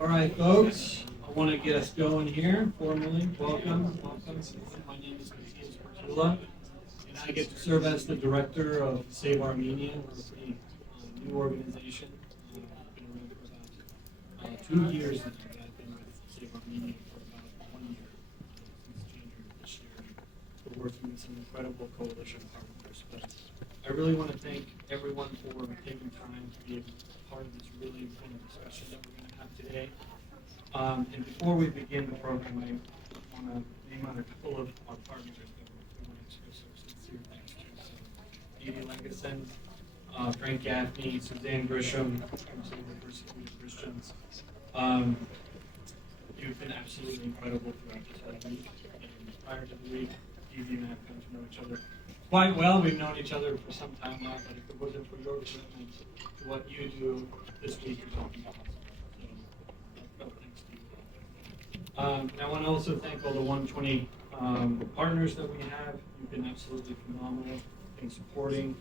All right, folks, I want to get us going here formally. Welcome. My name is Martula, and I get to serve as the director of Save Armenia. We're a pretty new organization. We've been around for about 2 years now. I've been with Save Armenia for about 1 year, since January of this year. We're working with some incredible coalition partners. But I really want to thank everyone for taking time to be a part of this really important discussion that we're going to have today. And before we begin the program, I want to name out a couple of our partners that we want to express our sincere thanks to. So, Edie Legason, Frank Gaffney, Suzanne Grisham from some of the persecuted Christians. You've been absolutely incredible throughout this whole week. And prior to the week, Edie and I have come to know each other quite well. We've known each other for some time now, but if it wasn't for your commitment to what you do this week, it would be possible. So, thanks to you. And I want to also thank all the 120 partners that we have. You've been absolutely phenomenal in supporting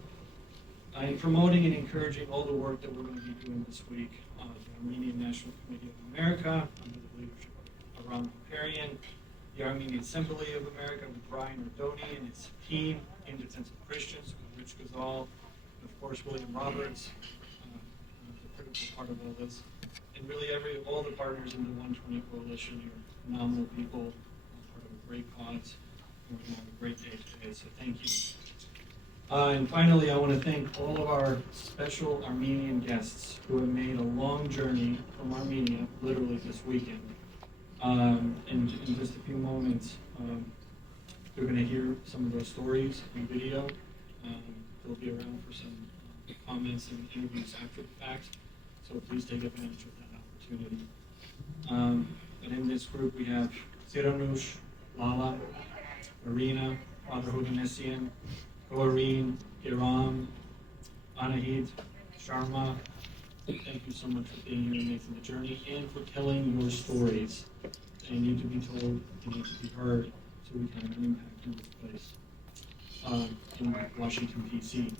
and promoting and encouraging all the work that we're going to be doing this week. The Armenian National Committee of America, under the leadership of Ron Kuparian, the Armenian Assembly of America with Brian Ordoni and his team, in Defense of Christians with Rich Gazal, and of course William Roberts, a critical part of all this. And really all the partners in the 120 Coalition, you're phenomenal people, part of a great cause, and we're going to have a great day today, so thank you. And finally, I want to thank all of our special Armenian guests who have made a long journey from Armenia, literally this weekend. In just a few moments, you're going to hear some of those stories in video. They'll be around for some comments and interviews after the fact, so please take advantage of that opportunity. And in this group, we have Siranush, Lala, Marina, Father Hoganesian, Doreen, Iram, Anahid, Sharma. Thank you so much for being here and making the journey and for telling your stories. They need to be told, they need to be heard, so we can have an impact in this place, in Washington, D.C.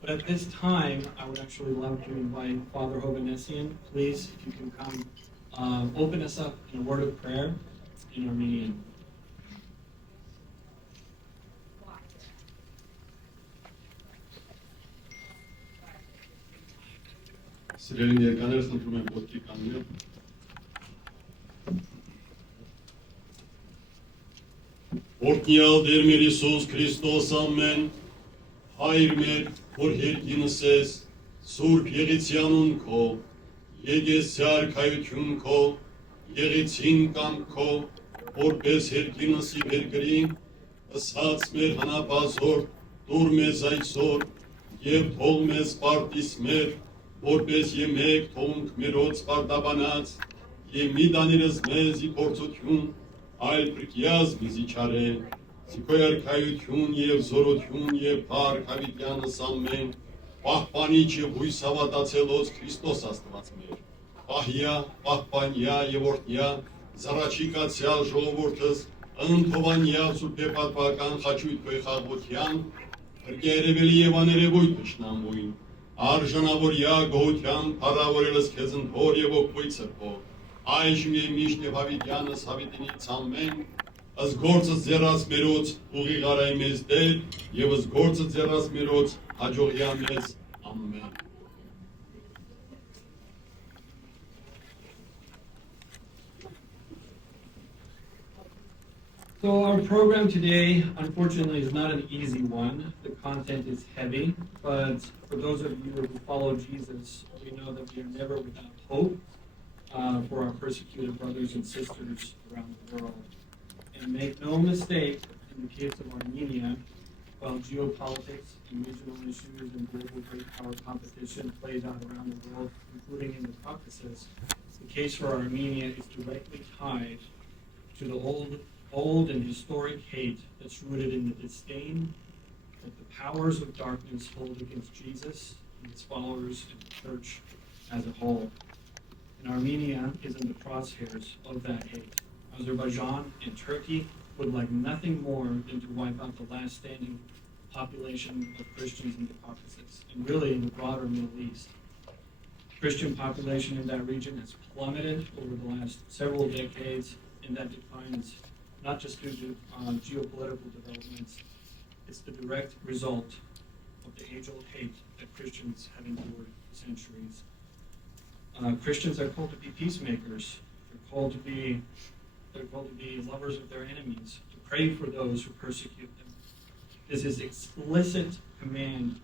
But at this time, I would actually love to invite Father Hoganesian. Please, if you can come, open us up in a word of prayer in Armenian. Սիրելի ներկաներ, խնդրում եմ ոտքի կանգնել։ Օրհնյալ Տեր մեր Հիսուս Քրիստոս ամեն, Հայր մեր, որ երկինս ես, Սուրբ եղիցյանուն քո, եկեսյար քայություն քո, եղիցին կամ քո, որպես երկինս իբեր գրի, ըսած մեր հանապազոր, դուր մեզ այսօր, և թող մեզ պարտիս մեր, որպես եմեք թոնք մերոց պարտաբանած, և մի դանիրս մեզ ի փորձություն, այլ պրկյազ մեզի չարե, զիքոյ արքայություն և զորություն և փառք հավիտյանս ամեն, պահպանիչ և հույս հավատացելոց Քրիստոս Աստված մեր, պահյա, պահպանյա և օրհնյա, զառաչիկացյալ ժողովուրդս, ընթովանյա սուրբ պատվական խաչույթ քոյ խաղոթյան, հրկերևելի և աներևույթ թշնամույն, արժանավորյա գոհության փառավորելս քեզ ընթոր եւ օգուտ սրբո այժմ եւ միշտ եւ հավիտյանս հավիտինից ամեն ըս գործը ձեռած մերոց ուղիղարայ մեզ Տեր եւ ըս գործը ձեռած մերոց հաջողյա մեզ ամեն. So our program today, unfortunately, is not an easy one. The content is heavy, but for those of you who follow Jesus, we know that we are never without hope for our persecuted brothers and sisters around the world. And make no mistake, in the case of Armenia, while geopolitics and regional issues and global great power competition plays out around the world, including in the Caucasus, the case for Armenia is directly tied to the old and historic hate that's rooted in the disdain that the powers of darkness hold against Jesus and his followers and the church as a whole. And Armenia is in the crosshairs of that hate. Azerbaijan and Turkey would like nothing more than to wipe out the last standing population of Christians in the Caucasus, and really in the broader Middle East. Christian population in that region has plummeted over the last several decades, and that decline is not just due to geopolitical developments. It's the direct result of the age-old hate that Christians have endured for centuries. Christians are called to be peacemakers. They're called to be lovers of their enemies, to pray for those who persecute them. This is explicit command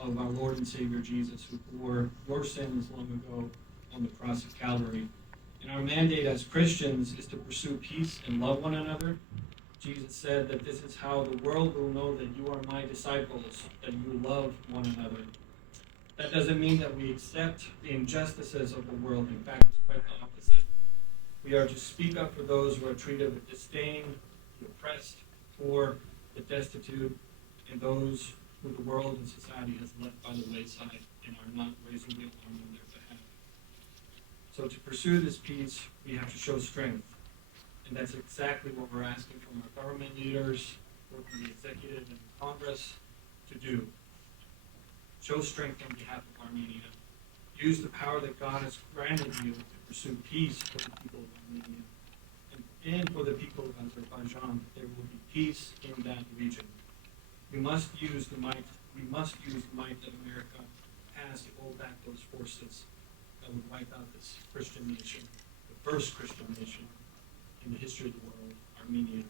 of our Lord and Savior Jesus, who bore your sins long ago on the cross of Calvary. And our mandate as Christians is to pursue peace and love one another. Jesus said that this is how the world will know that you are my disciples, that you love one another. That doesn't mean that we accept the injustices of the world. In fact, it's quite the opposite. We are to speak up for those who are treated with disdain, the oppressed, poor, the destitute, and those who the world and society has left by the wayside and are not raising the alarm on their behalf. So to pursue this peace, we have to show strength. And that's exactly what we're asking from our government leaders, working the executive and Congress to do. Show strength on behalf of Armenia. Use the power that God has granted you to pursue peace for the people of Armenia. And for the people of Azerbaijan, there will be peace in that region. We must use the might that America has to hold back those forces that would wipe out this Christian nation, the first Christian nation in the history of the world, Armenia.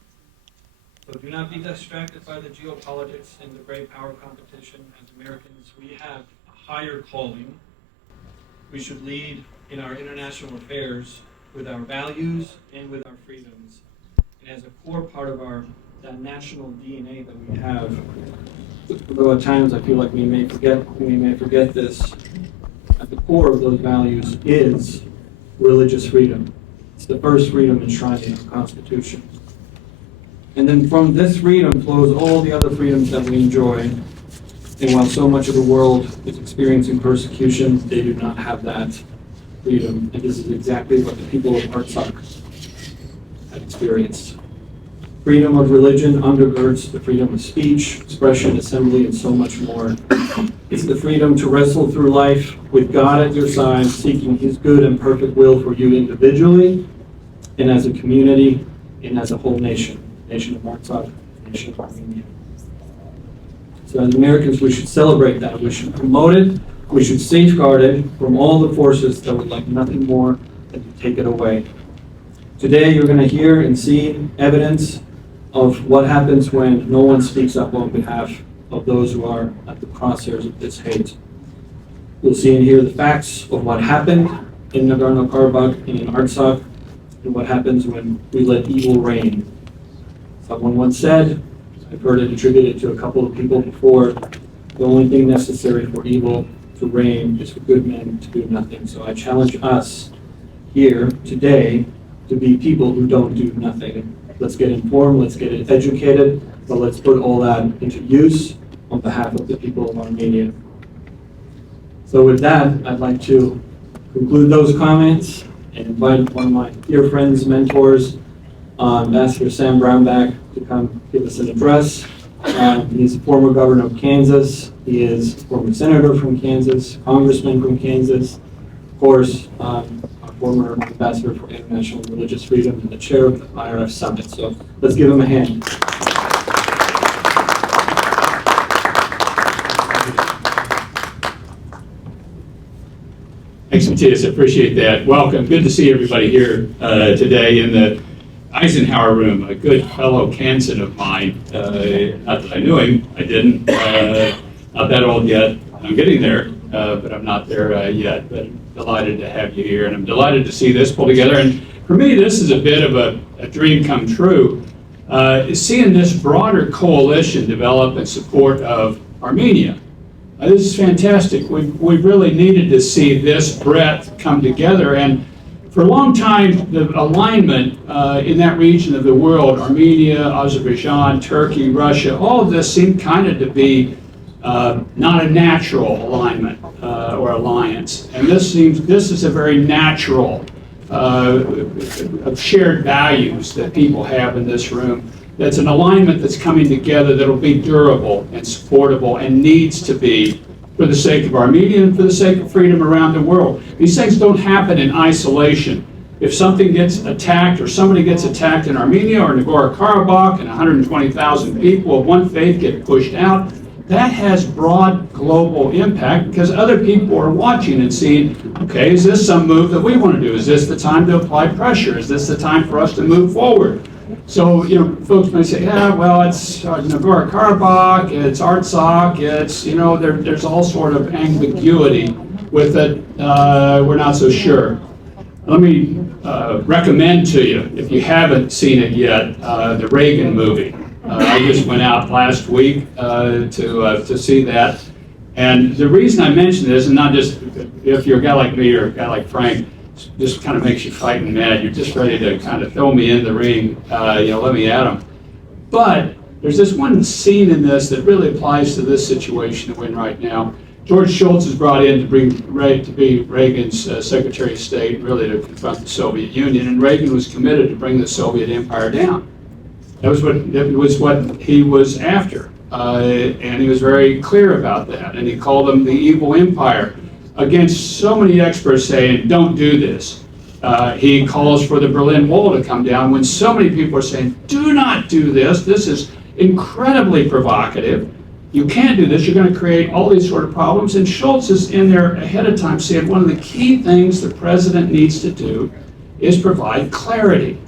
So do not be distracted by the geopolitics and the great power competition. As Americans, we have a higher calling. We should lead in our international affairs with our values and with our freedoms. And as a core part of that national DNA that we have, though at times I feel like we may forget this, at the core of those values is religious freedom. It's the first freedom enshrined in our Constitution. And then from this freedom flows all the other freedoms that we enjoy. And while so much of the world is experiencing persecution, they do not have that freedom. And this is exactly what the people of Artsakh have experienced. Freedom of religion undergirds the freedom of speech, expression, assembly, and so much more. It's the freedom to wrestle through life with God at your side, seeking His good and perfect will for you individually, and as a community, and as a whole nation. Nation of Artsakh, nation of Armenia. So as Americans, we should celebrate that. We should promote it. We should safeguard it from all the forces that would like nothing more than to take it away. Today, you're going to hear and see evidence of what happens when no one speaks up on behalf of those who are at the crosshairs of this hate. We'll see and hear the facts of what happened in Nagorno-Karabakh and in Artsakh, and what happens when we let evil reign. Someone once said, I've heard it attributed to a couple of people before, the only thing necessary for evil to reign is for good men to do nothing. So I challenge us here today to be people who don't do nothing. Let's get informed, let's get educated, but let's put all that into use on behalf of the people of Armenia. So with that, I'd like to conclude those comments and invite one of my dear friends, mentors, Ambassador Sam Brownback, to come give us an address. He's a former governor of Kansas. He is a former senator from Kansas, congressman from Kansas, of course, a former ambassador for international religious freedom and the chair of the IRF Summit. So let's give him a hand. Thanks, Matthias. I appreciate that. Welcome. Good to see everybody here today in the Eisenhower room. A good fellow Kansan of mine. Not that I knew him. I didn't. Not that old yet. I'm getting there, but I'm not there yet. But I'm delighted to have you here, and I'm delighted to see this pulled together. And for me, this is a bit of a dream come true. Seeing this broader coalition develop in support of Armenia. This is fantastic. We've really needed to see this breadth come together, and for a long time, the alignment in that region of the world, Armenia, Azerbaijan, Turkey, Russia, all of this seemed kind of to be not a natural alignment or alliance, and this is a very natural of shared values that people have in this room. That's an alignment that's coming together that'll be durable and supportable and needs to be for the sake of Armenia and for the sake of freedom around the world. These things don't happen in isolation. If something gets attacked or somebody gets attacked in Armenia or Nagorno-Karabakh and 120,000 people of one faith get pushed out, that has broad global impact because other people are watching and seeing, okay, is this some move that we want to do? Is this the time to apply pressure? Is this the time for us to move forward? So, folks may say, yeah, well, it's Nagorno-Karabakh, it's Artsakh, it's, there's all sort of ambiguity with it. We're not so sure. Let me recommend to you, if you haven't seen it yet, the Reagan movie. I just went out last week to see that. And the reason I mention this, and not just if you're a guy like me or a guy like Frank, just kind of makes you fighting mad. You're just ready to kind of throw me in the ring, let me at them. But there's this one scene in this that really applies to this situation that we're in right now. George Shultz is brought in to be Reagan's Secretary of State, really to confront the Soviet Union, and Reagan was committed to bring the Soviet Empire down. That was what he was after, and he was very clear about that, and he called them the evil empire. Against so many experts saying, don't do this. He calls for the Berlin Wall to come down when so many people are saying, do not do this. This is incredibly provocative. You can't do this. You're going to create all these sort of problems. And Schultz is in there ahead of time saying one of the key things the president needs to do is provide clarity.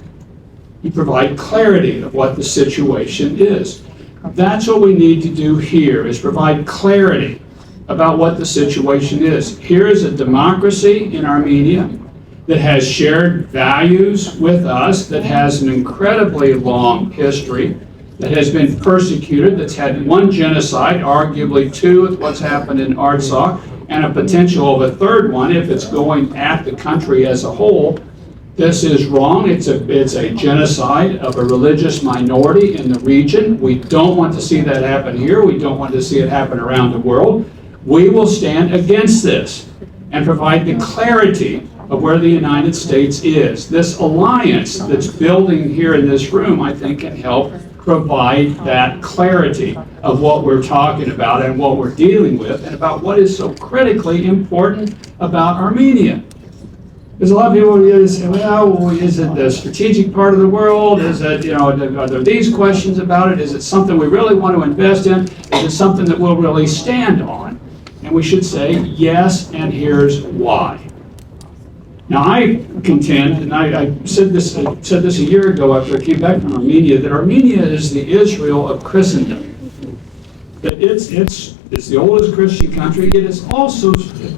You provide clarity of what the situation is. That's what we need to do here, is provide clarity about what the situation is. Here is a democracy in Armenia that has shared values with us, that has an incredibly long history, that has been persecuted, that's had one genocide, arguably two with what's happened in Artsakh, and a potential of a third one if it's going at the country as a whole. This is wrong. It's a genocide of a religious minority in the region. We don't want to see that happen here. We don't want to see it happen around the world. We will stand against this and provide the clarity of where the United States is. This alliance that's building here in this room, I think, can help provide that clarity of what we're talking about and what we're dealing with and about what is so critically important about Armenia. There's a lot of people who say, well, is it the strategic part of the world? Is it, are there these questions about it? Is it something we really want to invest in? Is it something that we'll really stand on? And we should say, yes, and here's why. Now, I contend, and I said this a year ago after I came back from Armenia, that Armenia is the Israel of Christendom. That it's the oldest Christian country. It is also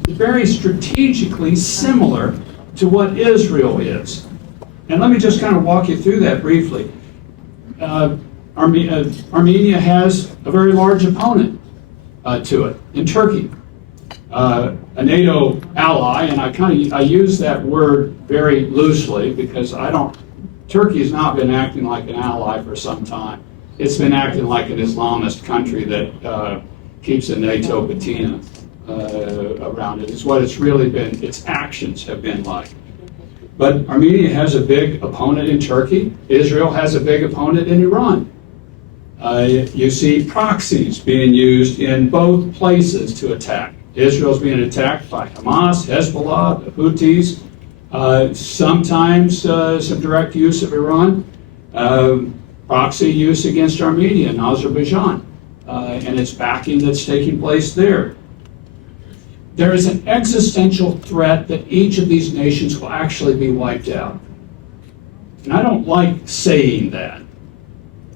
very strategically similar to what Israel is. And let me just kind of walk you through that briefly. Armenia has a very large opponent to it in Turkey. A NATO ally, and I use that word very loosely because Turkey has not been acting like an ally for some time. It's been acting like an Islamist country that keeps a NATO patina around it. It's what it's really been, its actions have been like. But Armenia has a big opponent in Turkey. Israel has a big opponent in Iran. You see proxies being used in both places to attack. Israel's being attacked by Hamas, Hezbollah, the Houthis, sometimes some direct use of Iran, proxy use against Armenia and Azerbaijan, and its backing that's taking place there. There is an existential threat that each of these nations will actually be wiped out. And I don't like saying that.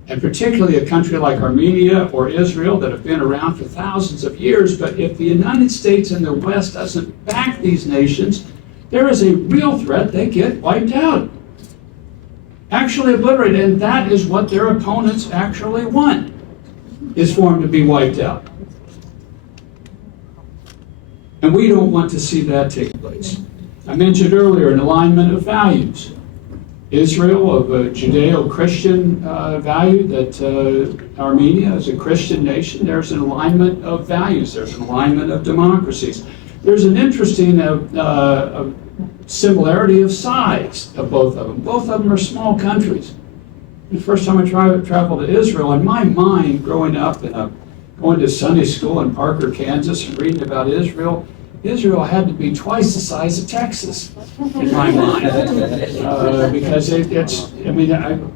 And particularly a country like Armenia or Israel that have been around for thousands of years, but if the United States and the West doesn't back these nations, there is a real threat they get wiped out. Actually obliterated, and that is what their opponents actually want, is for them to be wiped out. And we don't want to see that take place. I mentioned earlier an alignment of values. Israel of a Judeo-Christian value, that Armenia is a Christian nation. There's an alignment of values. There's an alignment of democracies. There's an interesting similarity of size of both of them. Both of them are small countries. The first time I traveled to Israel, in my mind, growing up in a going to Sunday school in Parker, Kansas, and reading about Israel, Israel had to be twice the size of Texas, in my mind. Because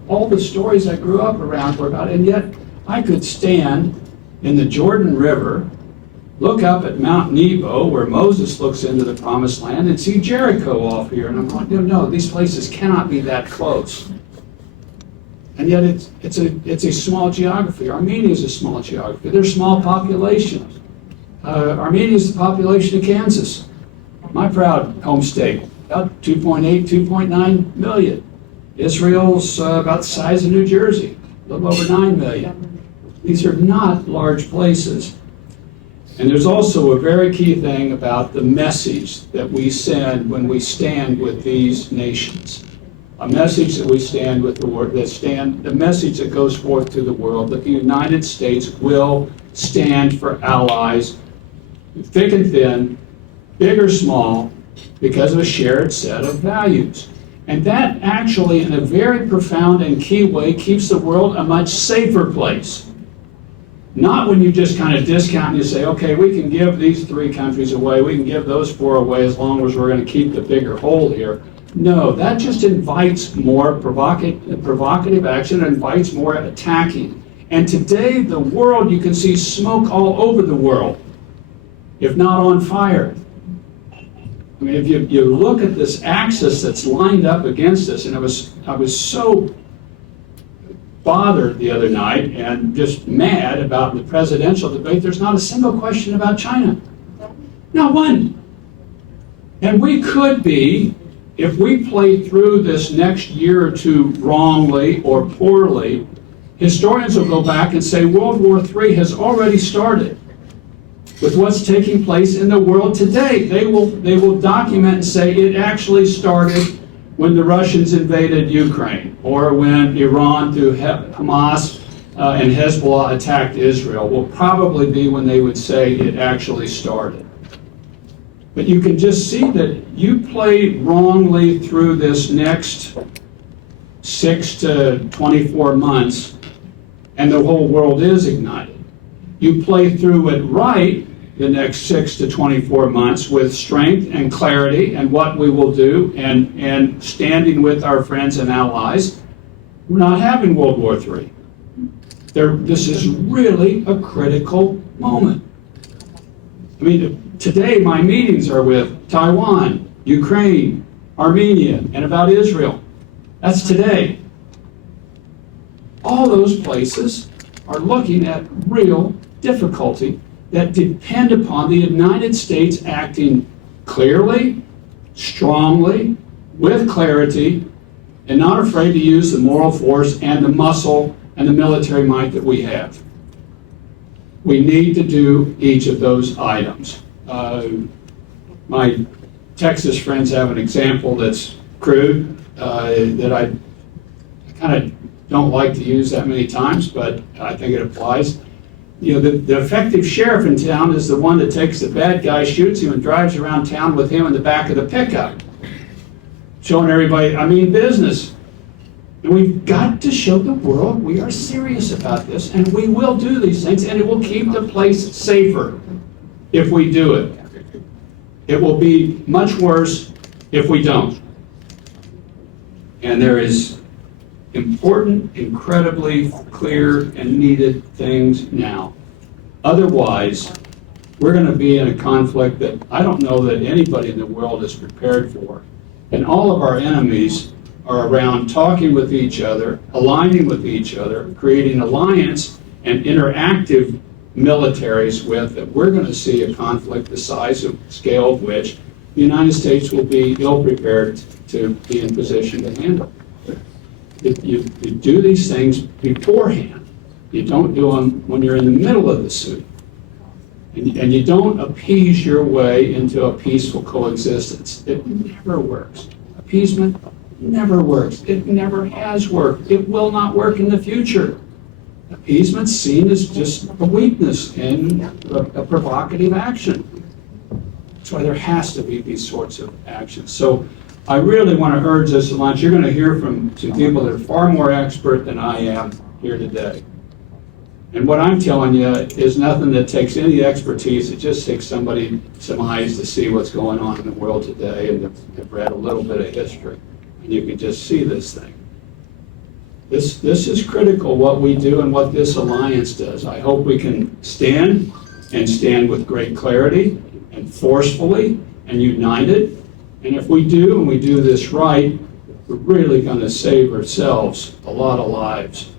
all the stories I grew up around were about it, and yet I could stand in the Jordan River, look up at Mount Nebo, where Moses looks into the Promised Land, and see Jericho off here. And I'm like, no, these places cannot be that close. And yet it's a small geography. Armenia is a small geography. They're small populations. Armenia is the population of Kansas, my proud home state, about 2.8, 2.9 million. Israel's about the size of New Jersey, a little over 9 million. These are not large places. And there's also a very key thing about the message that we send when we stand with these nations. A message that we stand with the world, the message that goes forth to the world, that the United States will stand for allies, thick and thin, big or small, because of a shared set of values. And that actually, in a very profound and key way, keeps the world a much safer place. Not when you just kind of discount and you say, okay, we can give these 3 countries away, we can give those 4 away as long as we're going to keep the bigger whole here. No, that just invites more provocative action, invites more attacking. And today, the world, you can see smoke all over the world, if not on fire. I mean, if you look at this axis that's lined up against us, and I was so bothered the other night and just mad about the presidential debate, there's not a single question about China. Not one. And we could be, if we play through this next year or 2 wrongly or poorly, historians will go back and say World War III has already started with what's taking place in the world today. They will document and say it actually started when the Russians invaded Ukraine, or when Iran through Hamas and Hezbollah attacked Israel. Will probably be when they would say it actually started. But you can just see that you play wrongly through this next 6 to 24 months, and the whole world is ignited. You play through it right the next 6 to 24 months with strength and clarity and what we will do and standing with our friends and allies. We're not having World War III. This is really a critical moment. I mean, today my meetings are with Taiwan, Ukraine, Armenia, and about Israel. That's today. All those places are looking at real difficulty that depend upon the United States acting clearly, strongly, with clarity, and not afraid to use the moral force and the muscle and the military might that we have. We need to do each of those items. My Texas friends have an example that's crude, that I kind of don't like to use that many times, but I think it applies. You know, the effective sheriff in town is the one that takes the bad guy, shoots him, and drives around town with him in the back of the pickup, showing everybody, I mean business. And we've got to show the world we are serious about this, and we will do these things, and it will keep the place safer if we do it. It will be much worse if we don't. And there is important, incredibly clear and needed things now. Otherwise, we're going to be in a conflict that I don't know that anybody in the world is prepared for. And all of our enemies are around talking with each other, aligning with each other, creating alliance and interactive militaries with that we're going to see a conflict the size and scale of which the United States will be ill-prepared to be in position to handle. You do these things beforehand. You don't do them when you're in the middle of the suit. And you don't appease your way into a peaceful coexistence. It never works. Appeasement never works. It never has worked. It will not work in the future. Appeasement's seen as just a weakness in a provocative action. That's why there has to be these sorts of actions. So I really want to urge this at lunch. You're going to hear from some people that are far more expert than I am here today. And what I'm telling you is nothing that takes any expertise. It just takes somebody, some eyes to see what's going on in the world today and have read a little bit of history. And you can just see this thing. This is critical, what we do and what this alliance does. I hope we can stand with great clarity and forcefully and united. And if we do, and we do this right, we're really going to save ourselves a lot of lives.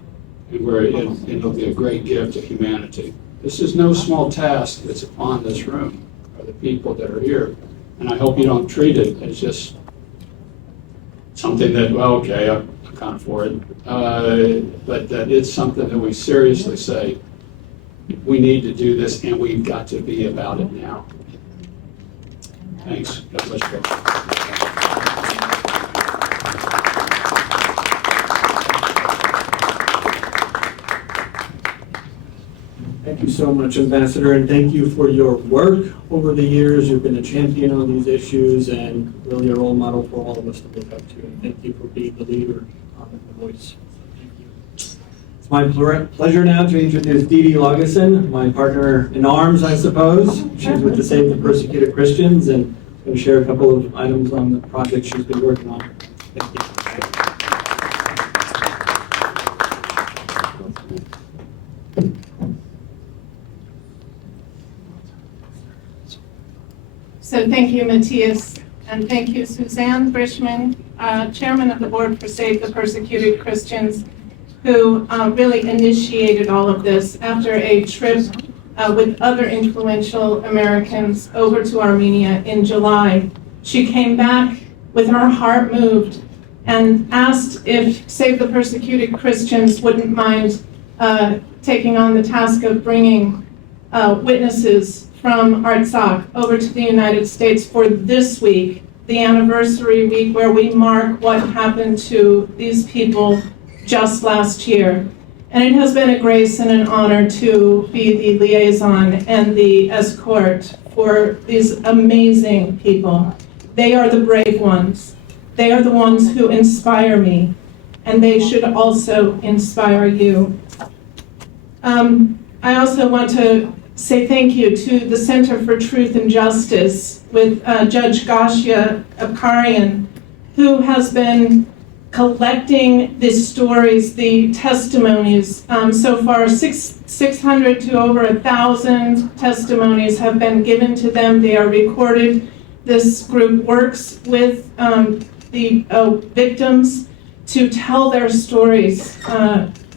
And it'll be a great gift to humanity. This is no small task that's upon this room, or the people that are here. And I hope you don't treat it as just something that, well, okay, I can't afford it. But that it's something that we seriously say, we need to do this, and we've got to be about it now. Thanks. God bless you. Thank you so much, Ambassador, and thank you for your work over the years. You've been a champion on these issues and really a role model for all of us to look up to. And thank you for being the leader and the voice. Thank you. It's my pleasure now to introduce Dee Dee Lageson, my partner in arms, I suppose. She's with the Save the Persecuted Christians and going to share a couple of items on the project she's been working on. Thank you. So thank you, Matthias, and thank you, Suzanne Brishman, Chairman of the Board for Save the Persecuted Christians, who really initiated all of this after a trip with other influential Americans over to Armenia in July. She came back with her heart moved and asked if Save the Persecuted Christians wouldn't mind taking on the task of bringing witnesses from Artsakh over to the United States for this week, the anniversary week where we mark what happened to these people just last year. And it has been a grace and an honor to be the liaison and the escort for these amazing people. They are the brave ones. They are the ones who inspire me, and they should also inspire you. I also want to say thank you to the Center for Truth and Justice with Judge Gashia Abkarian, who has been collecting the stories, the testimonies. So far, 600 to over 1,000 testimonies have been given to them. They are recorded. This group works with the victims to tell their stories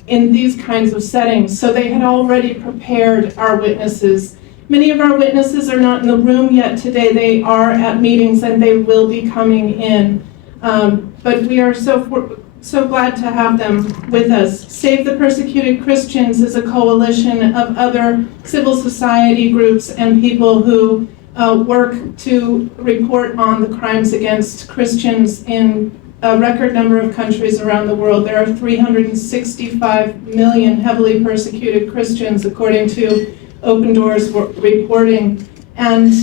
in these kinds of settings. So they had already prepared our witnesses. Many of our witnesses are not in the room yet today. They are at meetings and they will be coming in. But we are so glad to have them with us. Save the Persecuted Christians is a coalition of other civil society groups and people who work to report on the crimes against Christians in a record number of countries around the world. There are 365 million heavily persecuted Christians, according to Open Doors reporting. And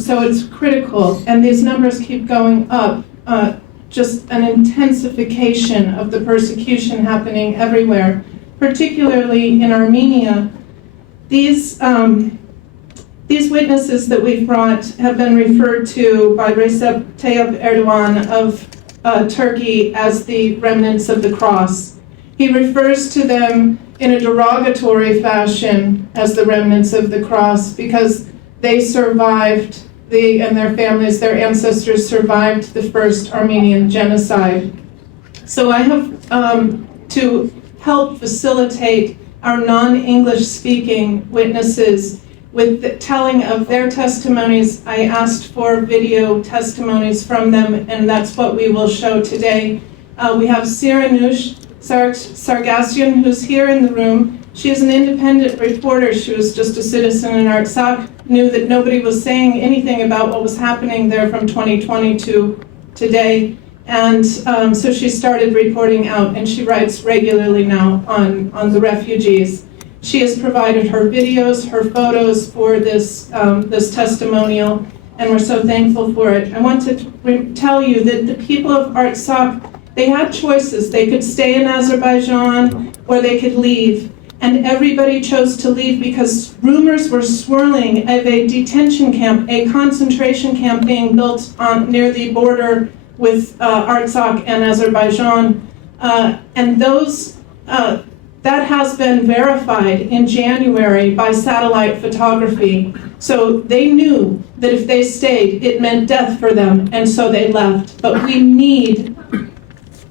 so it's critical, and these numbers keep going up. Just an intensification of the persecution happening everywhere, particularly in Armenia. These witnesses that we've brought have been referred to by Recep Tayyip Erdogan of Turkey as the remnants of the cross. He refers to them in a derogatory fashion as the remnants of the cross because they survived, they and their families, their ancestors survived the first Armenian genocide. So I have to help facilitate our non-English speaking witnesses with the telling of their testimonies. I asked for video testimonies from them, and that's what we will show today. We have Siranush Sargassian, who's here in the room. She is an independent reporter. She was just a citizen in Artsakh, knew that nobody was saying anything about what was happening there from 2020 to today. And so she started reporting out, and she writes regularly now on the refugees. She has provided her videos, her photos for this testimonial, and we're so thankful for it. I want to tell you that the people of Artsakh, they had choices. They could stay in Azerbaijan or they could leave. And everybody chose to leave because rumors were swirling of a detention camp, a concentration camp being built near the border with Artsakh and Azerbaijan. And that has been verified in January by satellite photography. So they knew that if they stayed, it meant death for them, and so they left. But we need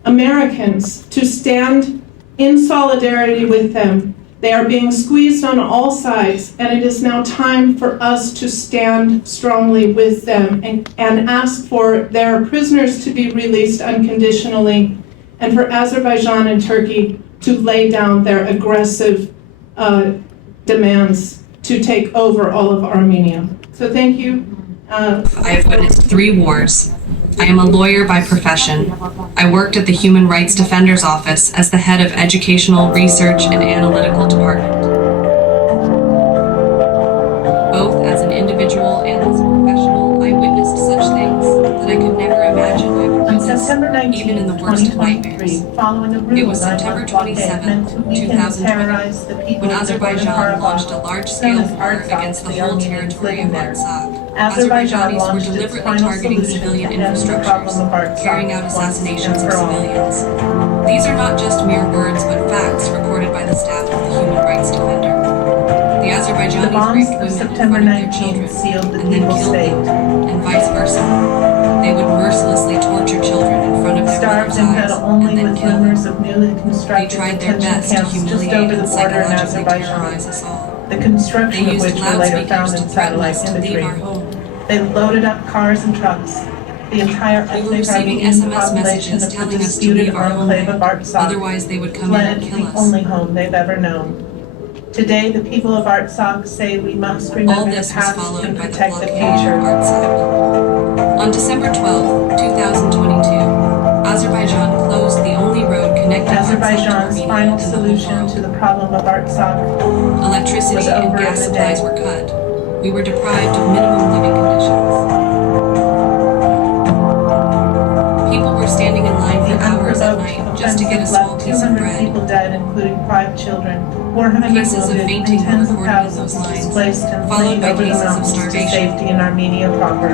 Americans to stand in solidarity with them. They are being squeezed on all sides, and it is now time for us to stand strongly with them and ask for their prisoners to be released unconditionally, and for Azerbaijan and Turkey to lay down their aggressive demands to take over all of Armenia. So thank you. I have witnessed 3 wars. I am a lawyer by profession. I worked at the Human Rights Defender's Office as the head of Educational Research and Analytical Department. Both as an individual and as a professional, I witnessed such things that I could never imagine I would On witness, September 19, even in the worst of nightmares. 2023, following a It rumor was that September blockade 27, meant to weaken and 2020, terrorize the people when of the Azerbaijan launched a Nagorno-Karabakh, large-scale known as war Artsakh, against the the whole Armenians territory living of there. Artsakh. Azerbaijan Azerbaijanis were launched its deliberately final targeting solution civilian to end the problem of infrastructures, Artsakh carrying out once assassinations and of for all. civilians. These are not just mere words, but facts recorded by the staff of the Human Rights Defender. The The Azerbaijanis bombs raped of women in September front of their 19 children, sealed the and then people's killed fate. them, and vice versa. They would mercilessly torture children in front of their Starved mothers' and eyes, fed only and then with kill them. rumors of newly They constructed tried their detention best to camps just humiliate over the and border in psychologically Azerbaijan, terrorize us all. the construction They of used which were later found loudspeakers to in threaten satellite us to leave imagery. our home. They loaded up cars and trucks. The entire We were ethnic receiving Armenian SMS population messages of the telling us to disputed leave our home enclave of there, Artsakh otherwise they would come in fled and kill the us. only home they've ever known. Today, the people of Artsakh say we must All remember the this was past followed and by the protect the blockade of future. Artsakh. On December 12, 2022, Azerbaijan closed the only road connecting Artsakh to Azerbaijan's Armenia final in the whole solution to world. the problem of Artsakh Electricity was and over gas in a supplies day. were cut. We were deprived of minimum living conditions. People were standing in line The for hours at unprovoked night just to get a offensive small left piece of 200 bread. people dead, including 5 children, 400 Cases of wounded, fainting and tens were of recorded in thousands those lines, displaced and followed fleeing by over the cases of mountains to starvation. safety in Armenia proper.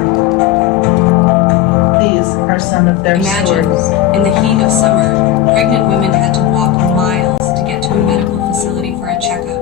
These are some of their Imagine, stories. in the heat of summer, pregnant women had to walk miles to get to a medical facility for a checkup.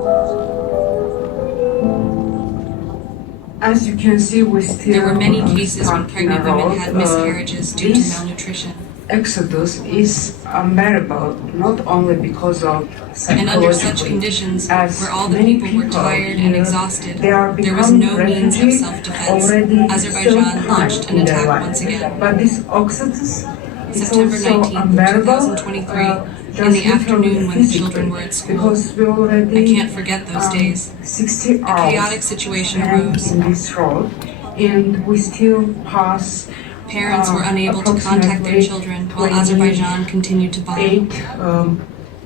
As you can see, we still There were many cases when stuck in a pregnant women road. had miscarriages due to This malnutrition. exodus is unbearable, not only because of And under such psychologically, conditions, as where all the many people were tired and here, exhausted, they are there was becoming no means of refugees self-defense. already Azerbaijan so launched high an in their attack life. once again. But this exodus is September also 19, unbearable. 2023, in just the afternoon when the physically, children were at school. Because we already I can't forget those days. 60 A hours chaotic situation spent arose. in this road, and we still pass Parents were unable to contact their children while Azerbaijan continued to bomb. 8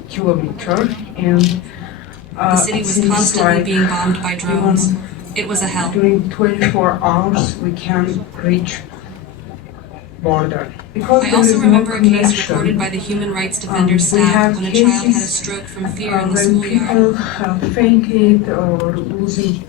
kilometers, and The city was it seems constantly like being bombed by drones. even It was a hell. during 24 hours we can reach border. Because I there also is remember no a case connection. recorded by the Human Rights Defender's We staff have when a child had a cases, stroke from fear in the when schoolyard. people fainted or losing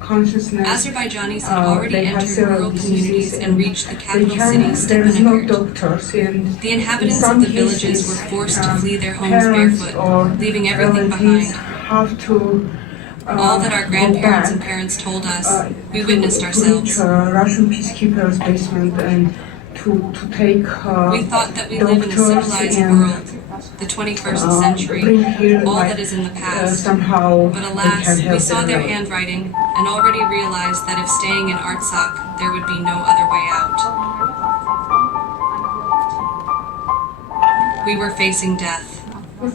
consciousness. Azerbaijanis had they already have entered several rural communities diseases and reached the they capital can, city, there is no Stepanakert. doctors, and The inhabitants in some of the villages cases, were forced to flee their homes parents barefoot, or leaving everything relatives behind. have to All that our go grandparents and back, parents told us, we to witnessed reach ourselves. Russian peacekeepers' basement and to take We thought that we live in a doctors civilized and, world, the 21st century, bring here, all like, that is in the past. somehow But they alas, can we help saw their them. handwriting and already realized that if staying in Artsakh, there would be no other way out. We were facing death.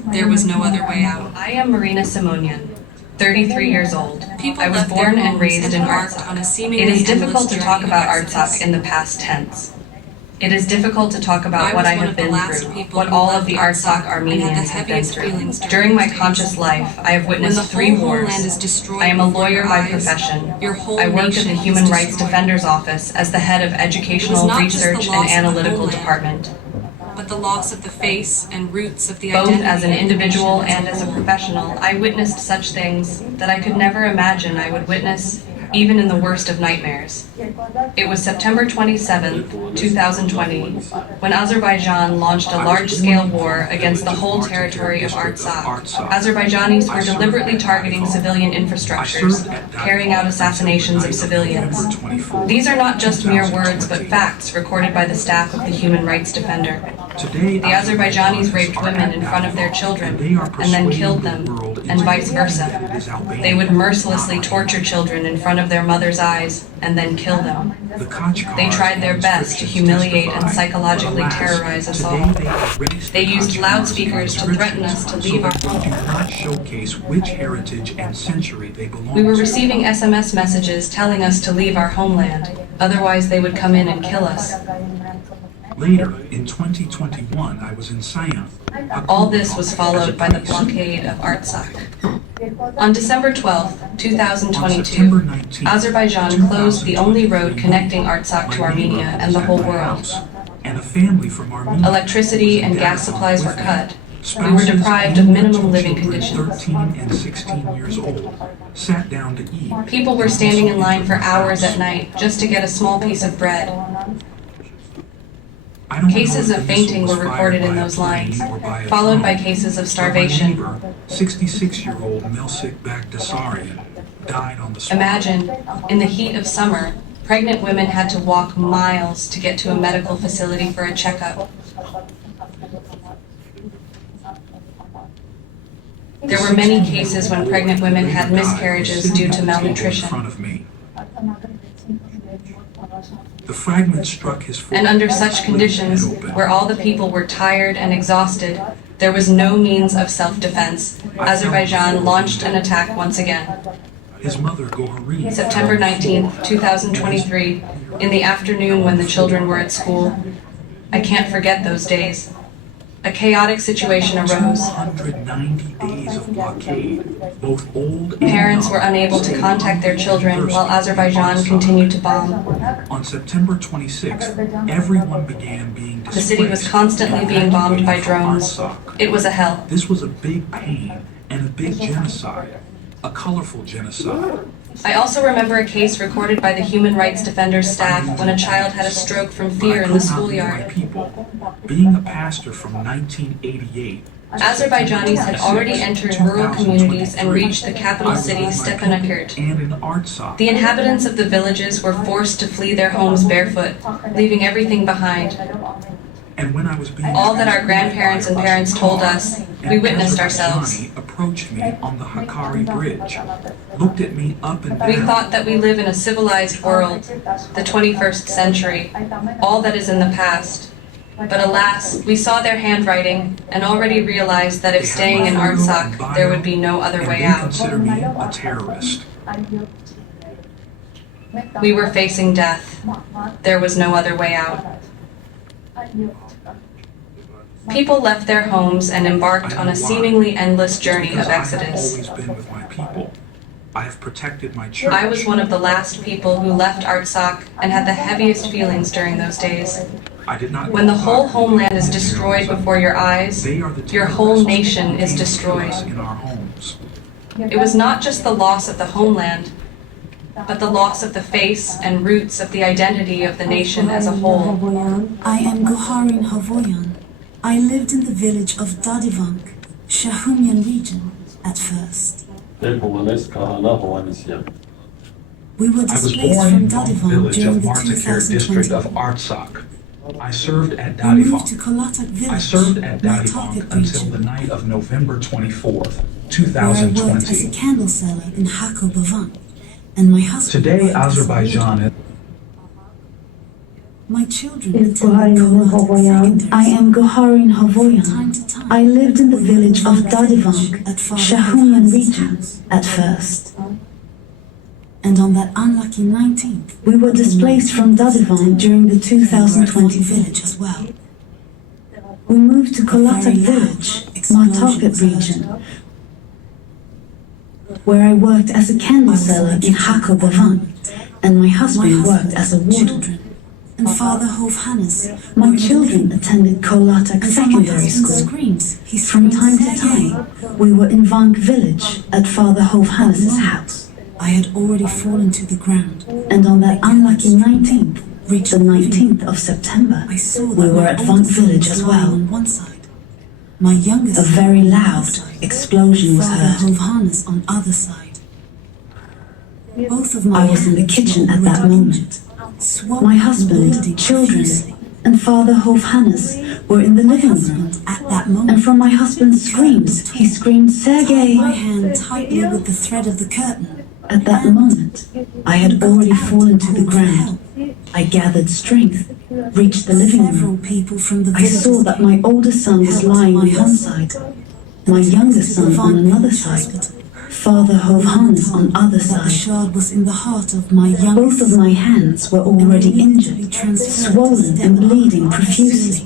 There was no other way out. I am Marina Simonian, 33 years old. People I was born and raised in Artsakh. It is difficult to talk about Artsakh in the past tense. It is difficult to talk about what I have been through, what all of the Artsakh Armenians have been through. During my conscious life, I have witnessed 3 wars. I am a lawyer by profession. I worked at the Human Rights Defender's Office as the head of Educational Research and Analytical Department. but the loss of the face and roots of the identity. Both as an individual and as a professional, I witnessed such things that I could never imagine I would witness, even in the worst of nightmares. It was September 27, 2020, when Azerbaijan launched a large-scale war against the whole territory of Artsakh. Azerbaijanis were deliberately targeting civilian infrastructures, carrying out assassinations of civilians. These are not just mere words, but facts recorded by the staff of the Human Rights Defender. The Azerbaijanis raped women in front of their children and then killed them, and vice versa. They would mercilessly torture children in front of their mother's eyes and then kill them. They tried their best to humiliate and psychologically terrorize us all. They used loudspeakers to threaten us to leave our home. We were receiving SMS messages telling us to leave our homeland, otherwise they would come in and kill us. Later, in 2021, I was in Siam. All this was followed by the blockade of Artsakh. On December 12, 2022, Azerbaijan closed the only road connecting Artsakh to Armenia and the whole world. And a family from Armenia. Electricity and gas supplies were cut. We were deprived of minimum living conditions. 13 and 16 years old sat down to eat. People were standing in line for hours at night just to get a small piece of bread. Cases of fainting were recorded in those lines, followed by cases of starvation. 66-year-old Milsik Bagdasarian died on the spot. Imagine, in the heat of summer, pregnant women had to walk miles to get to a medical facility for a checkup. There were many cases when pregnant women had miscarriages due to malnutrition. The fragment struck his forehead. And under such conditions, where all the people were tired and exhausted, there was no means of self-defense. Azerbaijan launched an attack once again. His mother, Gohari, September 19, 2023, in the afternoon when the children were at school. I can't forget those days. A chaotic situation arose. 290 days of blockade, both old and Parents were unable to contact their children while Azerbaijan continued to bomb. On September 26th, everyone began being displaced. The city was constantly being bombed by drones. It was a hell. This was a big pain and a big genocide, a colorful genocide. I also remember a case recorded by the Human Rights Defender's staff when a child had a stroke from fear in the schoolyard. Being a pastor from 1988, Azerbaijanis had already entered rural communities and reached the capital city, Stepanakert. and in Artsakh, The inhabitants of the villages were forced to flee their homes barefoot, leaving everything behind. and when I was being All that our grandparents and parents told us, we witnessed ourselves. Johnny approached me on the Hakkari Bridge, looked at me up and down. We thought that we live in a civilized world, the 21st century, all that is in the past. But alas, we saw their handwriting and already realized that if staying in Artsakh, there would be no other way They out. consider me a terrorist. We were facing death. There was no other way out. People left their homes and embarked on a seemingly endless journey of exodus. I've always been with my people. I have protected my church. I was one of the last people who left Artsakh and had the heaviest feelings during those days. I did not When the whole homeland is destroyed before your eyes, They are the your whole terrorists nation who is came to destroyed. us in our homes. It was not just the loss of the homeland, but the loss of the face and roots of the identity of the nation as a whole. I am Goharin Havoyan. I lived in the village of Dadivank, Shahumyan region, at first. We were I was displaced born from in the Dadivank village during of the Artsakh district 2020. of Artsakh. I served at We moved to Dadivank. Kolatak village, I served at Multilayered Dadivank until the region, night of November 24th, where I worked as a 2020. candle seller in Hako Bavank, and my husband Today, worked as a Azerbaijan is My children is attended Goharin Kolatak Havoyan. secondary I am school. Goharin From Havoyan. time to time, I lived in the we village would of visit Dadivank, at Father Shahumyan Hafiz's region, house. at first. And on that unlucky 19th, We were displaced from Dadivank during the 2020 village as well. We moved to Kolatak Very village, large Artsakh explosions region, where I worked as a candle seller in Hako Bavank, and my husband worked as a warden. and Father Hovhannes. My children attended Artsakh Secondary School. From time to time, we were in Vank village at Father Hovhannes' house. I had already fallen to the ground. And on that unlucky 19th, the 19th of September, I saw that we were my at older Vank son village was as lying well. on one side. My youngest A son very on the loud other side. explosion was Father heard. Hovhannes on other side. Both of my I was in the hands kitchen were at that already moment. injured, swollen My and husband, bleeding children, profusely. and Father Hovhannes were in the My living room. husband, at that moment, And from my husband's screams, he screamed, tied Sergei! my hand tightly with the thread of the curtain. At that moment, I had already fallen to the ground. I gathered strength, reached the living Several room. people from the I saw that my older son was lying on one side, my younger son on another side, Father Hovhannes on other The side. shard was in the heart of my youngest Both of my hands were already injured, swollen and bleeding profusely.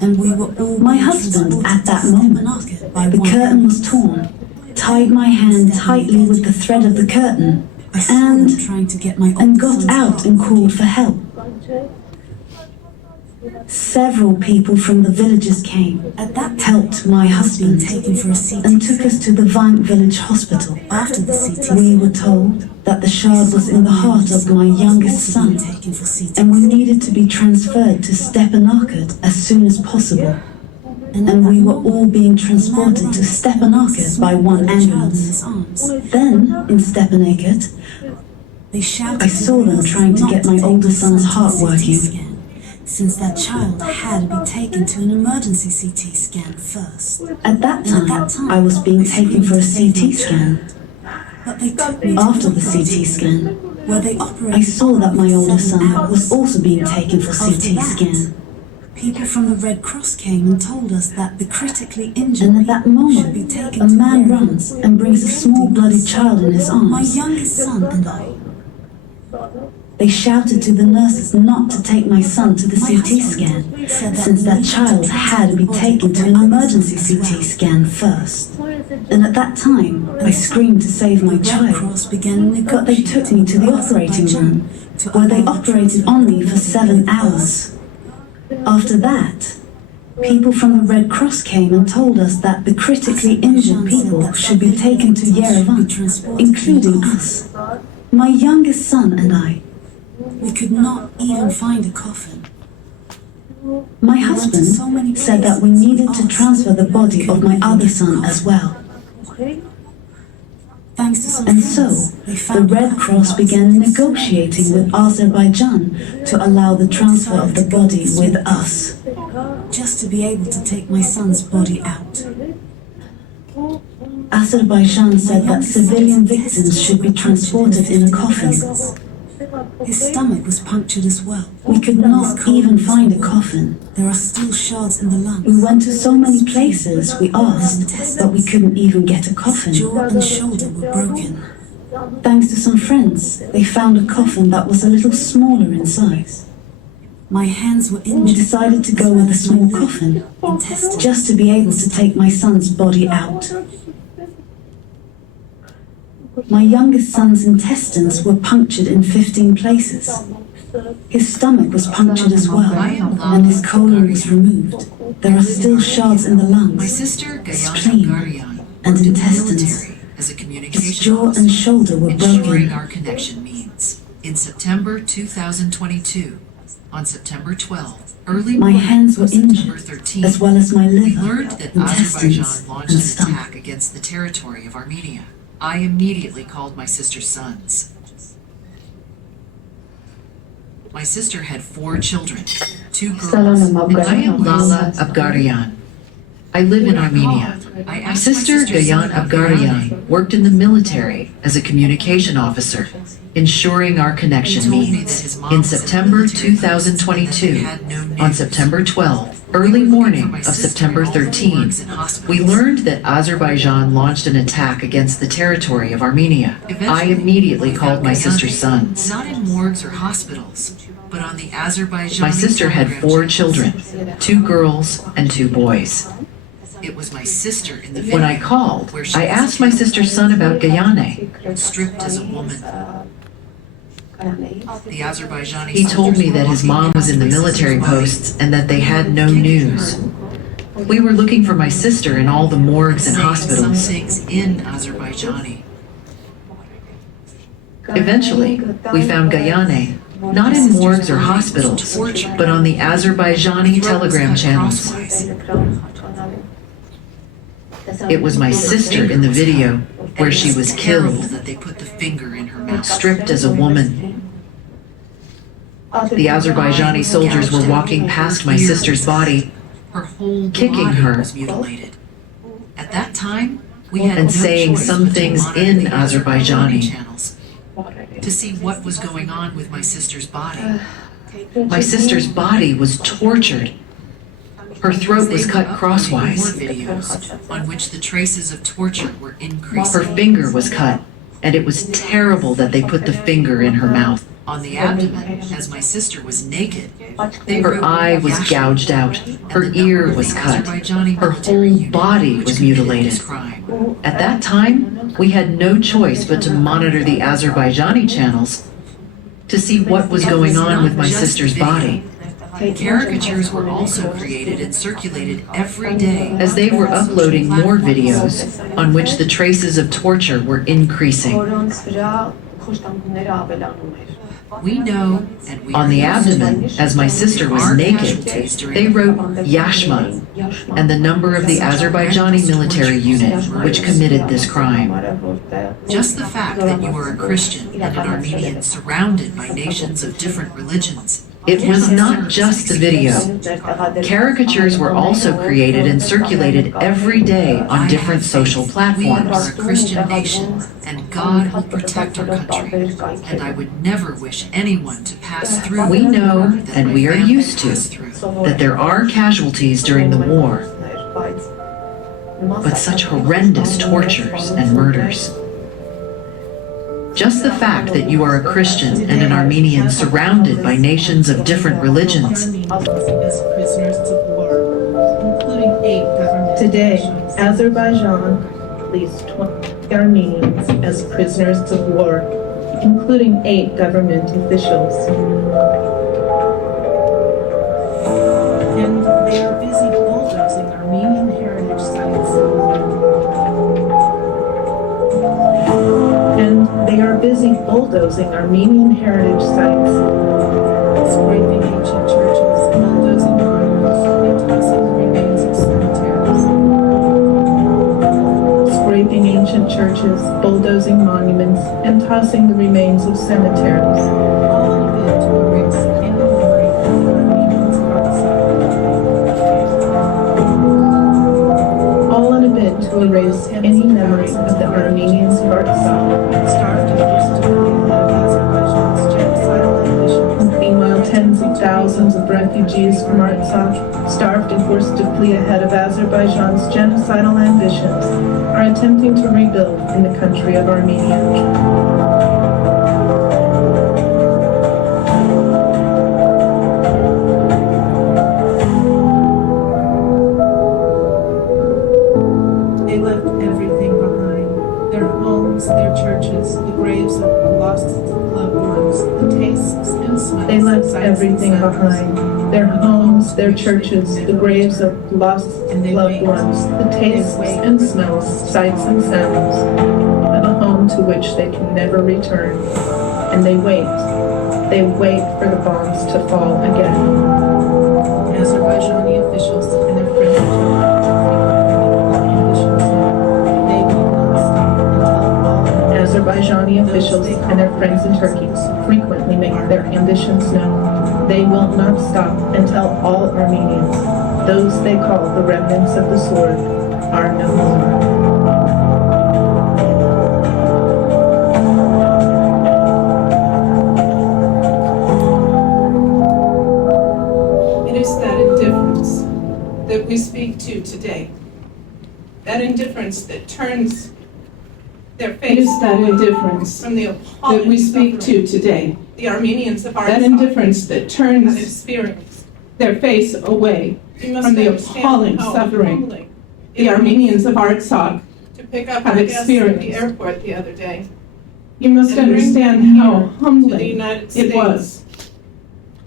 And we were all My being husband, transported at that to moment, Stepanakert by the one curtain was ambulance. torn, tied my hand tightly with the thread of the curtain, I saw them and trying to get my and older got son's out heart and working. called for help. Several people from the villages came, At that helped my being husband, taken for a CT and took us to the Vank village hospital. After the CT We were told that the shard was in the heart of my youngest son, taken for CT. and we needed to be transferred to Stepanakert as soon as possible. And we were all being transported to Stepanakert by one ambulance. Then, in Stepanakert, They shouted I saw them trying to get my older son's heart working. Since that child had to be taken to an emergency CT scan first. At that time, I was being taken for a CT scan. But they took me After to the CT scan, where they operated I saw that my older son 7 hours. was also being taken for CT scan. People from the Red Cross came and told us that the critically injured And at that should be moment, taken a to man their runs and brings a small bloody child in his My arms. youngest son and I. They shouted to the nurses not to take my son to the CT scan, since that child had to be taken to an emergency CT scan first. And at that time, I screamed to save my Red child. Cross began But they took me to the operating room, where they operated on me for 7 hours. After that, people from the Red Cross came and told us that the critically injured people should be taken to Yerevan, including us, my youngest son and I. We could not even find a coffin. My husband said that we needed to transfer the body of my other son as well. Thanks to some And friends, so, they the found a Red coffin Cross that was began in negotiating with Azerbaijan to allow the transfer of the body with us. just to be able to take my son's body out. Azerbaijan said that civilian victims should be transported in a coffin. His stomach was punctured as well. We could not even find a coffin. There are still shards in the lungs. We went to so many places we asked, but we couldn't even get a His coffin. jaw and shoulder were broken. Thanks to some friends, they found a coffin that was a little smaller in size. My hands were We injured. decided to go with a small coffin, Intestines. just to be able to take my son's body out. My youngest son's intestines were punctured in 15 places. His stomach was punctured as well, and his colon was removed. There are still shards in the My lungs, sister, Gayana spleen, Garian, and worked in the intestines. military as a His communication jaw officer, and shoulder were ensuring broken. our connection means. In September 2022, on September 12th, early My morning hands were of September injured, 13th, as well as my we liver, learned that intestines, Azerbaijan launched and an stomach. attack against the territory of Armenia. I immediately called my sister's sons. My sister had 4 children, 2 girls, and I am Lala Abgarian. I live in Armenia. My sister, Gayan Abgarian, worked in the military as a communication officer, ensuring our connection means. In September 2022, on September 12th, early morning of September 13th, we learned that Azerbaijan launched an attack against the territory of Armenia. I immediately called my sister's sons. Not in morgues or hospitals, but on the Azerbaijani. My sister had 4 children, 2 girls and 2 boys. It was my sister in the video. When I called, I asked my sister's son about Gayane. Stripped as a woman. The Azerbaijani He told me that his mom was in the military posts and that they had no news. We were looking for my sister in all the morgues and hospitals. Some things in Azerbaijani. Eventually, we found Gayane, not in morgues or hospitals, but on the Azerbaijani telegram channels. It was my sister in the video where she was killed, That they put the finger in her mouth. stripped as a woman. The Azerbaijani soldiers were walking past my sister's body, Her whole kicking body her. was mutilated. At that time, we had and no saying choice some but to things monitor in the Azerbaijani. channels to see what was going on with my sister's body. My sister's body was tortured. Her throat was cut More crosswise. videos on which the traces of torture were Her increasing. finger was cut, and it was terrible that they put the finger in her mouth. On the abdomen, as my sister was naked, they Her wrote eye was Yashin, gouged out. and Her the number ear of was the cut. Azerbaijani Her military whole unit body which was committed mutilated. this crime. At that time, we had no choice but to monitor the Azerbaijani channels to see what was going on with my sister's body. Caricatures were also created and circulated every day. As they were uploading more videos on which the traces of torture were increasing. We know, and we On are the used to abdomen, as my sister was our naked, casualties during they wrote Yashma and the number of the Azerbaijani military unit which committed this crime. just the fact that you are a Christian and an Armenian surrounded by nations of different religions. It was not just the video. Caricatures were also created and circulated every day on different social We are platforms. a Christian nation, and God will protect our country. And I would never wish anyone to pass through. We know, that and my we are family used to, passed through. that there are casualties during the war, but such horrendous tortures and murders. Just the fact that you are a Christian and an Armenian surrounded by nations of different religions. As prisoners of war, including 8 government Today, Azerbaijan released 20 Armenians as prisoners of war, including 8 government officials. And they are busy bulldozing Armenian heritage sites. Scraping ancient churches, bulldozing monuments, and tossing the remains of cemeteries. Scraping ancient churches, bulldozing monuments, and tossing the remains of cemeteries. All in a bid to erase any memory of the Armenians of Artsakh. All in a bid to erase any memory of the Armenians of Artsakh. Starved and forced to flee ahead of Azerbaijan's genocidal ambitions. Meanwhile, tens of thousands of refugees from Artsakh, starved and forced to flee ahead of Azerbaijan's genocidal ambitions, are attempting to rebuild in the country of Armenia. They left everything behind. Their homes, their churches, the graves of lost loved ones, the tastes and smells. They left everything behind. Their homes, their churches, the graves of lost loved ones, the tastes and smells, sights and sounds of a home to which they can never return. And they wait. They wait for the bombs to fall again. Azerbaijani officials and their friends Azerbaijani officials and their friends in Turkey frequently make their ambitions known. They will not stop until all Armenians, those they call the remnants of the sword, are no more. It is that indifference that we speak to today. That indifference that turns their face. It is that indifference from the that we speak to today. The Armenians of Artsakh. That indifference that turns their face away from the appalling suffering the Armenians of Artsakh have experienced. At the airport the other day. You must And bring understand them how here to the humbling United it States was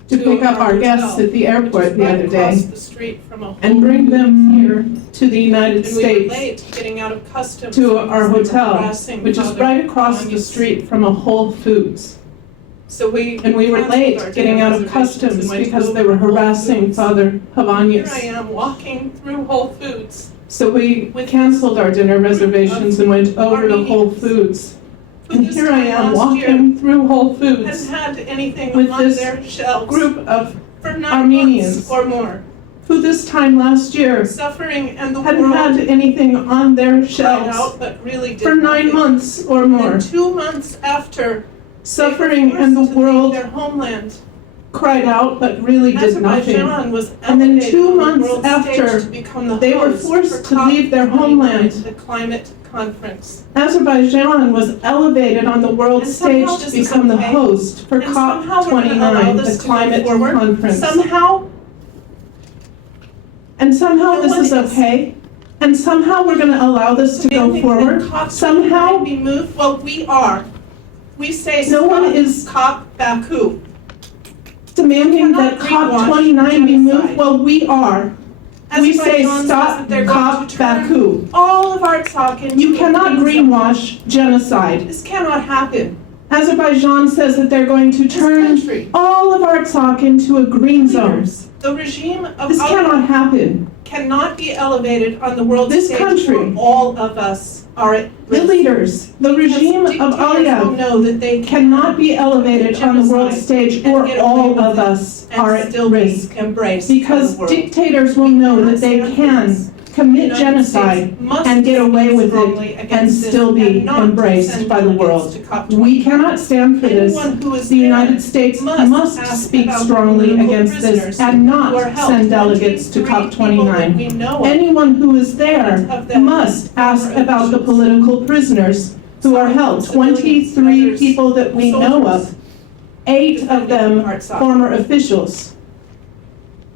to to pick up our our guests hotel, at the airport the right other across day the street from a and Whole bring them Foods. here to the United And we were States late getting out of customs to because our they were hotel, harassing which is other right across the Iranians. street from a Whole Foods. So we And we were canceled late our getting dinner out of reservations customs and went because they over were to Whole harassing Foods. Father Here Havanius. I am walking through Whole Foods. So we canceled our dinner reservations and went over to Whole Foods. Who And this here I time am last year walking through Whole Has Foods had anything with on this their shelves group of for 9 Armenians months or more, who this time last year suffering, and the hadn't world had anything on their cried shelves out but really did for 9 nothing. months or And more. 2 months after Suffering they were and the forced to leave world their homeland, cried out but really did nothing. Azerbaijan was And then elevated 2 on the months world after stage to become the they were host forced for to leave their COP29, homeland, the climate conference. Azerbaijan was elevated on the world And somehow stage to this is become the okay. host for And somehow we're gonna allow COP29, this the to go climate forward. conference. Somehow, And somehow No this one is is. okay. And somehow we're going to allow this to go demanding forward. that COP29 Somehow be moved. Well, we are. We say No stop one is- COP Baku. demanding that cannot COP29 be moved. genocide. Well, we are. We say Azerbaijan says stop that they're going COP to turn Baku. all of Artsakh into You a cannot green zone. greenwash genocide. This cannot happen. Azerbaijan says that they're going to turn country. all of Artsakh into a green zone. Leaders, the regime of This Aliyev cannot happen. cannot be elevated on the world This stage country. where all of us are at The risk. leaders, the Because regime of dictators will Aliyev know that they cannot be elevated on the world genocide stage and or get away all with of it us and are at still risk. be embraced by Because the world. dictators will know that they United can States commit genocide States must and get away with strongly it and against this still be and not embraced send by the delegates world. to COP29. We cannot stand for this. Anyone who is The there United States must ask speak about strongly political against this prisoners and who not are held. send delegates to 23 people that we COP29. know of. Anyone who is there Of them must are ask about the officials. political prisoners who are held. Civilians, 23 others, people that we know soldiers. of. 8 of them Artsakh. former officials.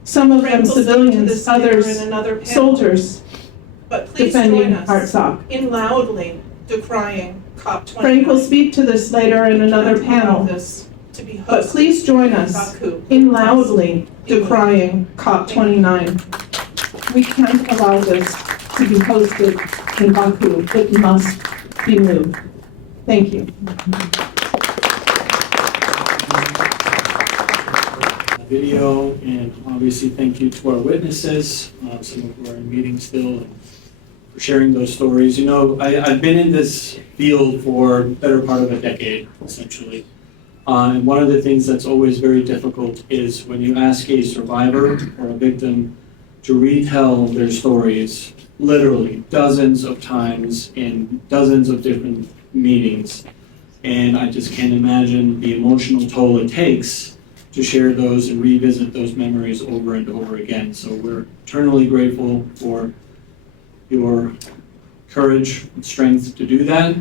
Some of them Frank will speak to civilians, this later others in another panel. soldiers But please defending join us Artsakh. in loudly decrying COP29. Frank will speak to this later in another We can't allow panel. this to be But hosted please join in us Baku. in loudly decrying COP29. We can't allow this to be hosted in Baku. It must be moved. Thank you. Video, and obviously thank you to our witnesses, some of who are in meetings still, and for sharing those stories. You know, I've been in this field for the better part of a decade, essentially. And one of the things that's always very difficult is when you ask a survivor or a victim to retell their stories, literally dozens of times in dozens of different meetings. And I just can't imagine the emotional toll it takes to share those and revisit those memories over and over again. So we're eternally grateful for your courage and strength to do that.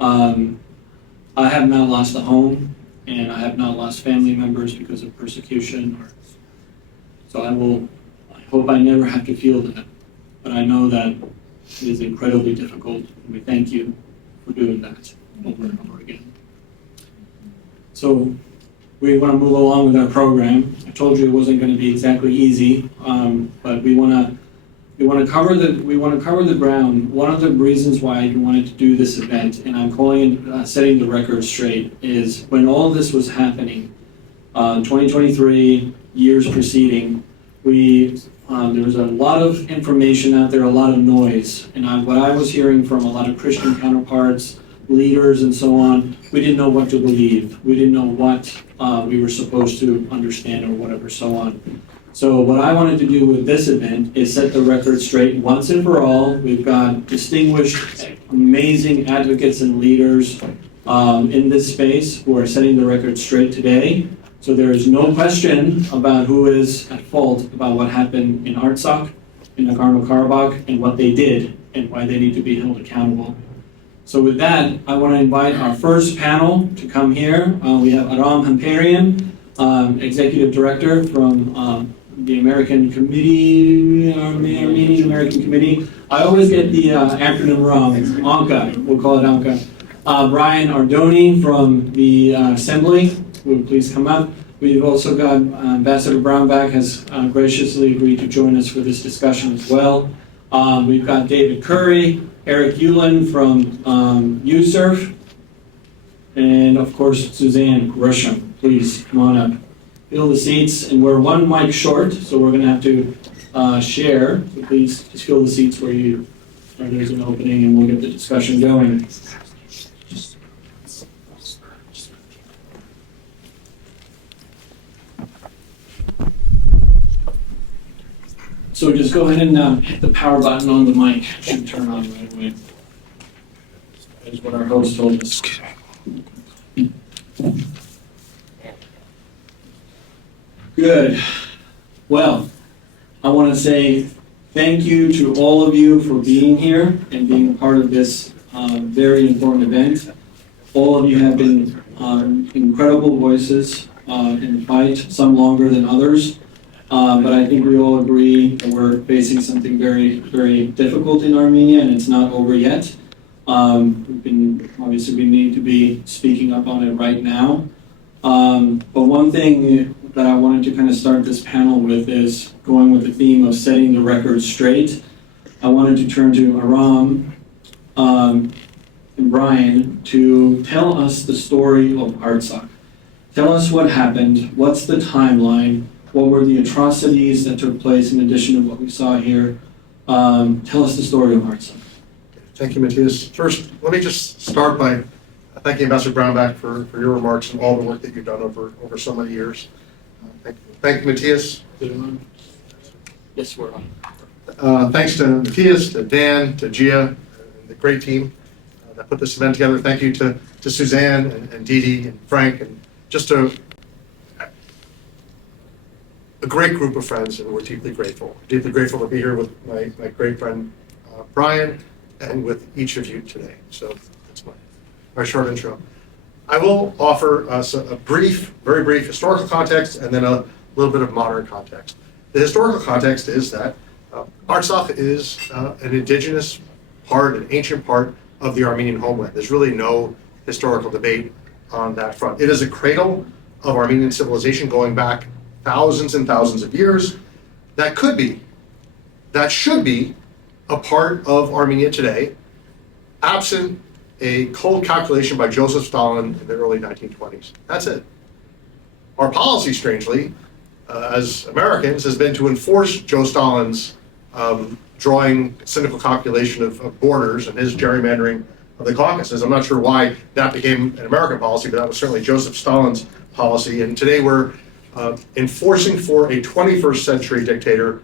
I have not lost a home, and I have not lost family members because of persecution. So I hope I never have to feel that. But I know that it is incredibly difficult, and we thank you for doing that over and over again. So we want to move along with our program. I told you it wasn't going to be exactly easy, but we want to cover the ground. One of the reasons why I wanted to do this event, and I'm calling it setting the record straight, is when all this was happening, 2023 years preceding, there was a lot of information out there, a lot of noise, and what I was hearing from a lot of Christian counterparts, leaders, and so on, we didn't know what to believe. We didn't know what we were supposed to understand or whatever, so on. So what I wanted to do with this event is set the record straight once and for all. We've got distinguished, amazing advocates and leaders in this space who are setting the record straight today. So there is no question about who is at fault about what happened in Artsakh, in Nagorno-Karabakh, and what they did and why they need to be held accountable. So with that, I want to invite our first panel to come here. We have Aram Hamparian, Executive Director from the American Committee, Armenian American Committee. I always get the acronym wrong. ANCA, we'll call it ANCA. Brian Ardoni from the Assembly, who would please come up. We've also got Ambassador Brownback has graciously agreed to join us for this discussion as well. We've got David Curry, Eric Ulan from USERF, and of course Suzanne Grisham. Please come on up. Fill the seats, and we're one mic short, so we're going to have to share. So please just fill the seats where there's an opening, and we'll get the discussion going. So just go ahead and hit the power button on the mic. It should turn on right away. That is what our host told us. Good. Well, I want to say thank you to all of you for being here and being part of this very important event. All of you have been incredible voices in the fight, some longer than others. But I think we all agree that we're facing something very, very difficult in Armenia, and it's not over yet. Obviously, we need to be speaking up on it right now. But one thing that I wanted to kind of start this panel with is going with the theme of setting the record straight. I wanted to turn to Aram and Brian to tell us the story of Artsakh. Tell us what happened, what's the timeline, what were the atrocities that took place in addition to what we saw here. Tell us the story of Artsakh. Thank you, Matthias. First, let me just start by thanking Ambassador Brownback for your remarks and all the work that you've done over so many years. Thank you, Matthias. Yes, we're on. Thanks to Matthias, to Dan, to Gia, the great team that put this event together. Thank you to Suzanne and Dee Dee and Frank, and just a great group of friends, and we're deeply grateful. Deeply grateful to be here with my great friend Brian, and with each of you today. So that's my short intro. I will offer us a brief, very brief historical context, and then a little bit of modern context. The historical context is that Artsakh is an indigenous part, an ancient part of the Armenian homeland. There's really no historical debate on that front. It is a cradle of Armenian civilization going back thousands and thousands of years. That should be a part of Armenia today, absent a cold calculation by Joseph Stalin in the early 1920s. That's it. Our policy, strangely, as Americans, has been to enforce Joe Stalin's drawing cynical calculation of borders and his gerrymandering of the Caucasus. I'm not sure why that became an American policy, but that was certainly Joseph Stalin's policy. And today we're enforcing for a 21st century dictator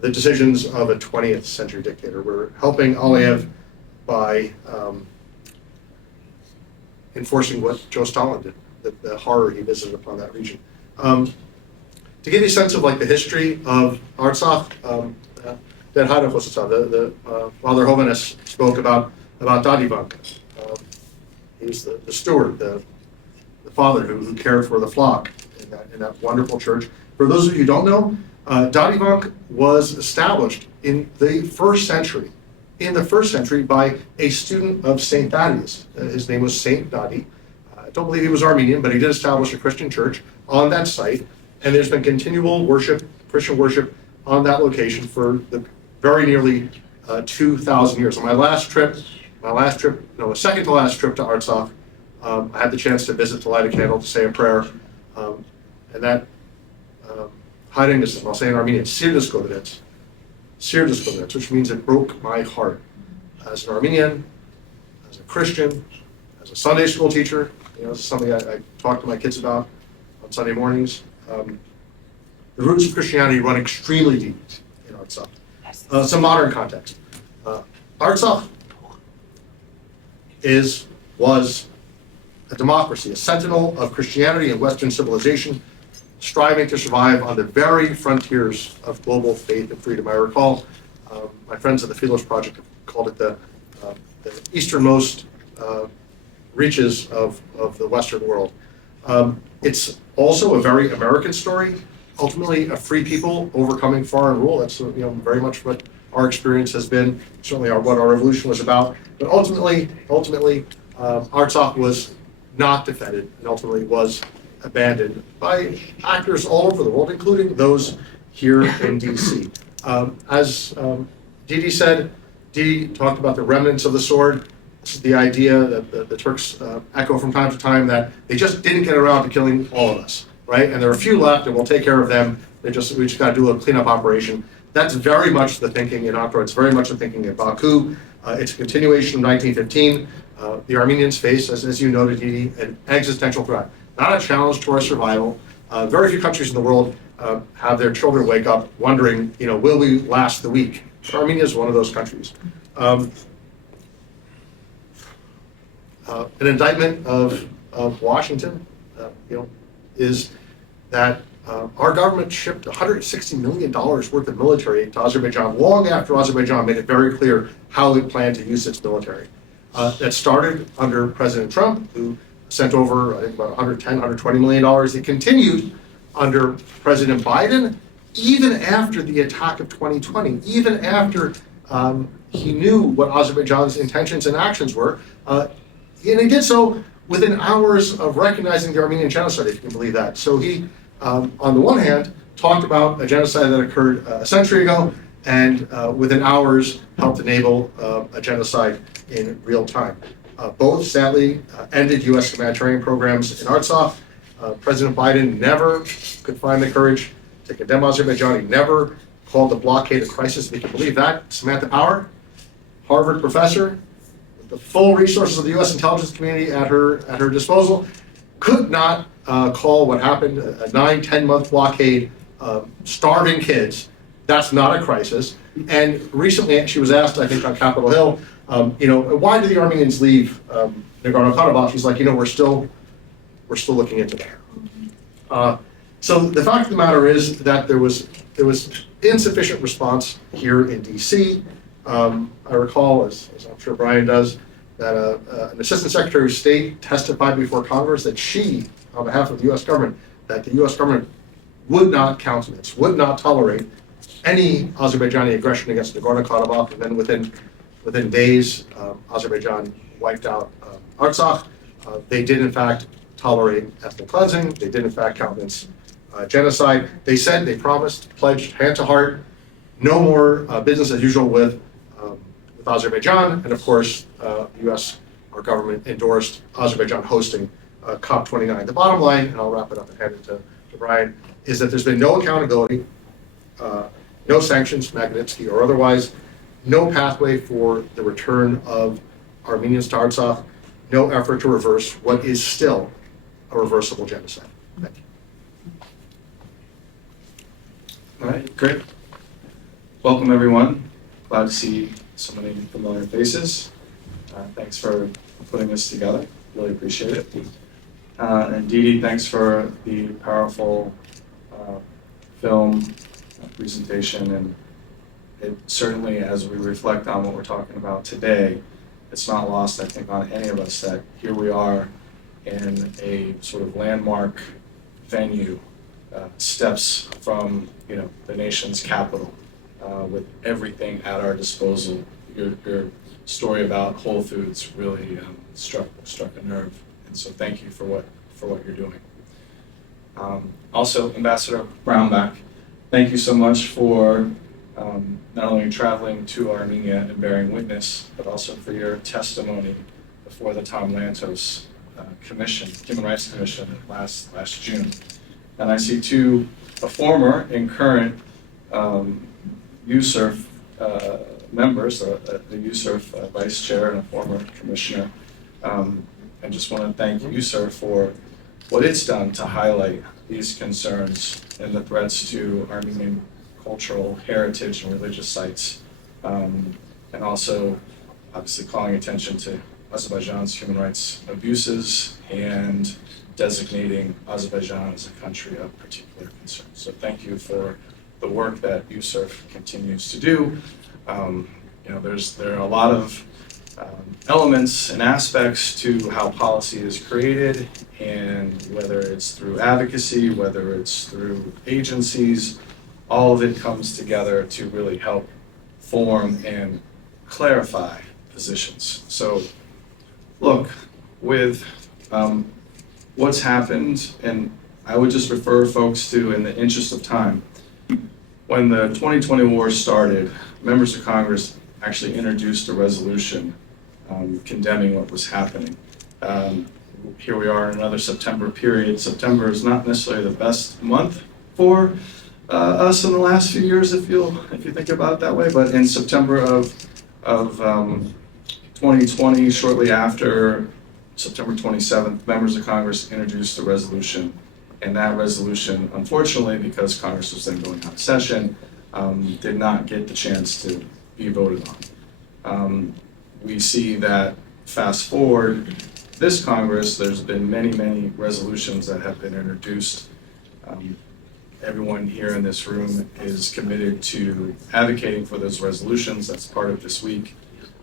the decisions of a 20th century dictator. We're helping Aliyev by enforcing what Joe Stalin did, the horror he visited upon that region. To give you a sense of like the history of Artsakh, the Father Hovhannes spoke about Dadivank. He's the steward, the father who cared for the flock in that wonderful church. For those of you who don't know, Dadivank was established in the first century by a student of Saint Thaddeus. His name was Saint Dadi. I don't believe he was Armenian, but he did establish a Christian church on that site, and there's been continual worship, Christian worship, on that location for the very nearly 2,000 years. On the second to last trip to Artsakh, I had the chance to visit, to light a candle, to say a prayer, and that I'll say in Armenian, Sirdiskovedets, which means it broke my heart. As an Armenian, as a Christian, as a Sunday school teacher, this is something I talk to my kids about on Sunday mornings. The roots of Christianity run extremely deep in Artsakh. Some modern context. Artsakh was a democracy, a sentinel of Christianity and Western civilization, striving to survive on the very frontiers of global faith and freedom. I recall my friends at the Philos Project have called it the easternmost reaches of the Western world. It's also a very American story, ultimately a free people overcoming foreign rule. That's very much what our experience has been, certainly what our revolution was about. But ultimately, Artsakh was not defended and ultimately was abandoned by actors all over the world, including those here in DC. As Didi said, Didi talked about the remnants of the sword. This is the idea that the Turks echo from time to time, that they just didn't get around to killing all of us, right? And there are a few left, and we'll take care of them. We just got to do a cleanup operation. That's very much the thinking in Ankara. It's very much the thinking in Baku. It's a continuation of 1915. The Armenians face, as you noted, Didi, an existential threat, not a challenge to our survival. Very few countries in the world have their children wake up wondering, will we last the week? Armenia is one of those countries. An indictment of Washington, is that our government shipped $160 million worth of military to Azerbaijan long after Azerbaijan made it very clear how it planned to use its military. That started under President Trump, who sent over, I think, about $120 million. It continued under President Biden, even after the attack of 2020, even after he knew what Azerbaijan's intentions and actions were. And he did so within hours of recognizing the Armenian genocide, if you can believe that. So he, on the one hand, talked about a genocide that occurred a century ago, and within hours helped enable a genocide in real time. Both, sadly, ended U.S. humanitarian programs in Artsakh. President Biden never could find the courage to condemn Azerbaijan. He never called the blockade a crisis, if you can believe that. Samantha Power, Harvard professor, with the full resources of the U.S. intelligence community at her disposal, could not call what happened, a 9-10 month blockade, starving kids. That's not a crisis. And recently she was asked, I think on Capitol Hill, why did the Armenians leave Nagorno-Karabakh? She's like, we're still looking into that. So the fact of the matter is that there was insufficient response here in DC. I recall, as I'm sure Brian does, that an assistant secretary of state testified before Congress that she, on behalf of the U.S. government, that the U.S. government would not countenance, would not tolerate any Azerbaijani aggression against Nagorno-Karabakh. And then within days, Azerbaijan wiped out Artsakh. They did, in fact, tolerate ethnic cleansing. They did, in fact, countenance genocide. They said, they promised, pledged, hand to heart, no more business as usual with Azerbaijan. And of course, the U.S., our government, endorsed Azerbaijan hosting COP29. The bottom line, and I'll wrap it up and hand it to Brian, is that there's been no accountability, no sanctions, Magnitsky or otherwise, no pathway for the return of Armenians to Artsakh, no effort to reverse what is still a reversible genocide. Thank you. All right, great. Welcome, everyone. Glad to see so many familiar faces. Thanks for putting this together. Really appreciate it. And Didi, thanks for the powerful film presentation. And it certainly, as we reflect on what we're talking about today, it's not lost, I think, on any of us that here we are in a sort of landmark venue, steps from the nation's capital, with everything at our disposal. Your story about Whole Foods really struck a nerve, and so thank you for what you're doing. Also, Ambassador Brownback, thank you so much for not only traveling to Armenia and bearing witness, but also for your testimony before the Tom Lantos Commission, Human Rights Commission, last June. And I see a former and current USERF members, a USERF vice chair and a former commissioner. I just want to thank USERF for what it's done to highlight these concerns and the threats to Armenian cultural heritage and religious sites, and also obviously calling attention to Azerbaijan's human rights abuses and designating Azerbaijan as a country of particular concern. So thank you for the work that USERF continues to do. There are a lot of elements and aspects to how policy is created, and whether it's through advocacy, whether it's through agencies, all of it comes together to really help form and clarify positions. So look, with what's happened, and I would just refer folks to, in the interest of time, when the 2020 war started, members of Congress actually introduced a resolution condemning what was happening. Here we are in another September period. September is not necessarily the best month for us in the last few years, if you think about it that way. But in September of 2020, shortly after September 27th, members of Congress introduced a resolution, and that resolution, unfortunately, because Congress was then going out of session, did not get the chance to be voted on. We see that fast forward this Congress, there's been many, many resolutions that have been introduced. Everyone here in this room is committed to advocating for those resolutions. That's part of this week.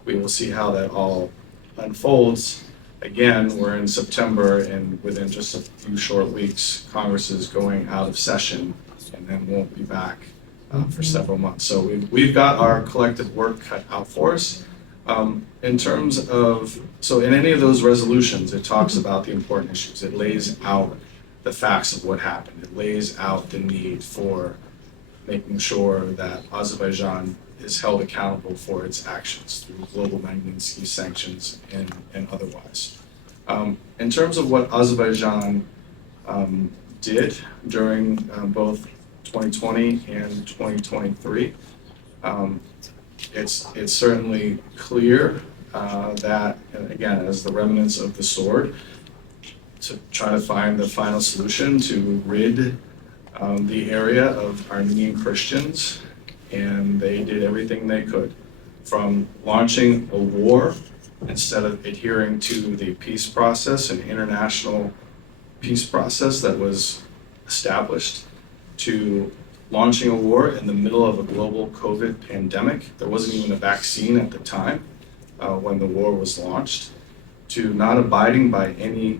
We will see how that all unfolds. Again, we're in September, and within just a few short weeks, Congress is going out of session and then won't be back for several months. So we've got our collective work cut out for us. In terms of, so in any of those resolutions, it talks about the important issues. It lays out the facts of what happened. It lays out the need for making sure that Azerbaijan is held accountable for its actions through global Magnitsky sanctions and otherwise. In terms of what Azerbaijan did during both 2020 and 2023, it's certainly clear that, again, as the remnants of the sword, to try to find the final solution to rid the area of Armenian Christians, and they did everything they could, from launching a war instead of adhering to the peace process and international peace process that was established, to launching a war in the middle of a global COVID pandemic. There wasn't even a vaccine at the time when the war was launched, to not abiding by any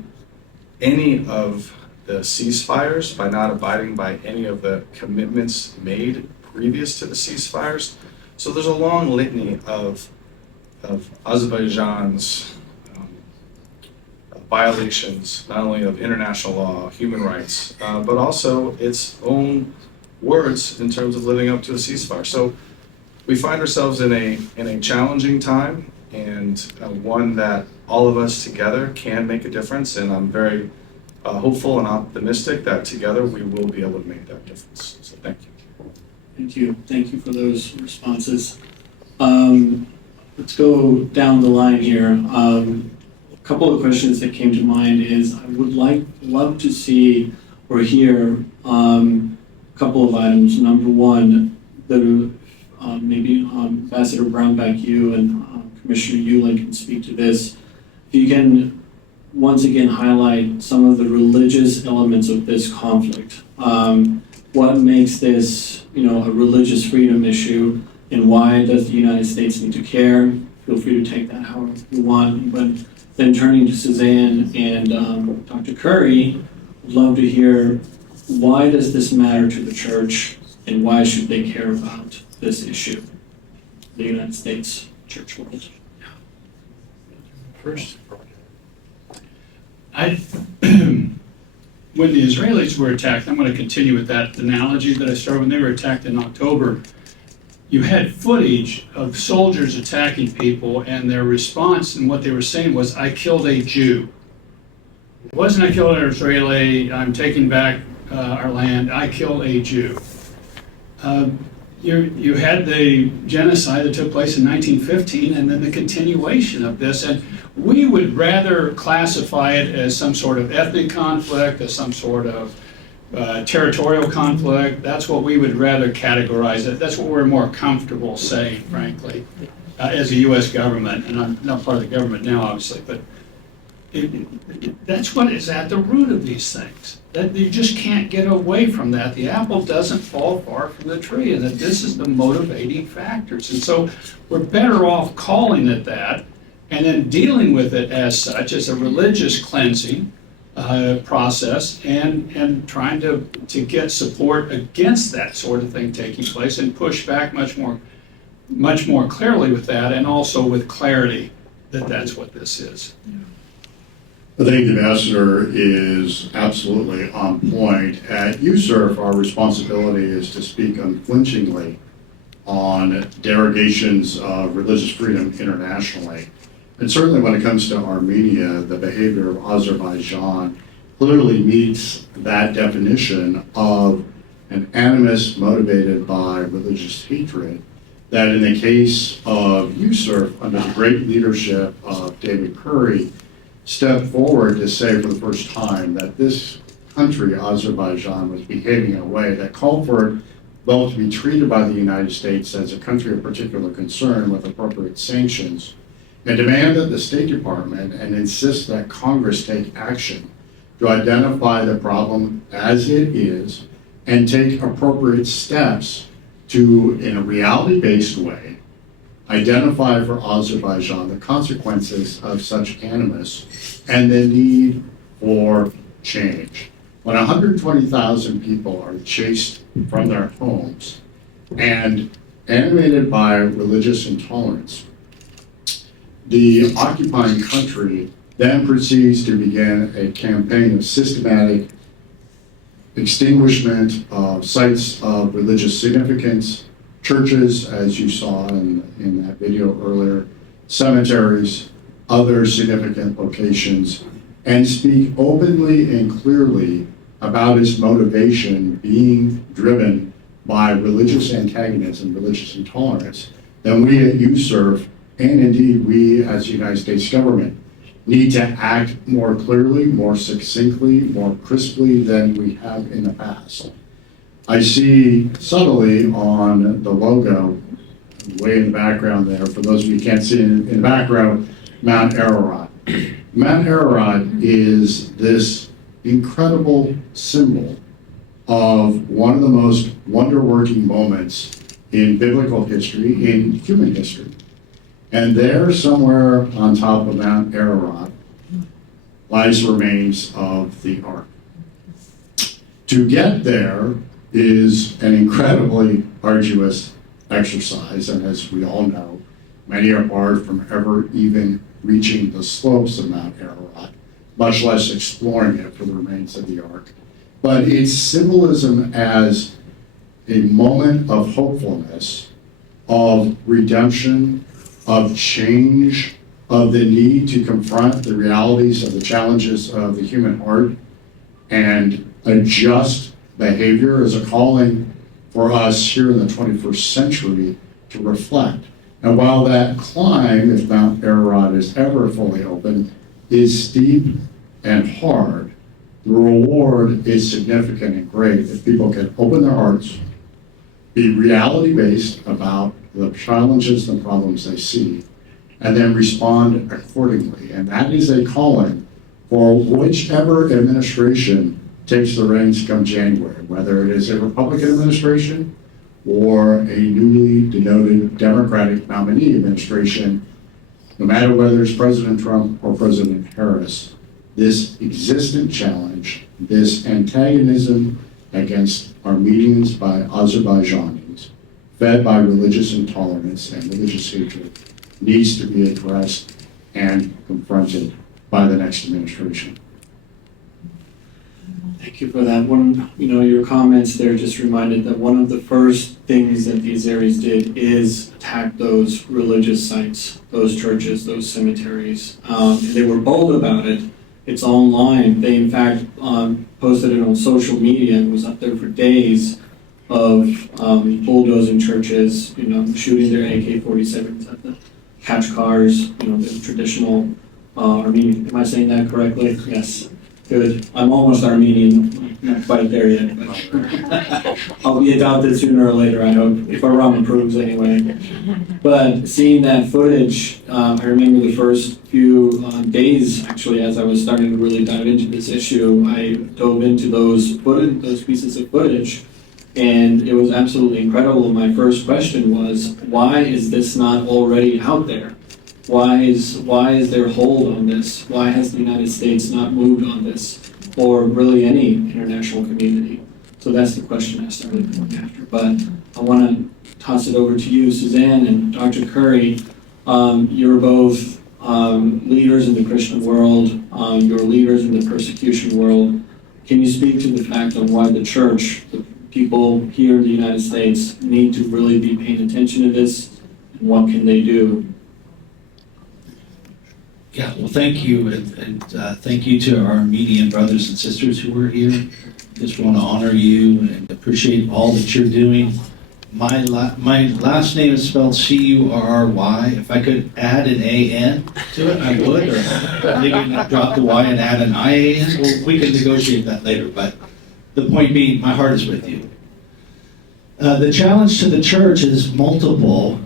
of the ceasefires, by not abiding by any of the commitments made previous to the ceasefires. So there's a long litany of Azerbaijan's violations, not only of international law, human rights, but also its own words in terms of living up to a ceasefire. So we find ourselves in a challenging time, and one that all of us together can make a difference, and I'm very hopeful and optimistic that together we will be able to make that difference. So thank you. Thank you. Thank you for those responses. Let's go down the line here. A couple of questions that came to mind is I would love to see or hear a couple of items. Number one, maybe Ambassador Brownback, you and Commissioner Yulin can speak to this. If you can once again highlight some of the religious elements of this conflict. What makes this, a religious freedom issue, and why does the United States need to care? Feel free to take that however you want. But then turning to Suzanne and Dr. Curry, I'd love to hear, why does this matter to the church, and why should they care about this issue, the United States church world? First, when the Israelis were attacked, I'm going to continue with that analogy that I started when they were attacked in October. You had footage of soldiers attacking people, and their response and what they were saying was, "I killed a Jew." It wasn't, "I killed an Israeli, I'm taking back our land, I killed a Jew." You had the genocide that took place in 1915, and then the continuation of this, and we would rather classify it as some sort of ethnic conflict, as some sort of territorial conflict. That's what we would rather categorize it. That's what we're more comfortable saying, frankly, as a U.S. government, and I'm not part of the government now, obviously, but that's what is at the root of these things. That you just can't get away from that. The apple doesn't fall far from the tree, and that this is the motivating factors. And so we're better off calling it that, and then dealing with it as such, as a religious cleansing process, and trying to get support against that sort of thing taking place, and push back much more clearly with that, and also with clarity that that's what this is. I think the ambassador is absolutely on point. At USERF, our responsibility is to speak unflinchingly on derogations of religious freedom internationally. And certainly when it comes to Armenia, the behavior of Azerbaijan clearly meets that definition of an animus motivated by religious hatred, that in the case of USERF, under the great leadership of David Curry, stepped forward to say for the first time that this country, Azerbaijan, was behaving in a way that called for it both to be treated by the United States as a country of particular concern with appropriate sanctions, and demand that the State Department and insist that Congress take action to identify the problem as it is and take appropriate steps to, in a reality-based way, identify for Azerbaijan the consequences of such animus and the need for change. When 120,000 people are chased from their homes and animated by religious intolerance, the occupying country then proceeds to begin a campaign of systematic extinguishment of sites of religious significance, churches, as you saw in that video earlier, cemeteries, other significant locations, and speak openly and clearly about its motivation being driven by religious antagonism, religious intolerance, then we at USERF, and indeed we as the United States government, need to act more clearly, more succinctly, more crisply than we have in the past. I see subtly on the logo, way in the background there, for those of you who can't see in the background, Mount Ararat. Mount Ararat is this incredible symbol of one of the most wonder-working moments in biblical history, in human history. And there, somewhere on top of Mount Ararat, lies the remains of the Ark. To get there is an incredibly arduous exercise, and as we all know, many are barred from ever even reaching the slopes of Mount Ararat, much less exploring it for the remains of the Ark. But its symbolism as a moment of hopefulness, of redemption, of change, of the need to confront the realities of the challenges of the human heart and adjust behavior is a calling for us here in the 21st century to reflect. And while that climb, if Mount Ararat is ever fully open, is steep and hard, the reward is significant and great if people can open their hearts, be reality-based about the challenges and problems they see, and then respond accordingly. And that is a calling for whichever administration takes the reins come January, whether it is a Republican administration or a newly denoted Democratic nominee administration, no matter whether it's President Trump or President Harris, this existent challenge, this antagonism against Armenians by Azerbaijanis, fed by religious intolerance and religious hatred, needs to be addressed and confronted by the next administration. Thank you for that. Your comments there just reminded that one of the first things that the Azeris did is attack those religious sites, those churches, those cemeteries. They were bold about it. It's online. They, in fact, posted it on social media and was up there for days of bulldozing churches, shooting their AK-47s at the catch cars, the traditional Armenian. Am I saying that correctly? Yes. Good. I'm almost Armenian. Not quite there yet, but I'll be adopted sooner or later, I hope, if our Ram approves anyway. But seeing that footage, I remember the first few days, actually, as I was starting to really dive into this issue, I dove into those pieces of footage, and it was absolutely incredible. My first question was, why is this not already out there? Why is there hold on this? Why has the United States not moved on this, or really any international community? So that's the question I started going after. But I want to toss it over to you, Suzanne and Dr. Curry. You're both leaders in the Christian world, your leaders in the persecution world. Can you speak to the fact on why the church, the people here in the United States, need to really be paying attention to this, and what can they do? Yeah, well, thank you, and thank you to our Armenian brothers and sisters who are here. Just want to honor you and appreciate all that you're doing. My last name is spelled C-U-R-R-Y. If I could add an A-N to it, I would, or maybe not drop the Y and add an I-A-N. Well, we can negotiate that later, but the point being, my heart is with you. The challenge to the church is multiple.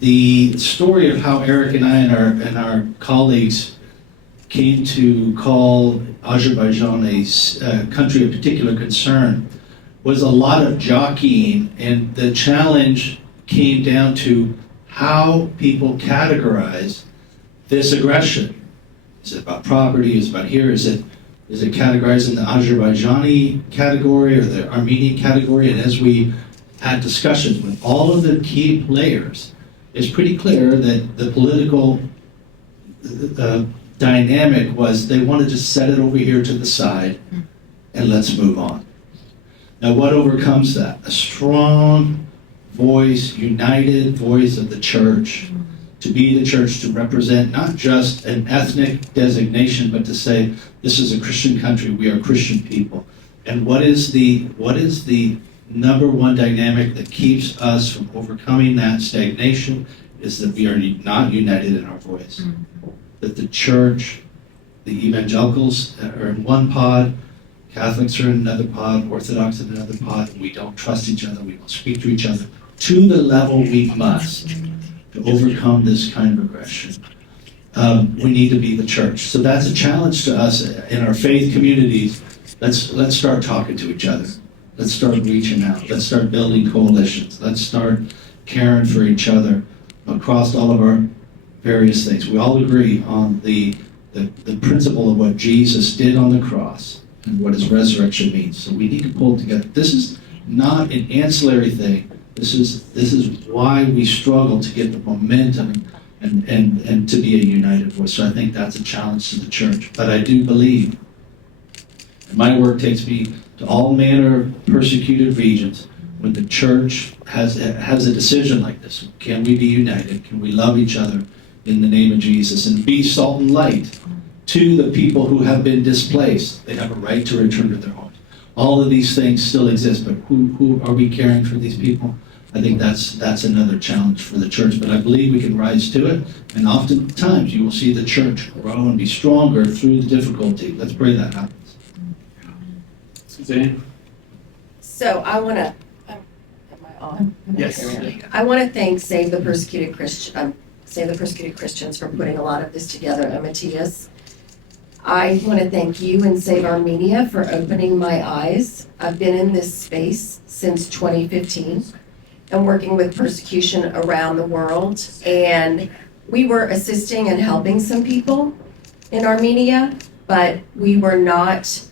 The story of how Eric and I and our colleagues came to call Azerbaijan a country of particular concern was a lot of jockeying, and the challenge came down to how people categorize this aggression. Is it about property? Is it about here? Is it categorized in the Azerbaijani category or the Armenian category? And as we had discussions with all of the key players, it's pretty clear that the political dynamic was they wanted to set it over here to the side and let's move on. Now, what overcomes that? A strong voice, united voice of the church, to be the church, to represent not just an ethnic designation, but to say, this is a Christian country, we are Christian people. And what is the number one dynamic that keeps us from overcoming that stagnation is that we are not united in our voice. That the church, the evangelicals are in one pod, Catholics are in another pod, Orthodox in another pod, and we don't trust each other, we don't speak to each other to the level we must to overcome this kind of aggression. We need to be the church. So that's a challenge to us in our faith communities. Let's start talking to each other. Let's start reaching out. Let's start building coalitions. Let's start caring for each other across all of our various things. We all agree on the principle of what Jesus did on the cross and what his resurrection means. So we need to pull together. This is not an ancillary thing. This is why we struggle to get the momentum and to be a united voice. So I think that's a challenge to the church. But I do believe, and my work takes me to all manner of persecuted regions, when the church has a decision like this. Can we be united? Can we love each other in the name of Jesus and be salt and light to the people who have been displaced? They have a right to return to their homes. All of these things still exist, but who are we caring for these people? I think that's another challenge for the church, but I believe we can rise to it, and oftentimes you will see the church grow and be stronger through the difficulty. Let's pray that happens. Suzanne? So I want to, am I on? Yes. I want to thank Save the Persecuted Christians for putting a lot of this together, and Matthias. I want to thank you and Save Armenia for opening my eyes. I've been in this space since 2015 and working with persecution around the world, and we were assisting and helping some people in Armenia, but we were not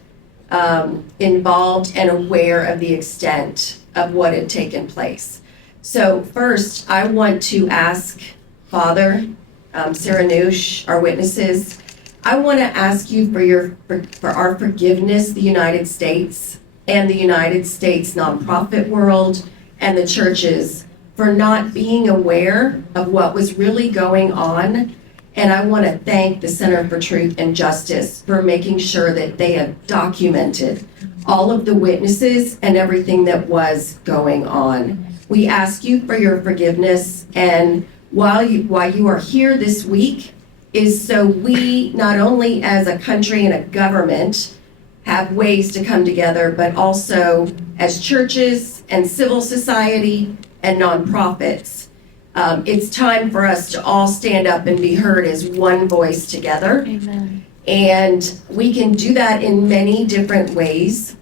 involved and aware of the extent of what had taken place. So first, I want to ask Father, Saranush, our witnesses, I want to ask you for our forgiveness, the United States and the United States nonprofit world and the churches, for not being aware of what was really going on. And I want to thank the Center for Truth and Justice for making sure that they have documented all of the witnesses and everything that was going on. We ask you for your forgiveness, and why you are here this week is so we, not only as a country and a government, have ways to come together, but also as churches and civil society and nonprofits. It's time for us to all stand up and be heard as one voice together. Amen. And we can do that in many different ways.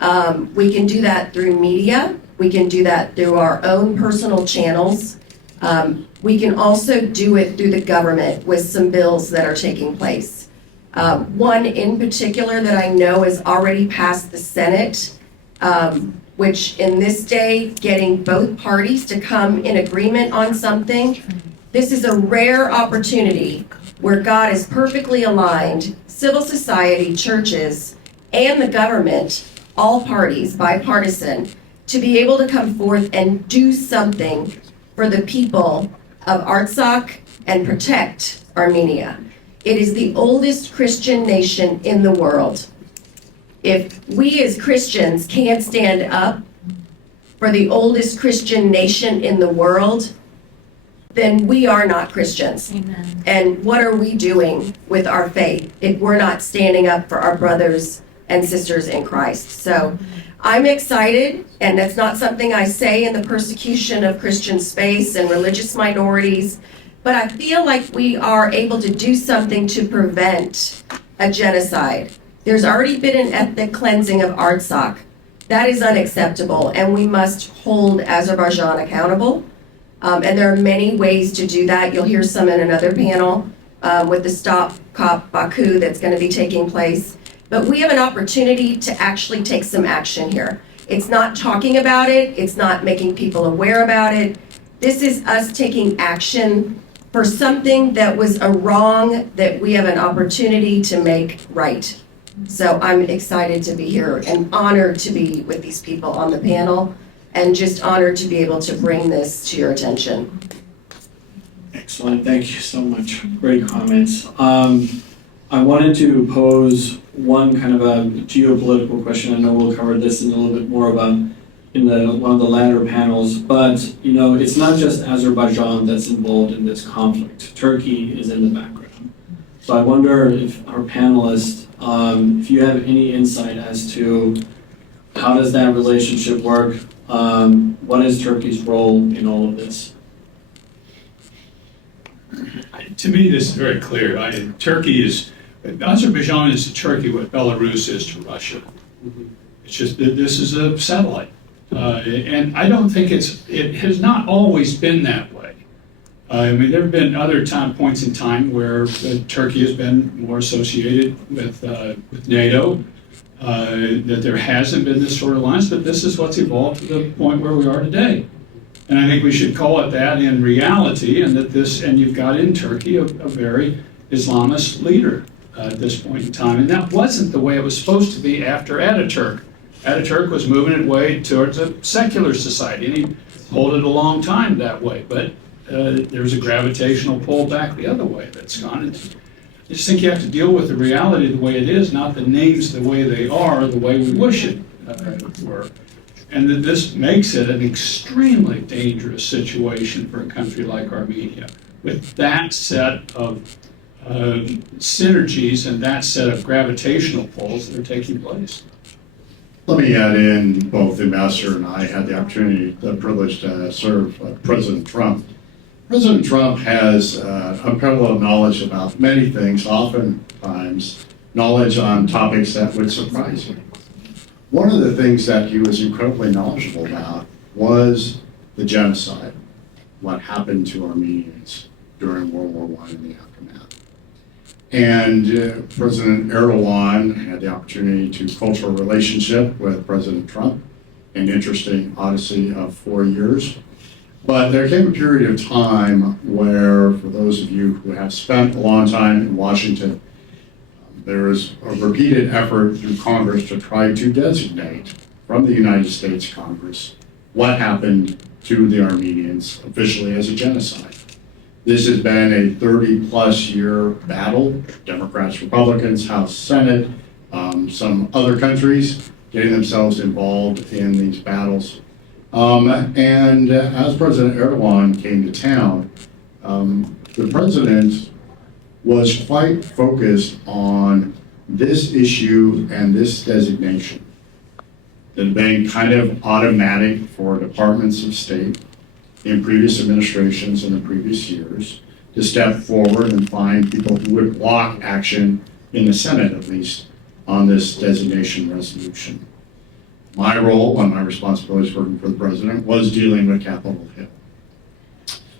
We can do that through media. We can do that through our own personal channels. We can also do it through the government with some bills that are taking place. One in particular that I know has already passed the Senate, which in this day, getting both parties to come in agreement on something. This is a rare opportunity where God is perfectly aligned, civil society, churches, and the government, all parties, bipartisan, to be able to come forth and do something for the people of Artsakh and protect Armenia. It is the oldest Christian nation in the world. If we as Christians can't stand up for the oldest Christian nation in the world, then we are not Christians. Amen. And what are we doing with our faith if we're not standing up for our brothers and sisters in Christ? So I'm excited, and that's not something I say in the persecution of Christian space and religious minorities, but I feel like we are able to do something to prevent a genocide. There's already been an ethnic cleansing of Artsakh. That is unacceptable, and we must hold Azerbaijan accountable. And there are many ways to do that. You'll hear some in another panel with the Stop Cop Baku that's going to be taking place. But we have an opportunity to actually take some action here. It's not talking about it. It's not making people aware about it. This is us taking action for something that was a wrong that we have an opportunity to make right. So I'm excited to be here and honored to be with these people on the panel, and just honored to be able to bring this to your attention. Excellent, thank you so much. Great comments. I wanted to pose one kind of a geopolitical question. I know we'll cover this in a little bit more about in one of the latter panels, but you know, it's not just Azerbaijan that's involved in this conflict. Turkey is in the background. So I wonder if our panelists, if you have any insight as to how does that relationship work? What is Turkey's role in all of this? To me, this is very clear. Azerbaijan is to Turkey what Belarus is to Russia. It's just that this is a satellite. And I don't think it has not always been that way. I mean, there have been other points in time where Turkey has been more associated with NATO, that there hasn't been this sort of alliance, but this is what's evolved to the point where we are today. And I think we should call it that in reality, and you've got in Turkey a very Islamist leader at this point in time. And that wasn't the way it was supposed to be after Ataturk. Ataturk was moving its way towards a secular society, and he pulled it a long time that way. But there's a gravitational pull back the other way that's gone. I just think you have to deal with the reality the way it is, not the names the way they are, the way we wish it were. And that this makes it an extremely dangerous situation for a country like Armenia, with that set of synergies and that set of gravitational pulls that are taking place. Let me add in, both the ambassador and I had the opportunity, the privilege to serve President Trump. President Trump has unparalleled knowledge about many things, oftentimes knowledge on topics that would surprise you. One of the things that he was incredibly knowledgeable about was the genocide, what happened to Armenians during World War I and the aftermath. And President Erdogan had the opportunity to culture a relationship with President Trump, an interesting odyssey of 4 years. But there came a period of time where, for those of you who have spent a long time in Washington, there is a repeated effort through Congress to try to designate from the United States Congress what happened to the Armenians officially as a genocide. This has been a 30-plus year battle, Democrats, Republicans, House, Senate, some other countries getting themselves involved in these battles. And as President Erdogan came to town, the president was quite focused on this issue and this designation that had been kind of automatic for departments of state in previous administrations in the previous years to step forward and find people who would block action in the Senate, at least, on this designation resolution. My role and my responsibilities working for the president was dealing with Capitol Hill.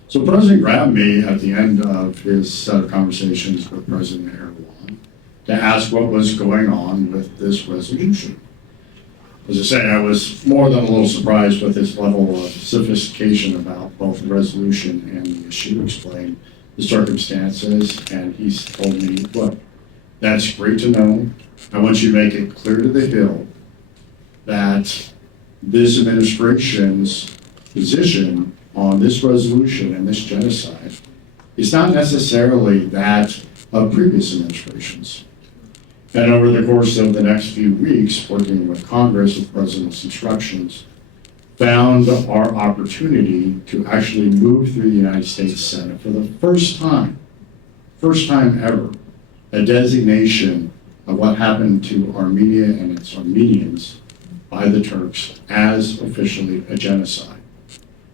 So the president grabbed me at the end of his set of conversations with President Erdogan to ask what was going on with this resolution. As I say, I was more than a little surprised with his level of sophistication about both the resolution and the issue, explained the circumstances, and he's told me, look, that's great to know. I want you to make it clear to the Hill that this administration's position on this resolution and this genocide is not necessarily that of previous administrations. And over the course of the next few weeks, working with Congress with President's instructions, found our opportunity to actually move through the United States Senate for the first time ever, a designation of what happened to Armenia and its Armenians by the Turks as officially a genocide.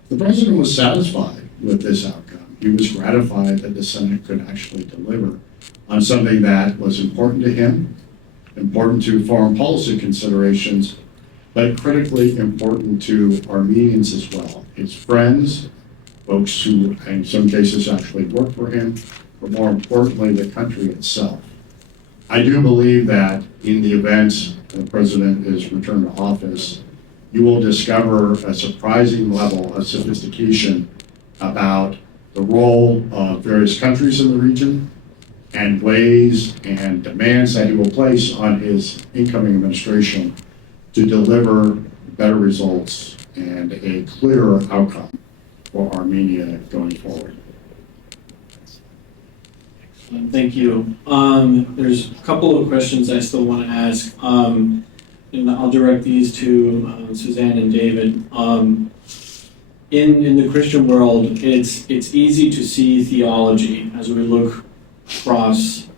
The president was satisfied with this outcome. He was gratified that the Senate could actually deliver on something that was important to him, important to foreign policy considerations, but critically important to Armenians as well, his friends, folks who in some cases actually work for him, but more importantly, the country itself. I do believe that in the event the president is returned to office, you will discover a surprising level of sophistication about the role of various countries in the region and ways and demands that he will place on his incoming administration to deliver better results and a clearer outcome for Armenia going forward. Thank you. There's a couple of questions I still want to ask, and I'll direct these to Suzanne and David. In the Christian world, it's easy to see theology as we look across,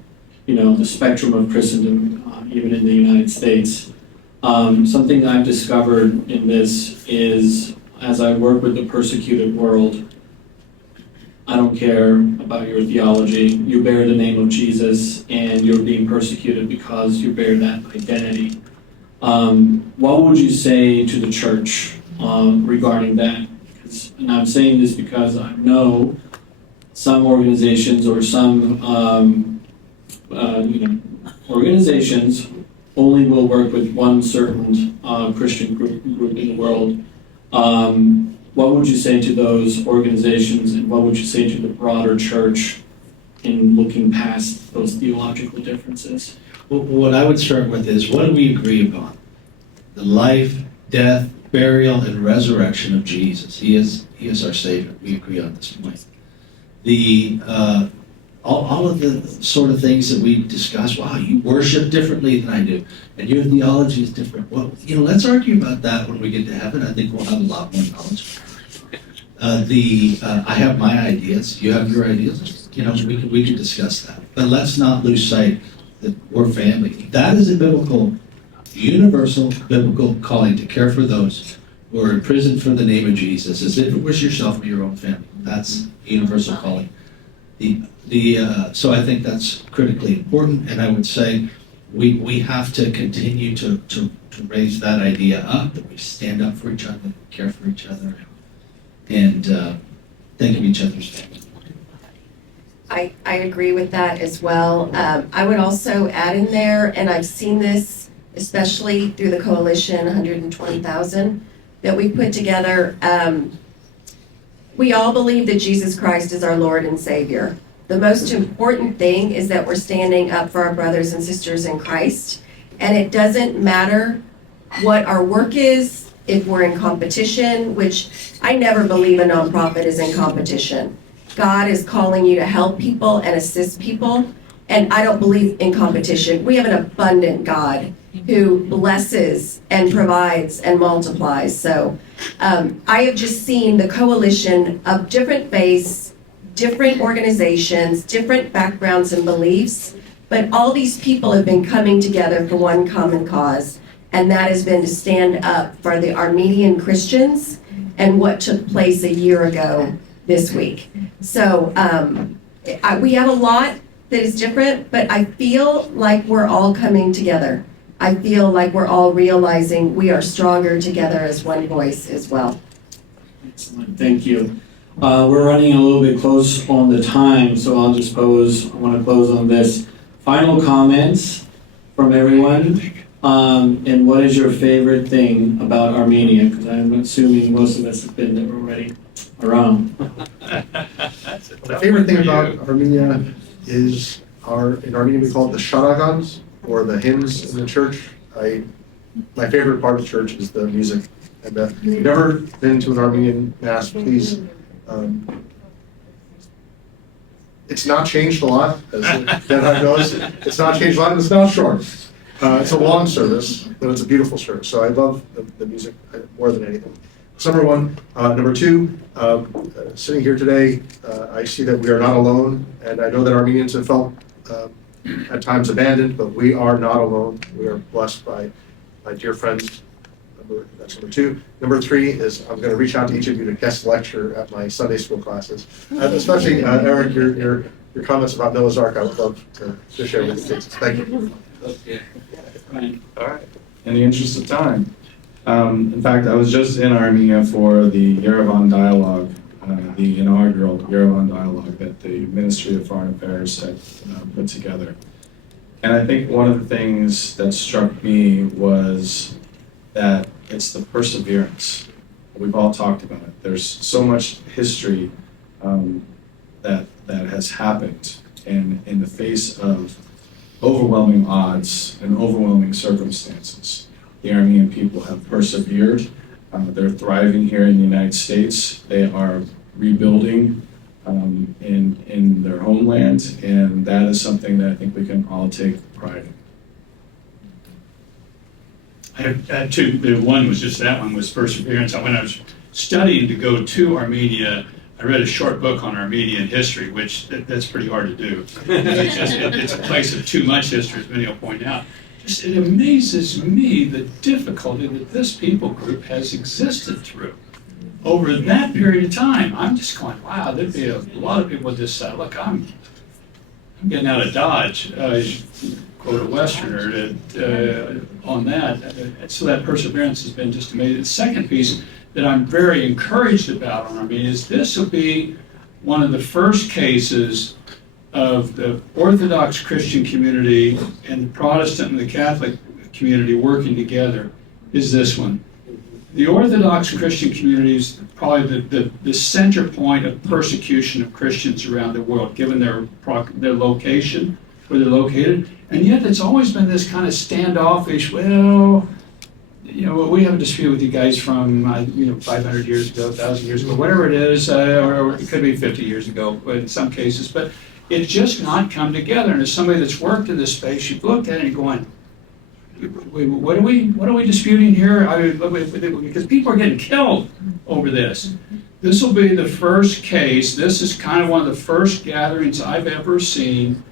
the spectrum of Christendom, even in the United States. Something I've discovered in this is, as I work with the persecuted world, I don't care about your theology. You bear the name of Jesus, and you're being persecuted because you bear that identity. What would you say to the church regarding that? And I'm saying this because I know some organizations or some organizations only will work with one certain Christian group in the world. What would you say to those organizations, and what would you say to the broader church in looking past those theological differences? Well, what I would start with is, what do we agree upon? The life, death, burial, and resurrection of Jesus. He is our Savior. We agree on this point. All of the sort of things that we discuss, wow, you worship differently than I do, and your theology is different. Well, let's argue about that when we get to heaven. I think we'll have a lot more knowledge. I have my ideas. You have your ideas. We can discuss that. But let's not lose sight that we're family. That is a universal biblical calling to care for those who are imprisoned for the name of Jesus, as if it was yourself or your own family. That's a universal calling. So I think that's critically important, and I would say we have to continue to raise that idea up, that we stand up for each other, care for each other, and think of each other's family. I agree with that as well. I would also add in there, and I've seen this especially through the coalition, 120,000, that we put together. We all believe that Jesus Christ is our Lord and Savior. The most important thing is that we're standing up for our brothers and sisters in Christ. And it doesn't matter what our work is, if we're in competition, which I never believe a nonprofit is in competition. God is calling you to help people and assist people. And I don't believe in competition. We have an abundant God who blesses and provides and multiplies. So I have just seen the coalition of different faiths, different organizations, different backgrounds and beliefs, but all these people have been coming together for one common cause, and that has been to stand up for the Armenian Christians and what took place a year ago this week. So we have a lot that is different, but I feel like we're all coming together. I feel like we're all realizing we are stronger together as one voice as well. Excellent, thank you. We're running a little bit close on the time, so I want to close on this. Final comments from everyone. And what is your favorite thing about Armenia? Because I'm assuming most of us have been there already around. My favorite thing about Armenia is in Armenia we call it the sharagans, or the hymns in the church. My favorite part of the church is the music. And if you've never been to an Armenian mass, please. It's not changed a lot, as Dan I've noticed. It's not changed a lot, and it's not short. It's a long service, but it's a beautiful service. So I love the music more than anything. That's number one. Number two, sitting here today, I see that we are not alone, and I know that Armenians have felt at times abandoned, but we are not alone. We are blessed by dear friends. That's number two. Number three is I'm going to reach out to each of you to guest lecture at my Sunday school classes. Especially Eric, your comments about Noah's Ark, I would love to share with the kids. Thank you. Okay. All right. In the interest of time, in fact, I was just in Armenia for the Yerevan Dialogue, the inaugural Yerevan Dialogue that the Ministry of Foreign Affairs had put together. And I think one of the things that struck me was that it's the perseverance. We've all talked about it. There's so much history that has happened, and in the face of overwhelming odds and overwhelming circumstances, the Armenian people have persevered. They're thriving here in the United States. They are rebuilding in their homeland, and that is something that I think we can all take pride in. I have two. One was just that one was perseverance. When I was studying to go to Armenia, I read a short book on Armenian history, which that's pretty hard to do. It's a place of too much history, as many will point out. It amazes me the difficulty that this people group has existed through over that period of time. I'm just going, wow, there'd be a lot of people just say, look, I'm getting out of Dodge. Quote a Westerner on that. So that perseverance has been just amazing. The second piece that I'm very encouraged about on Armenia is this will be one of the first cases of the Orthodox Christian community and the Protestant and the Catholic community working together is this one. The Orthodox Christian community is probably the center point of persecution of Christians around the world, given their location, where they're located. And yet it's always been this kind of standoffish, well, we have a dispute with you guys from, 500 years ago, 1,000 years ago, whatever it is, or it could be 50 years ago in some cases, but it's just not come together. And as somebody that's worked in this space, you've looked at it and going, what are we disputing here? Because people are getting killed over this. This will be the first case. This is kind of one of the first gatherings I've ever seen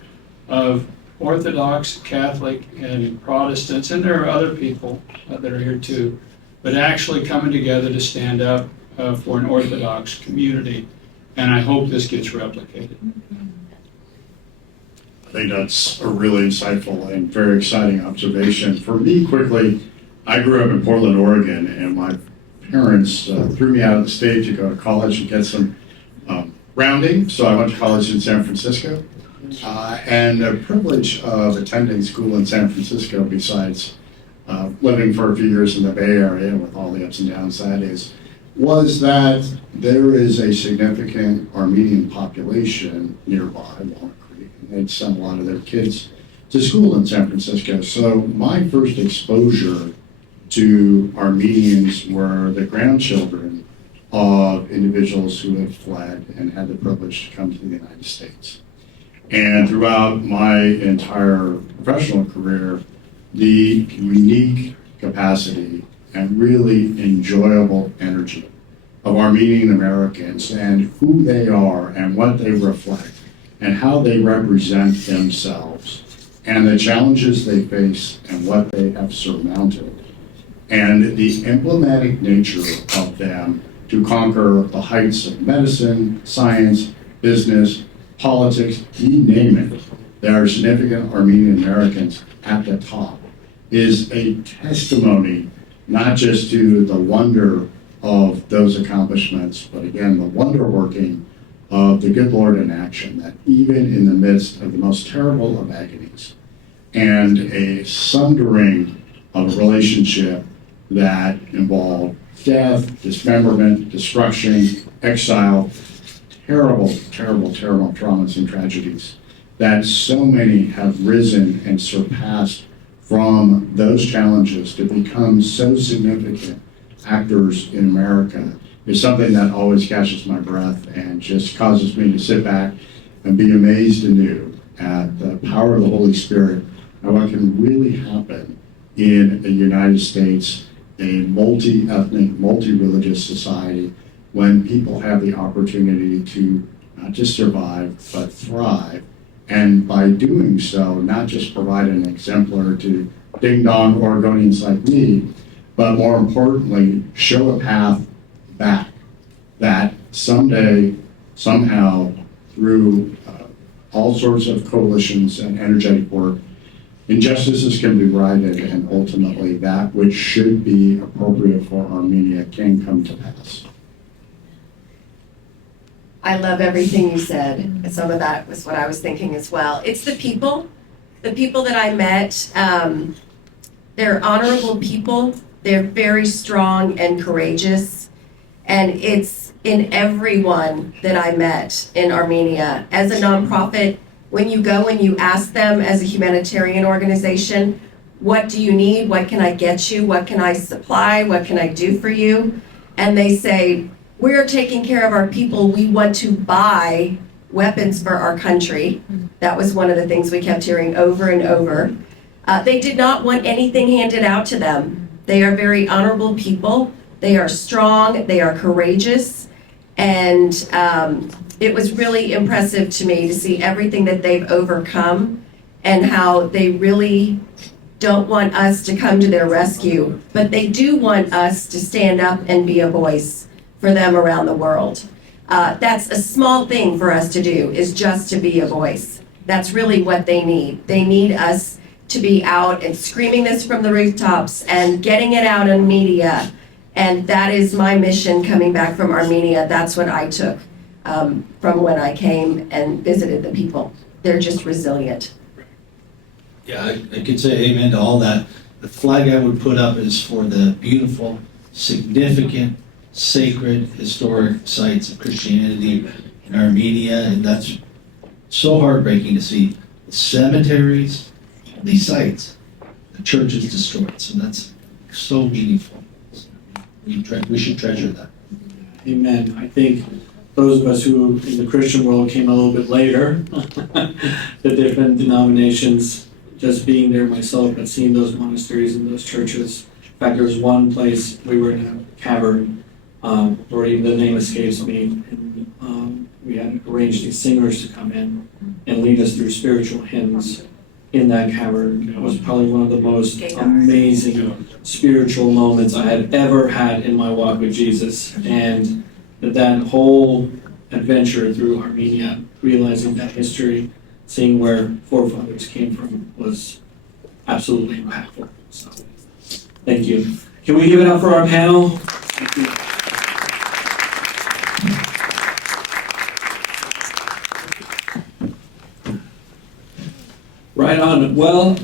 of Orthodox, Catholic, and Protestants, and there are other people that are here too, but actually coming together to stand up for an Orthodox community. And I hope this gets replicated. I think that's a really insightful and very exciting observation. For me, quickly, I grew up in Portland, Oregon, and my parents threw me out of the state to go to college and get some rounding. So I went to college in San Francisco. And the privilege of attending school in San Francisco, besides living for a few years in the Bay Area with all the ups and downs that is, was that there is a significant Armenian population nearby, Walnut Creek, and they'd send a lot of their kids to school in San Francisco. So my first exposure to Armenians were the grandchildren of individuals who had fled and had the privilege to come to the United States. And throughout my entire professional career, the unique capacity and really enjoyable energy of Armenian Americans and who they are and what they reflect and how they represent themselves and the challenges they face and what they have surmounted and the emblematic nature of them to conquer the heights of medicine, science, business, politics, you name it. There are significant Armenian Americans at the top, is a testimony not just to the wonder of those accomplishments, but again, the wonder working of the good Lord in action, that even in the midst of the most terrible of agonies and a sundering of a relationship that involved death, dismemberment, destruction, exile, terrible, terrible, terrible traumas and tragedies that so many have risen and surpassed from those challenges to become so significant actors in America is something that always catches my breath and just causes me to sit back and be amazed anew at the power of the Holy Spirit and what can really happen in a United States, a multi-ethnic, multi-religious society, when people have the opportunity to not just survive, but thrive. And by doing so, not just provide an exemplar to ding-dong Oregonians like me, but more importantly, show a path back that someday, somehow, through all sorts of coalitions and energetic work, injustices can be righted, and ultimately that which should be appropriate for Armenia can come to pass. I love everything you said, and some of that was what I was thinking as well. It's the people that I met. They're honorable people. They're very strong and courageous, and it's in everyone that I met in Armenia. As a nonprofit, when you go and you ask them as a humanitarian organization, what do you need? What can I get you? What can I supply? What can I do for you? And they say, we're taking care of our people. We want to buy weapons for our country. That was one of the things we kept hearing over and over. They did not want anything handed out to them. They are very honorable people. They are strong. They are courageous. And it was really impressive to me to see everything that they've overcome and how they really don't want us to come to their rescue, but they do want us to stand up and be a voice for them around the world. That's a small thing for us to do, is just to be a voice. That's really what they need. They need us to be out and screaming this from the rooftops and getting it out in media. And that is my mission coming back from Armenia. That's what I took from when I came and visited the people. They're just resilient. Yeah, I could say amen to all that. The flag I would put up is for the beautiful, significant, sacred, historic sites of Christianity in Armenia, and that's so heartbreaking to see the cemeteries, these sites, the churches destroyed. So that's so meaningful. We should treasure that. Amen. I think those of us who in the Christian world came a little bit later, the different denominations, just being there myself, but seeing those monasteries and those churches. In fact, there was one place we were in a cavern, or even the name escapes me, and we had arranged these singers to come in and lead us through spiritual hymns in that cavern. It was probably one of the most amazing spiritual moments I had ever had in my walk with Jesus. And that whole adventure through Armenia, realizing that history, seeing where forefathers came from, was absolutely impactful. So, thank you. Can we give it up for our panel? Thank you. Right on. Well,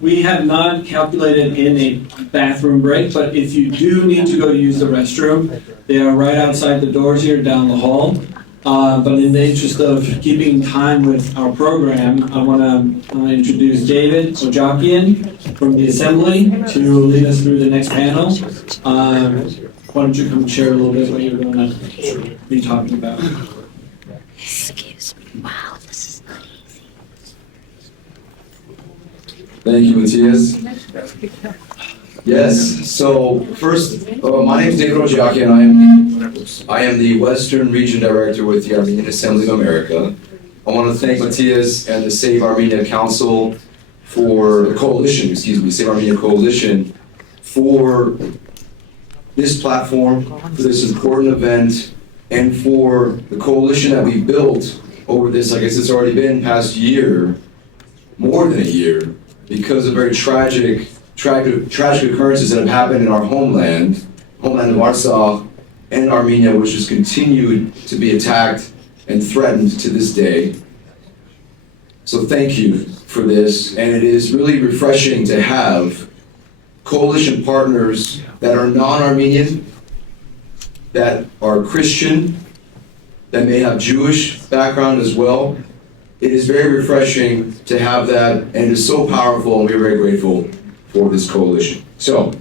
we have not calculated in a bathroom break, but if you do need to go use the restroom, they are right outside the doors here down the hall. But in the interest of keeping time with our program, I want to introduce David Ojakian from the Assembly to lead us through the next panel. Why don't you come share a little bit what you're going to be talking about? Excuse me. Wow, this is not easy. Thank you, Matthias. Yes, so first, my name is David Ojakian. I am the Western Region Director with the Armenian Assembly of America. I want to thank Matthias and the Save Armenia Council for the coalition, Save Armenia Coalition, for this platform, for this important event, and for the coalition that we built over this, I guess it's already been past year, more than a year, because of very tragic occurrences that have happened in our homeland of Artsakh and Armenia, which has continued to be attacked and threatened to this day. So thank you for this, and it is really refreshing to have coalition partners that are non-Armenian, that are Christian, that may have Jewish background as well. It is very refreshing to have that, and it is so powerful, and we're very grateful for this coalition. So,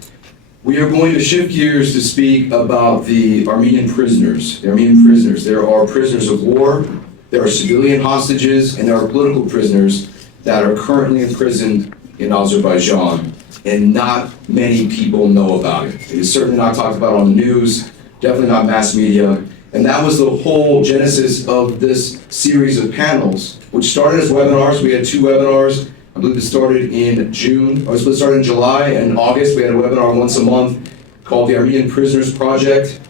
we are going to shift gears to speak about the Armenian prisoners. The Armenian prisoners. There are prisoners of war, there are civilian hostages, and there are political prisoners that are currently imprisoned in Azerbaijan, and not many people know about it. It is certainly not talked about on the news, definitely not mass media, and that was the whole genesis of this series of panels, which started as webinars. We had 2 webinars. I believe it started in June, or it started in July and August. We had a webinar once a month called the Armenian Prisoners Project,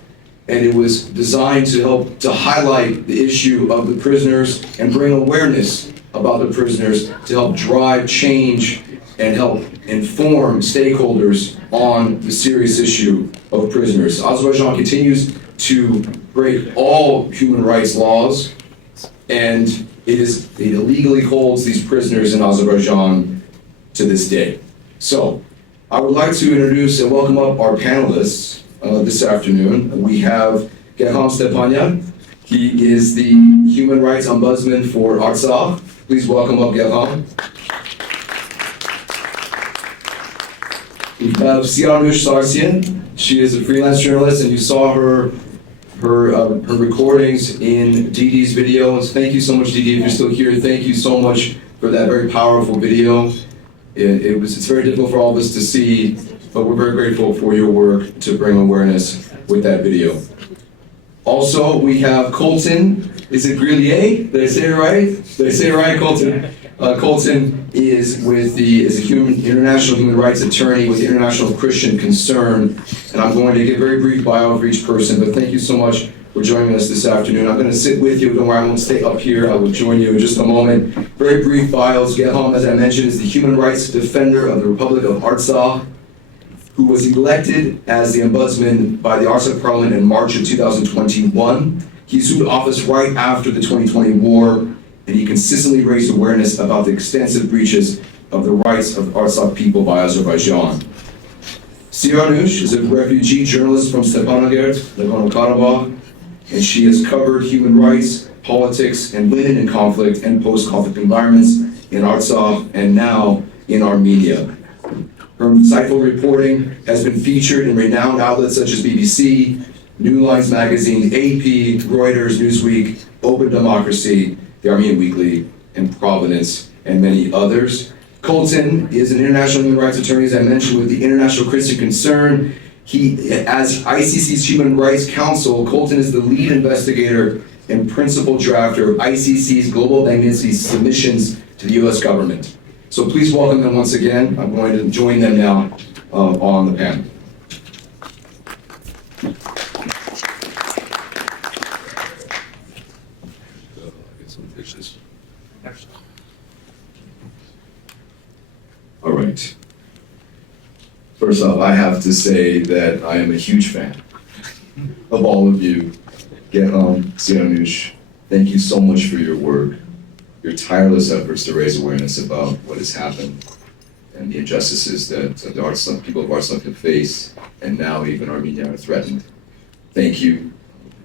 and it was designed to help to highlight the issue of the prisoners and bring awareness about the prisoners to help drive change and help inform stakeholders on the serious issue of prisoners. Azerbaijan continues to break all human rights laws, and it illegally holds these prisoners in Azerbaijan to this day. So, I would like to introduce and welcome up our panelists this afternoon. We have Gerham Stepanyan. He is the Human Rights Ombudsman for Artsakh. Please welcome up Gerham. We have Siranush Sarsian. She is a freelance journalist, and you saw her recordings in Didi's videos. Thank you so much, Didi, if you're still here. Thank you so much for that very powerful video. It's very difficult for all of us to see, but we're very grateful for your work to bring awareness with that video. Also, we have Colton. Is it Grillier? Did I say it right? Did I say it right, Colton? Colton is a international human rights attorney with the International Christian Concern, and I'm going to give a very brief bio for each person, but thank you so much for joining us this afternoon. I'm going to sit with you, don't worry, I won't stay up here, I will join you in just a moment. Very brief bios. Gerham, as I mentioned, is the human rights defender of the Republic of Artsakh, who was elected as the ombudsman by the Artsakh Parliament in March of 2021. He assumed office right after the 2020 war, and he consistently raised awareness about the extensive breaches of the rights of the Artsakh people by Azerbaijan. Siranush is a refugee journalist from Stepanakert, Nagorno-Karabakh, and she has covered human rights, politics, and women in conflict and post-conflict environments in Artsakh and now in Armenia. Her insightful reporting has been featured in renowned outlets such as BBC, New Lines Magazine, AP, Reuters, Newsweek, Open Democracy, The Armenian Weekly, and Providence, and many others. Colton is an international human rights attorney, as I mentioned, with the International Christian Concern. As ICC's Human Rights Council, Colton is the lead investigator and principal drafter of ICC's Global Magnitsky submissions to the U.S. government. So please welcome them once again. I'm going to join them now on the panel. All right. First off, I have to say that I am a huge fan of all of you. Gerham, Siranush, thank you so much for your work, your tireless efforts to raise awareness about what has happened and the injustices that the Artsakh people of Artsakh have faced, and now even Armenia are threatened. Thank you.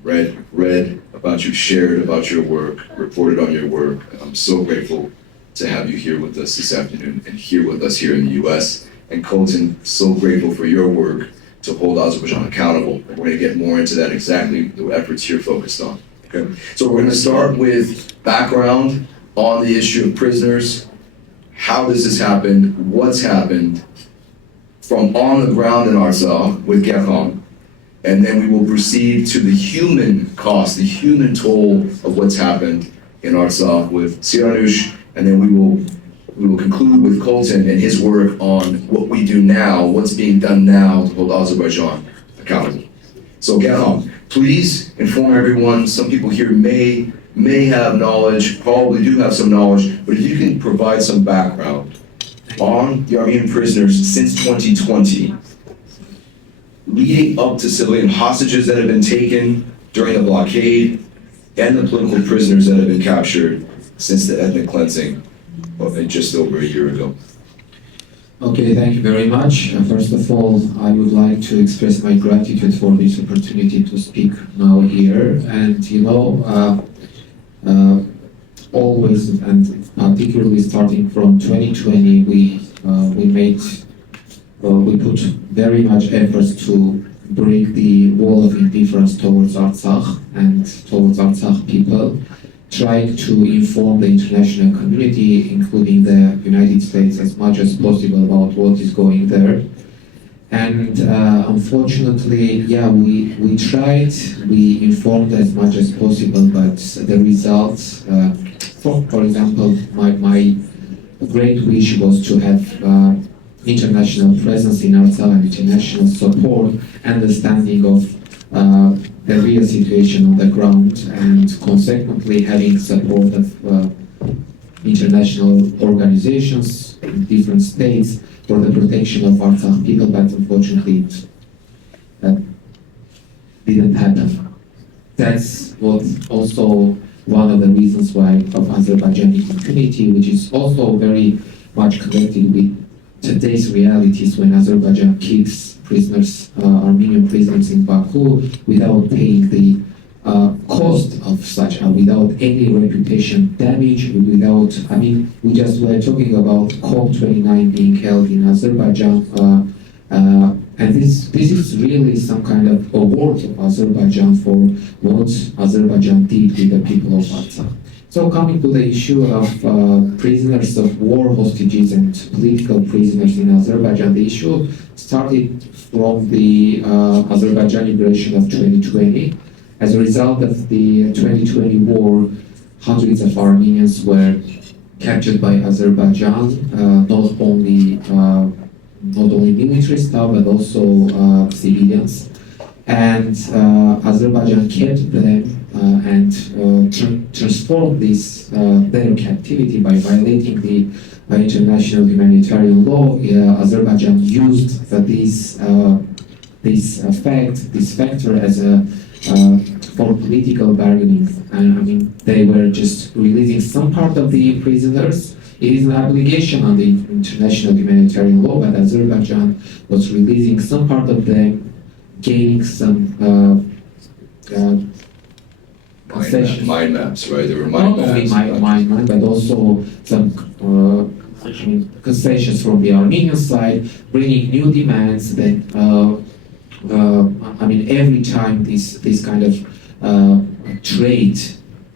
Read about you, shared about your work, reported on your work. I'm so grateful to have you here with us this afternoon and here with us here in the U.S. And Colton, so grateful for your work to hold Azerbaijan accountable. And we're going to get more into that, exactly the efforts you're focused on. Okay? So we're going to start with background on the issue of prisoners. How does this happen? What's happened? From on the ground in Artsakh with Gerham. And then we will proceed to the human cost, the human toll of what's happened in Artsakh with Siranush. And then we will conclude with Colton and his work on what we do now, what's being done now to hold Azerbaijan accountable. So Gerham, please inform everyone. Some people here may have knowledge, probably do have some knowledge, but if you can provide some background on the Armenian prisoners since 2020, leading up to civilian hostages that have been taken during the blockade, and the political prisoners that have been captured since the ethnic cleansing of just over a year ago. Okay, thank you very much. First of all, I would like to express my gratitude for this opportunity to speak now here. And always, and particularly starting from 2020, we put very much efforts to break the wall of indifference towards Artsakh and towards Artsakh people, trying to inform the international community, including the United States, as much as possible about what is going there. And unfortunately, we tried, we informed as much as possible, but the results, for example, my great wish was to have international presence in Artsakh and international support, understanding of the real situation on the ground, and consequently having support of international organizations in different states for the protection of Artsakh people, but unfortunately that didn't happen. That's what also one of the reasons why of Azerbaijani community, which is also very much connected with today's realities when Azerbaijan keeps prisoners, Armenian prisoners in Baku without paying the cost of such, without any reputation damage, without, we just were talking about COP29 being held in Azerbaijan, and this is really some kind of award of Azerbaijan for what Azerbaijan did with the people of Artsakh. So coming to the issue of prisoners of war, hostages, and political prisoners in Azerbaijan, the issue started from the Azerbaijan liberation of 2020. As a result of the 2020 war, hundreds of Armenians were captured by Azerbaijan, not only military staff, but also civilians. And Azerbaijan kept them and transformed their captivity by violating the international humanitarian law. Azerbaijan used this factor as for political bargaining. And they were just releasing some part of the prisoners. It is an obligation on the international humanitarian law, but Azerbaijan was releasing some part of them, gaining some concessions. Mind maps, right? There were mind Not only maps. mind map, but also some concessions from the Armenian side, bringing new demands that, every time this kind of trade,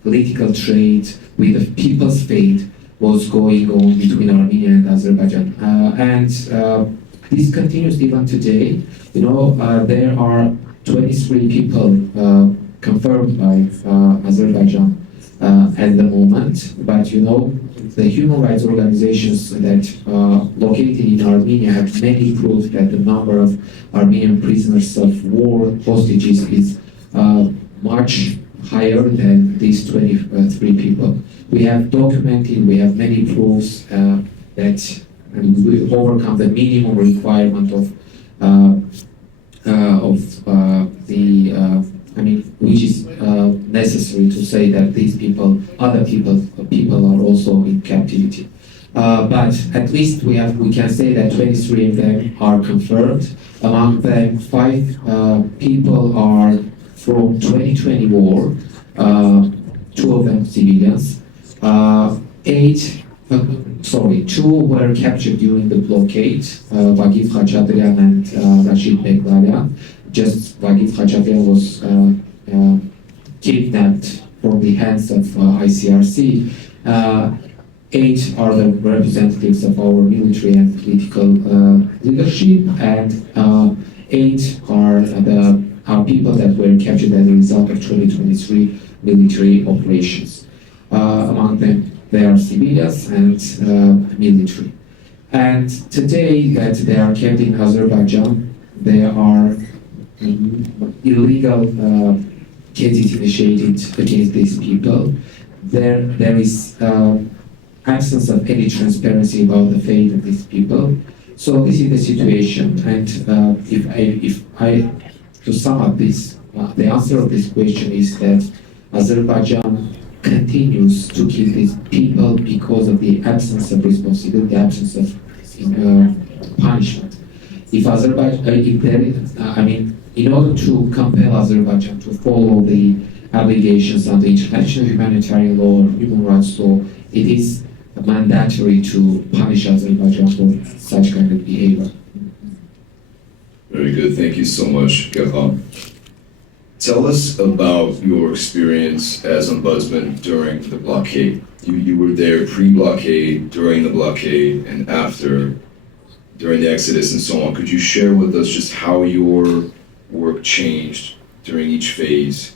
political trade with the people's fate was going on between Armenia and Azerbaijan. And this continues even today. There are 23 people confirmed by Azerbaijan at the moment, but the human rights organizations that are located in Armenia have many proof that the number of Armenian prisoners of war, hostages, is much higher than these 23 people. We have documented, we have many proofs that we overcome the minimum requirement which is necessary to say that these people, other people are also in captivity. But at least we can say that 23 of them are confirmed. Among them, 5 people are from 2020 war, 2 of them civilians. 2 were captured during the blockade, Vagif Khachaturian and Rashid Beklaryan. Just Vagif Khachaturian was kidnapped from the hands of ICRC. 8 are the representatives of our military and political leadership, and 8 are people that were captured as a result of 2023 military operations. Among them, they are civilians and military. And today that they are kept in Azerbaijan, there are illegal cases initiated against these people. There is absence of any transparency about the fate of these people. So this is the situation. And if I to sum up this, the answer of this question is that Azerbaijan continues to kill these people because of the absence of responsibility, the absence of punishment. If Azerbaijan, if there is, in order to compel Azerbaijan to follow the obligations under international humanitarian law or human rights law, it is mandatory to punish Azerbaijan for such kind of behavior. Very good. Thank you so much, Gökhan. Tell us about your experience as ombudsman during the blockade. You were there pre-blockade, during the blockade, and after, during the exodus and so on. Could you share with us just how your work changed during each phase?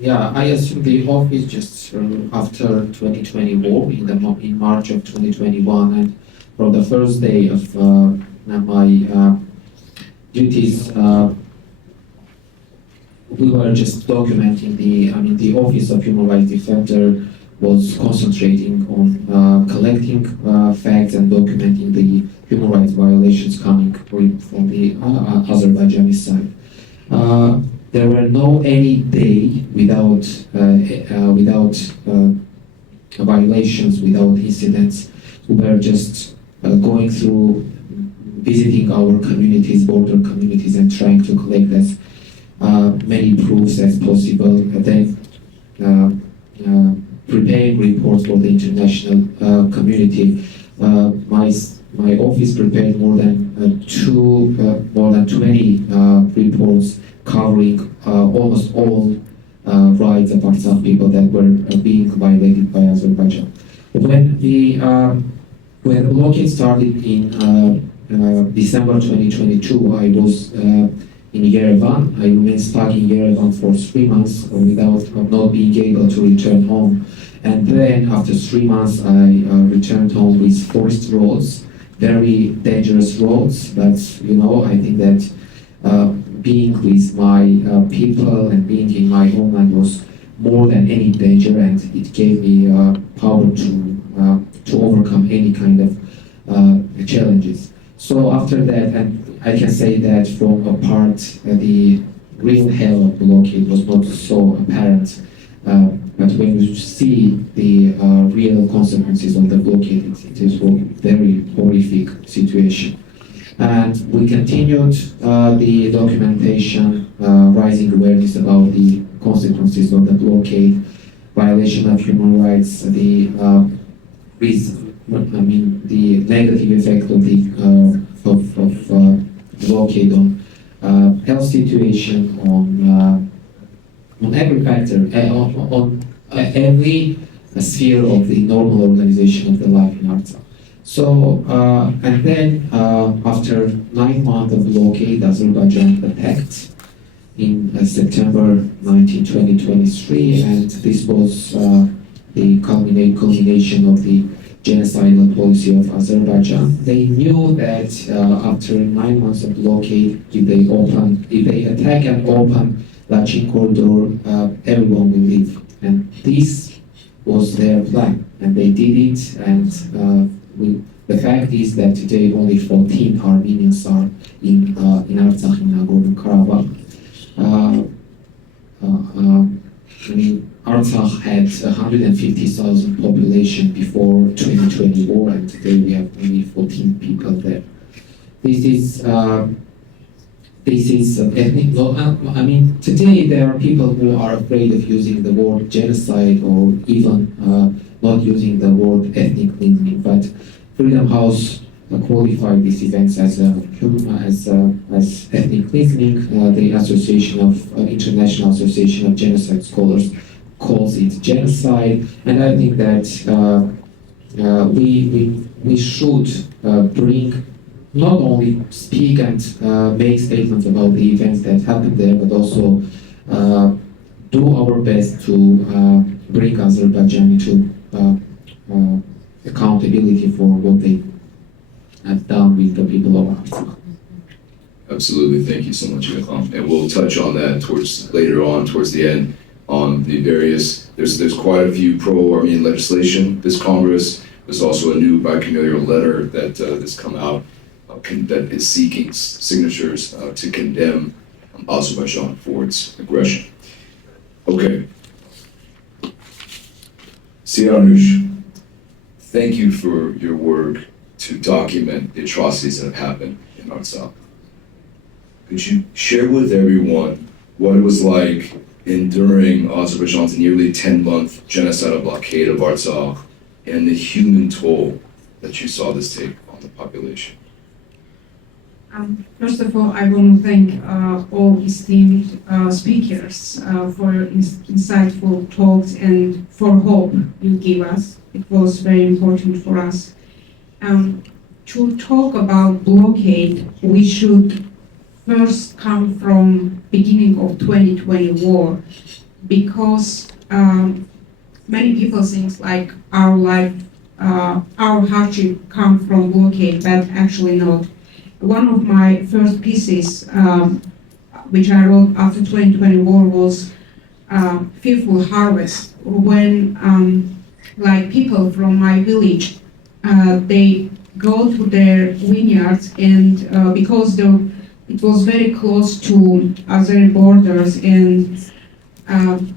Yeah, I assumed the office just after 2020 war in March of 2021, and from the first day of my duties, we were just documenting the Office of Human Rights Defender was concentrating on collecting facts and documenting the human rights violations coming from the Azerbaijani side. There were no any day without violations, without incidents. We were just going through, visiting our communities, border communities, and trying to collect as many proofs as possible. And then preparing reports for the international community. My office prepared more than 20 reports covering almost all rights of Artsakh people that were being violated by Azerbaijan. When the blockade started in December 2022, I was in Yerevan. I remained stuck in Yerevan for 3 months without not being able to return home. And then after 3 months, I returned home with forest roads, very dangerous roads. But I think that being with my people and being in my homeland was more than any danger, and it gave me power to overcome any kind of challenges. So after that, and I can say that from a part, the real hell of blockade was not so apparent. But when you see the real consequences of the blockade, it is a very horrific situation. And we continued the documentation, raising awareness about the consequences of the blockade, violation of human rights, the negative effect of the blockade on health situation, on every factor, on every sphere of the normal organization of the life in Artsakh. So, and then after 9 months of blockade, Azerbaijan attacked in September 19, 2023, and this was the culmination of the genocidal policy of Azerbaijan. They knew that after 9 months of blockade, if they attack and open Lachin corridor, everyone will leave. And this was their plan, and they did it. And the fact is that today only 14 Armenians are in Artsakh, in Nagorno-Karabakh. Artsakh had 150,000 population before 2024, and today we have only 14 people there. This is ethnic. Today there are people who are afraid of using the word genocide or even not using the word ethnic cleansing. But Freedom House qualified these events as ethnic cleansing. The International Association of Genocide Scholars calls it genocide, and I think that we should bring, not only speak and make statements about the events that happened there, but also do our best to bring Azerbaijan to accountability for what they have done with the people of Artsakh. Absolutely, thank you so much, Gökhan. And we'll touch on that later on, towards the end, on the various. There's quite a few pro-Armenian legislation this Congress. There's also a new bicameral letter that has come out that is seeking signatures to condemn Azerbaijan for its aggression. Okay. Siyanush, thank you for your work to document the atrocities that have happened in Artsakh. Could you share with everyone what it was like enduring Azerbaijan's nearly 10-month genocidal blockade of Artsakh and the human toll that you saw this take on the population? First of all, I want to thank all esteemed speakers for insightful talks and for hope you give us. It was very important for us. To talk about blockade, we should first come from beginning of 2020 war, because many people think like our life, our hardship come from blockade, but actually not. One of my first pieces, which I wrote after 2020 war, was Fearful Harvest, when like people from my village, they go to their vineyards, and because it was very close to Azeri borders, and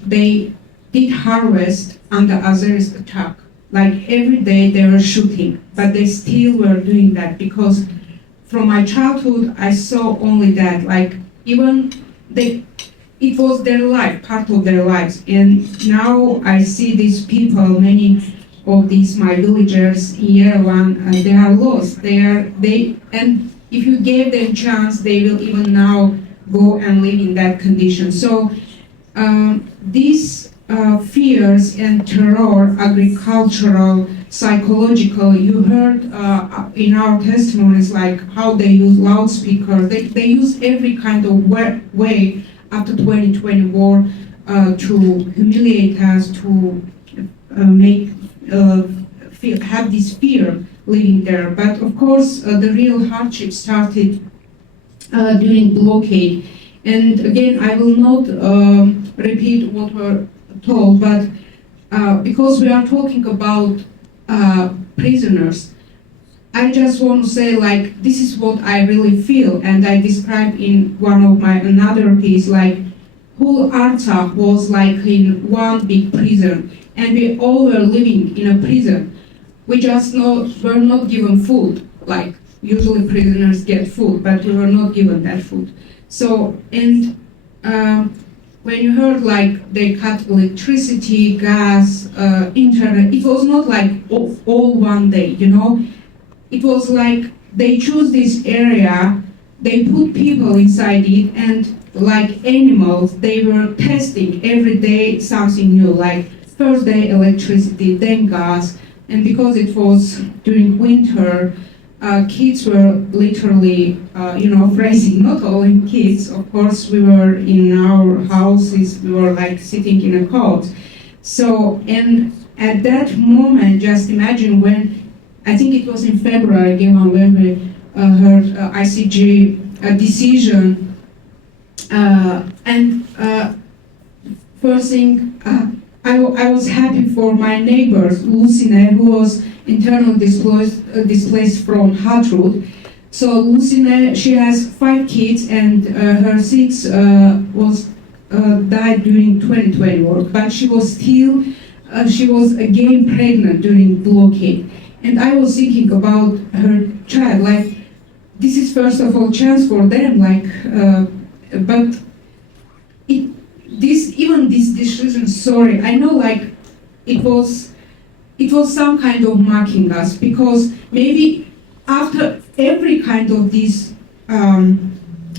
they did harvest under Azeri's attack. Like every day they were shooting, but they still were doing that, because from my childhood I saw only that, like even it was their life, part of their lives. And now I see these people, many of these my villagers in Yerevan, they are lost. And if you gave them chance, they will even now go and live in that condition. So these fears and terror, agricultural, psychological, you heard in our testimonies like how they use loudspeakers, they use every kind of way after 2020 war to humiliate us, to have this fear living there. But of course, the real hardship started during blockade. And again, I will not repeat what were told, but because we are talking about prisoners, I just want to say, like, this is what I really feel, and I described in one of my another piece, like whole Artsakh was like in one big prison, and we all were living in a prison. We just were not given food. Like usually prisoners get food, but we were not given that food. So, and when you heard like they cut electricity, gas, internet, it was not like all one day, you know. It was like they choose this area, they put people inside it, and like animals, they were testing every day something new. Like first day electricity, then gas, and because it was during winter, kids were literally, freezing. Not only kids, of course, we were in our houses, we were like sitting in a cot. So, and at that moment, just imagine when, I think it was in February, when we heard ICJ decision, and first thing, I was happy for my neighbors, Lucine, who was internally displaced from Hadrut. So Lucine, she has 5 kids, and her 6 died during 2020 war, but she was again pregnant during blockade. And I was thinking about her child, like, this is first of all chance for them, like, but this decision, sorry, I know, like, it was some kind of mocking us, because maybe after every kind of this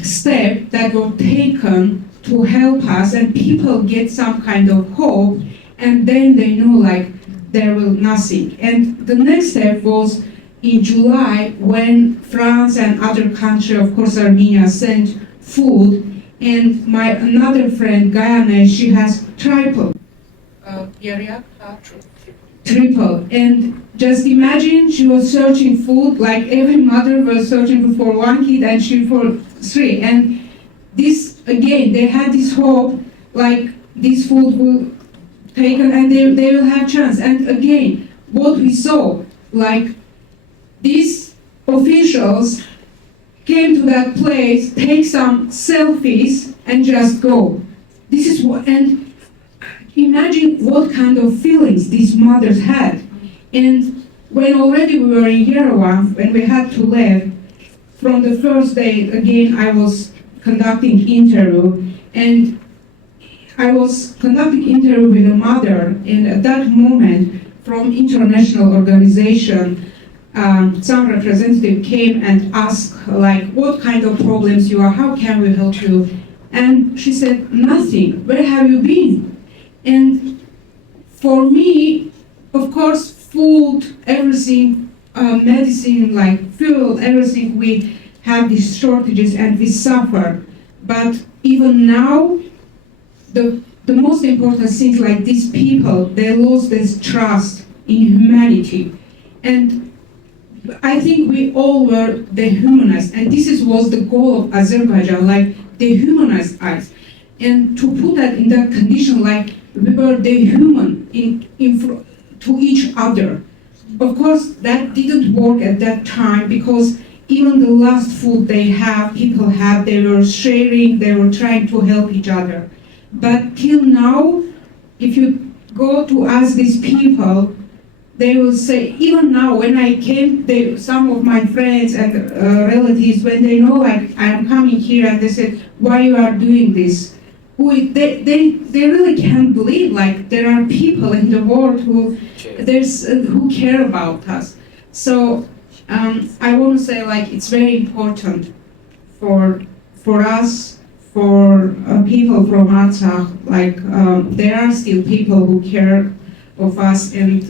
step that were taken to help us, and people get some kind of hope, and then they know, like, there will nothing. And the next step was in July, when France and other countries, of course Armenia, sent food, and my another friend, Guyane, she has triple. Triple. And just imagine, she was searching food, like every mother was searching for 1 kid, and she for 3. And this, again, they had this hope, like this food will taken, and they will have chance. And again, what we saw, like these officials came to that place, take some selfies, and just go. This is what, and imagine what kind of feelings these mothers had. And when already we were in Yerevan, when we had to leave, from the first day, again, I was conducting interview, and I was conducting interview with a mother, and at that moment, from international organization, some representative came and asked, like, what kind of problems you are, how can we help you? And she said, nothing, where have you been? And for me, of course, food, everything, medicine, like fuel, everything, we have these shortages and we suffer. But even now, the most important thing, like these people, they lost this trust in humanity. And I think we all were dehumanized, and was the goal of Azerbaijan, like dehumanize us. And to put that in that condition, like we were dehuman to each other. Of course, that didn't work at that time, because even the last food people have, they were sharing, they were trying to help each other. But till now, if you go to ask these people, they will say, even now, when I came, some of my friends and relatives, when they know like I am coming here, and they said, why you are doing this? They really can't believe, like, there are people in the world who care about us. So I want to say, like, it's very important for us, for people from Artsakh, like there are still people who care of us, and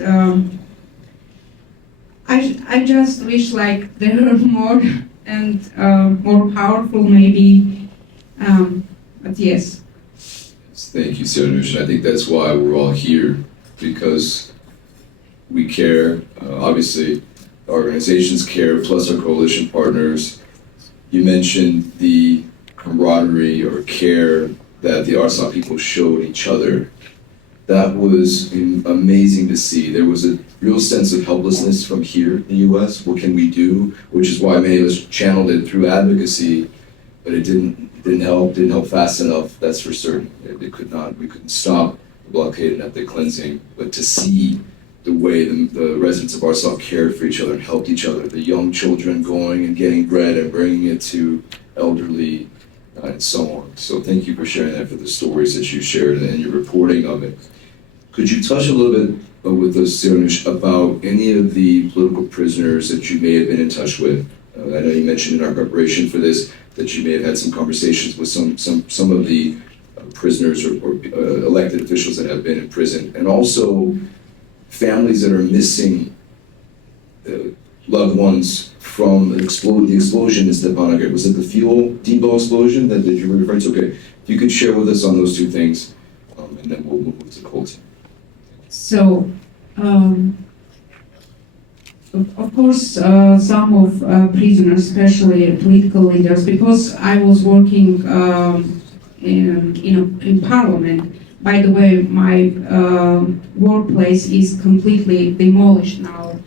I just wish like there were more and more powerful maybe, but yes. Thank you, Siranush. I think that's why we're all here, because we care. Obviously, organizations care, plus our coalition partners. You mentioned the camaraderie or care that the Artsakh people showed each other. That was amazing to see. There was a real sense of helplessness from here in the U.S. What can we do? Which is why many of us channeled it through advocacy, but it didn't help fast enough, that's for certain. We couldn't stop the blockade and ethnic cleansing, but to see the way the residents of Artsakh cared for each other and helped each other, the young children going and getting bread and bringing it to elderly, and so on. So thank you for sharing that, for the stories that you shared and your reporting of it. Could you touch a little bit with us, Siranush, about any of the political prisoners that you may have been in touch with? I know you mentioned in our preparation for this that you may have had some conversations with some of the prisoners or elected officials that have been in prison, and also families that are missing loved ones from the explosion in Stepanakert. Was it the fuel depot explosion that you were referring to? Okay, if you could share with us on those two things, and then we'll move to Colton. So, of course, some of prisoners, especially political leaders, because I was working in Parliament. By the way, my workplace is completely demolished now.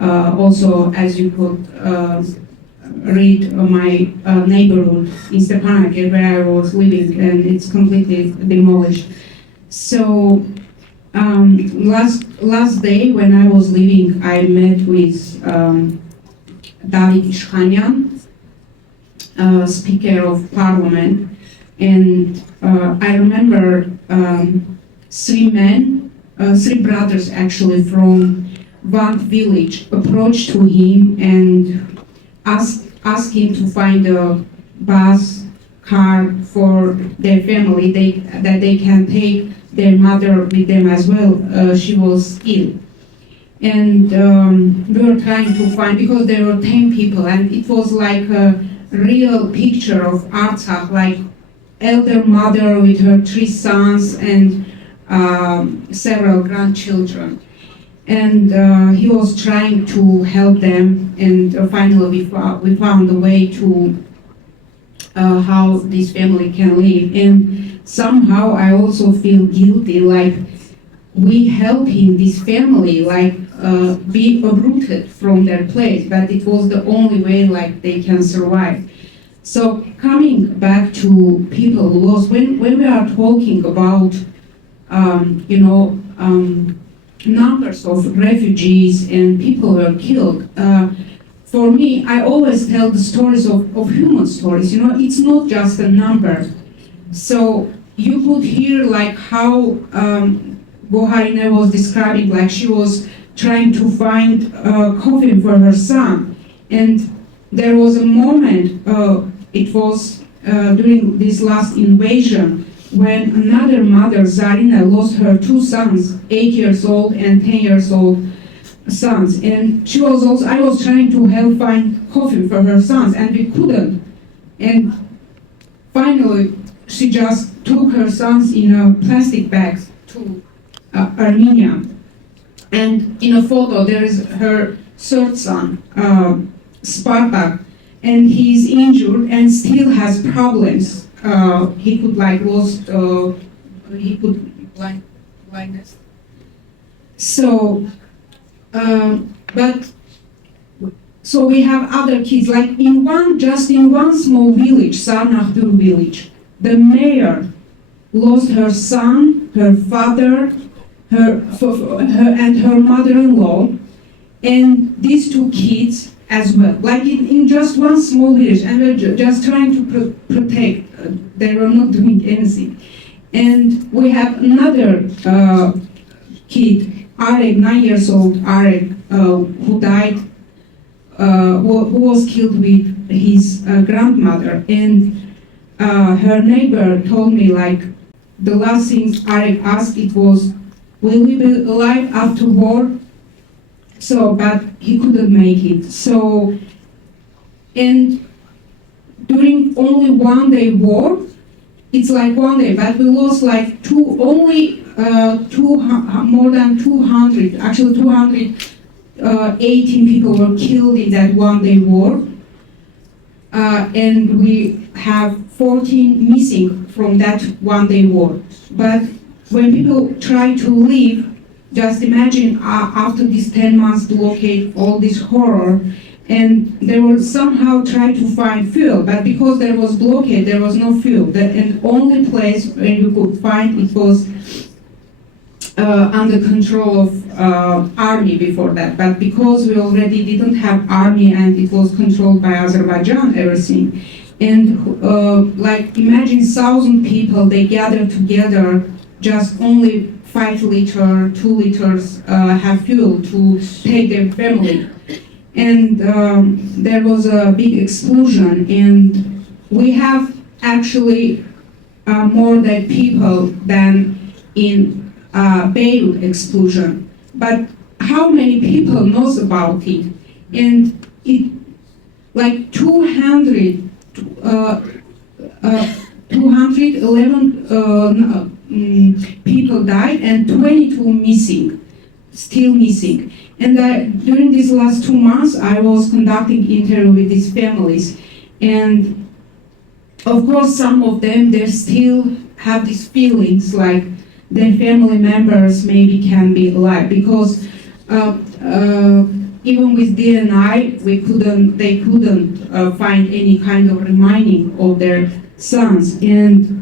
Also, as you could read, my neighborhood in Stepanakert, where I was living, and it's completely demolished. So last day when I was leaving, I met with David Ishkhanyan, Speaker of Parliament, and I remember three brothers actually from one village approached to him and asked him to find a bus car for their family, that they can take their mother with them as well. She was ill. And we were trying to find, because there were 10 people, and it was like a real picture of Artsakh, like elder mother with her 3 sons and several grandchildren. And he was trying to help them, and finally we found a way to how this family can live. And somehow I also feel guilty, like we helping this family, like be uprooted from their place, but it was the only way like they can survive. So coming back to people who lost, when we are talking about numbers of refugees and people were killed. For me, I always tell the stories of human stories. It's not just a number. So you could hear like how Goharine was describing, like she was trying to find a coffin for her son. And there was a moment, it was during this last invasion, when another mother, Zarina, lost her two sons, 8 years old and 10 years old sons. And she was also, I was trying to help find coffin for her sons, and we couldn't. And finally, she just took her sons in a plastic bag to Armenia. And in a photo, there is her third son, Spartak, and he's injured and still has problems. He could blindness. So, so we have other kids, like in one small village, Sarnahdur village, the mayor lost her son, her father, her and her mother-in-law, and these two kids as well, like in just one small village, and we're just trying to protect. They were not doing anything. And we have another kid, Arek, 9 years old Arek, who died, who was killed with his grandmother. And her neighbor told me, like, the last thing Arek asked, it was, will we be alive after war? So, but he couldn't make it. So, and during only 1 day war, it's like 1 day, but we lost like more than 200, actually 218 people were killed in that 1 day war. And we have 14 missing from that 1 day war. But when people try to leave, just imagine after this 10 months blockade, all this horror, and they will somehow try to find fuel, but because there was blockade, there was no fuel. And the only place where you could find it was under control of army before that. But because we already didn't have army and it was controlled by Azerbaijan, everything. And like imagine 1,000 people, they gather together, just only 5 liters, 2 liters have fuel to take their family. And there was a big explosion, and we have actually more dead people than in Beirut explosion. But how many people knows about it? And it, like 211 people died and 22 missing, still missing. And during these last 2 months, I was conducting interview with these families. And of course, some of them, they still have these feelings like their family members maybe can be alive. Because even with DNA, they couldn't find any kind of reminding of their sons. And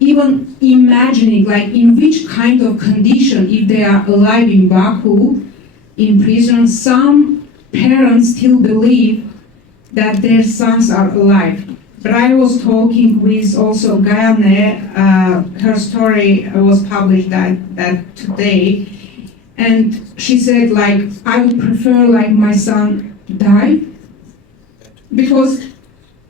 even imagining, like, in which kind of condition, if they are alive in Baku, in prison, some parents still believe that their sons are alive. But I was talking with also Gayane, her story was published that today, and she said, like, I would prefer, like, my son die, because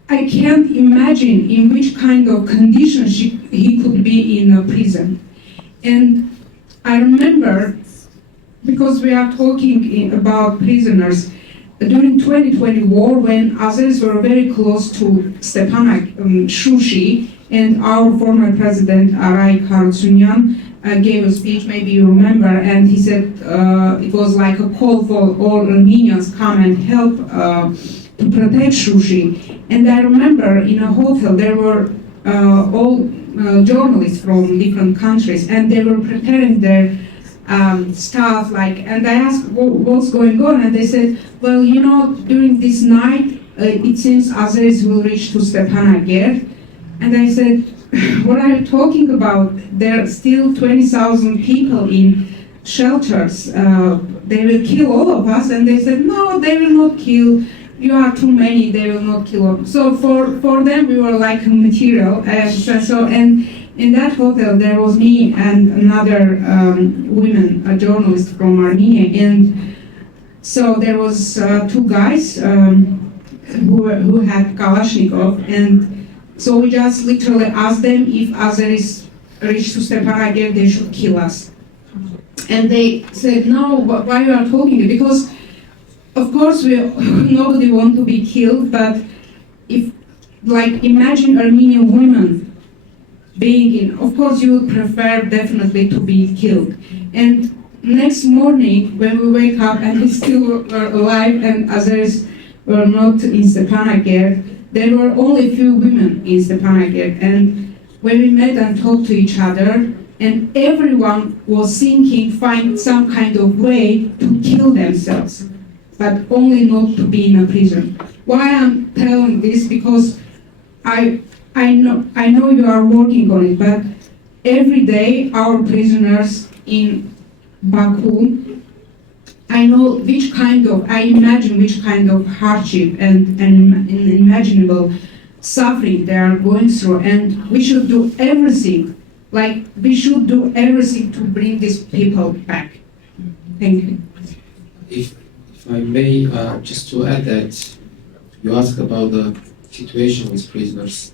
I can't imagine in which kind of condition he could be in a prison. And I remember, because we are talking about prisoners, during 2020 war, when Azeris were very close to Stepanak, Shushi, and our former president, Aray Karatunyan, gave a speech, maybe you remember, and he said it was like a call for all Armenians come and help to protect Shushi. And I remember in a hotel there were all journalists from different countries, and they were preparing their stuff, like, and I asked what's going on, and they said, well, you know, during this night, it seems Azeris will reach to Stepanakert. And I said, what are you talking about? There are still 20,000 people in shelters. They will kill all of us, and they said, no, they will not kill. You are too many, they will not kill us. So for them, we were like material. And in that hotel, there was me and another woman, a journalist from Armenia, and so there was two guys who had Kalashnikov, and so we just literally asked them if Azeris reach to Stepanakert, they should kill us. And they said, no, why you are talking? Because, of course, nobody want to be killed, but if, like, imagine Armenian women being in, of course, you would prefer definitely to be killed. And next morning, when we wake up and we still were alive and others were not in Stepanakert, there were only a few women in Stepanakert. And when we met and talked to each other, and everyone was thinking, find some kind of way to kill themselves, but only not to be in a prison. Why I'm telling this? Because I know you are working on it, but every day our prisoners in Baku, I imagine which kind of hardship and unimaginable suffering they are going through, and we should do everything. We should do everything to bring these people back. Thank you. If I may, just to add that you asked about the situation with prisoners,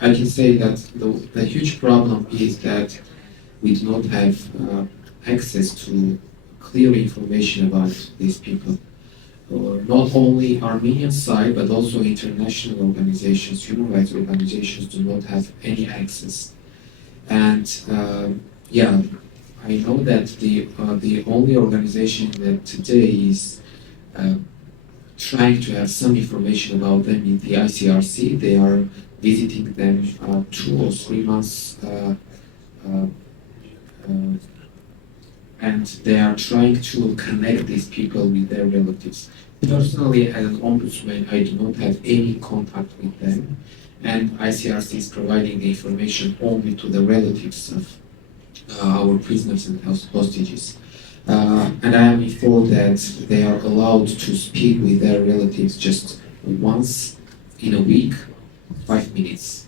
I can say that the huge problem is that we do not have access to clear information about these people. Not only Armenian side, but also international organizations, human rights organizations do not have any access. And I know that the only organization that today is trying to have some information about them is the ICRC. They are visiting them 2 or 3 months, and they are trying to connect these people with their relatives. Personally, as an ombudsman, I do not have any contact with them, and ICRC is providing the information only to the relatives of our prisoners and hostages. And I am informed that they are allowed to speak with their relatives just once in a week, 5 minutes.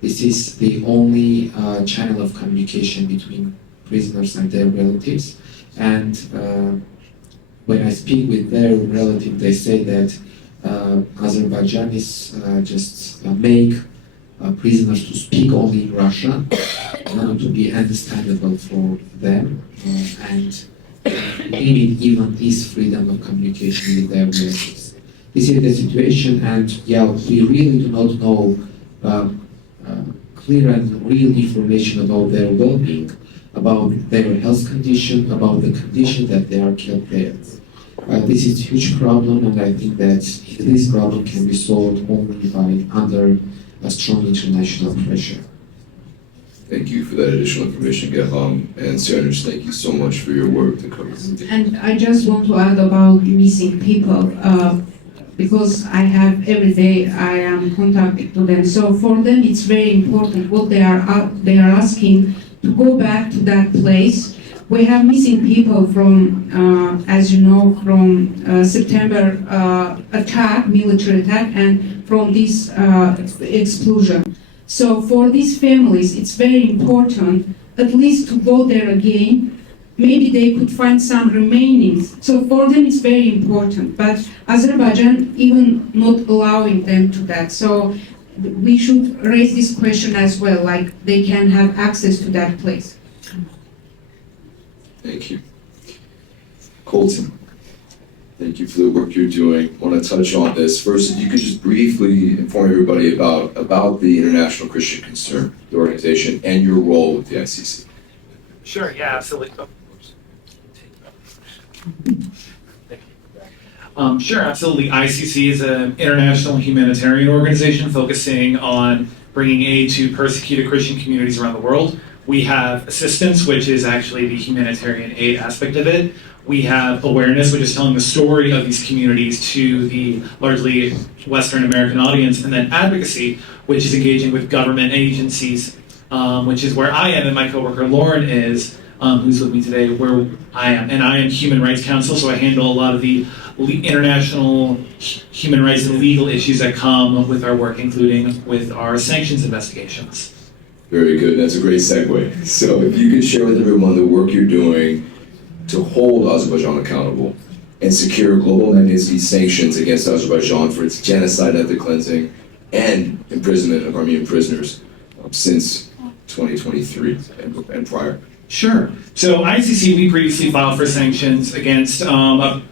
This is the only channel of communication between prisoners and their relatives. And when I speak with their relative, they say that Azerbaijanis just make prisoners to speak only in Russian, to be understandable for them, and limit even this freedom of communication with their relatives. This is the situation, and we really do not know clear and real information about their well-being, about their health condition, about the condition that they are kept there. This is a huge problem, and I think that this problem can be solved only by under a strong international pressure. Thank you for that additional information, Geham. And Senators, thank you so much for your work to cover. And I just want to add about missing people, because I have every day I am contacting to them. So for them, it's very important what they are asking to go back to that place. We have missing people from, as you know, from September attack, military attack, and from this explosion. So for these families, it's very important at least to go there again. Maybe they could find some remainings. So for them, it's very important. But Azerbaijan even not allowing them to that. So we should raise this question as well, like they can have access to that place. Thank you. Colton, thank you for the work you're doing. I want to touch on this. First, if you could just briefly inform everybody about the International Christian Concern, the organization, and your role with the ICC. Sure, yeah, absolutely. Sure, absolutely. ICC is an international humanitarian organization focusing on bringing aid to persecuted Christian communities around the world. We have assistance, which is actually the humanitarian aid aspect of it. We have awareness, which is telling the story of these communities to the largely Western American audience, and then advocacy, which is engaging with government agencies, which is where I am and my coworker Lauren is, who's with me today, where I am. And I am Human Rights Counsel, so I handle a lot of the international human rights and legal issues that come with our work, including with our sanctions investigations. Very good. That's a great segue. So if you could share with everyone the work you're doing to hold Azerbaijan accountable and secure global Magnitsky sanctions against Azerbaijan for its genocide, ethnic cleansing, and imprisonment of Armenian prisoners since 2023 and prior. Sure. So ICC, we previously filed for sanctions against Evan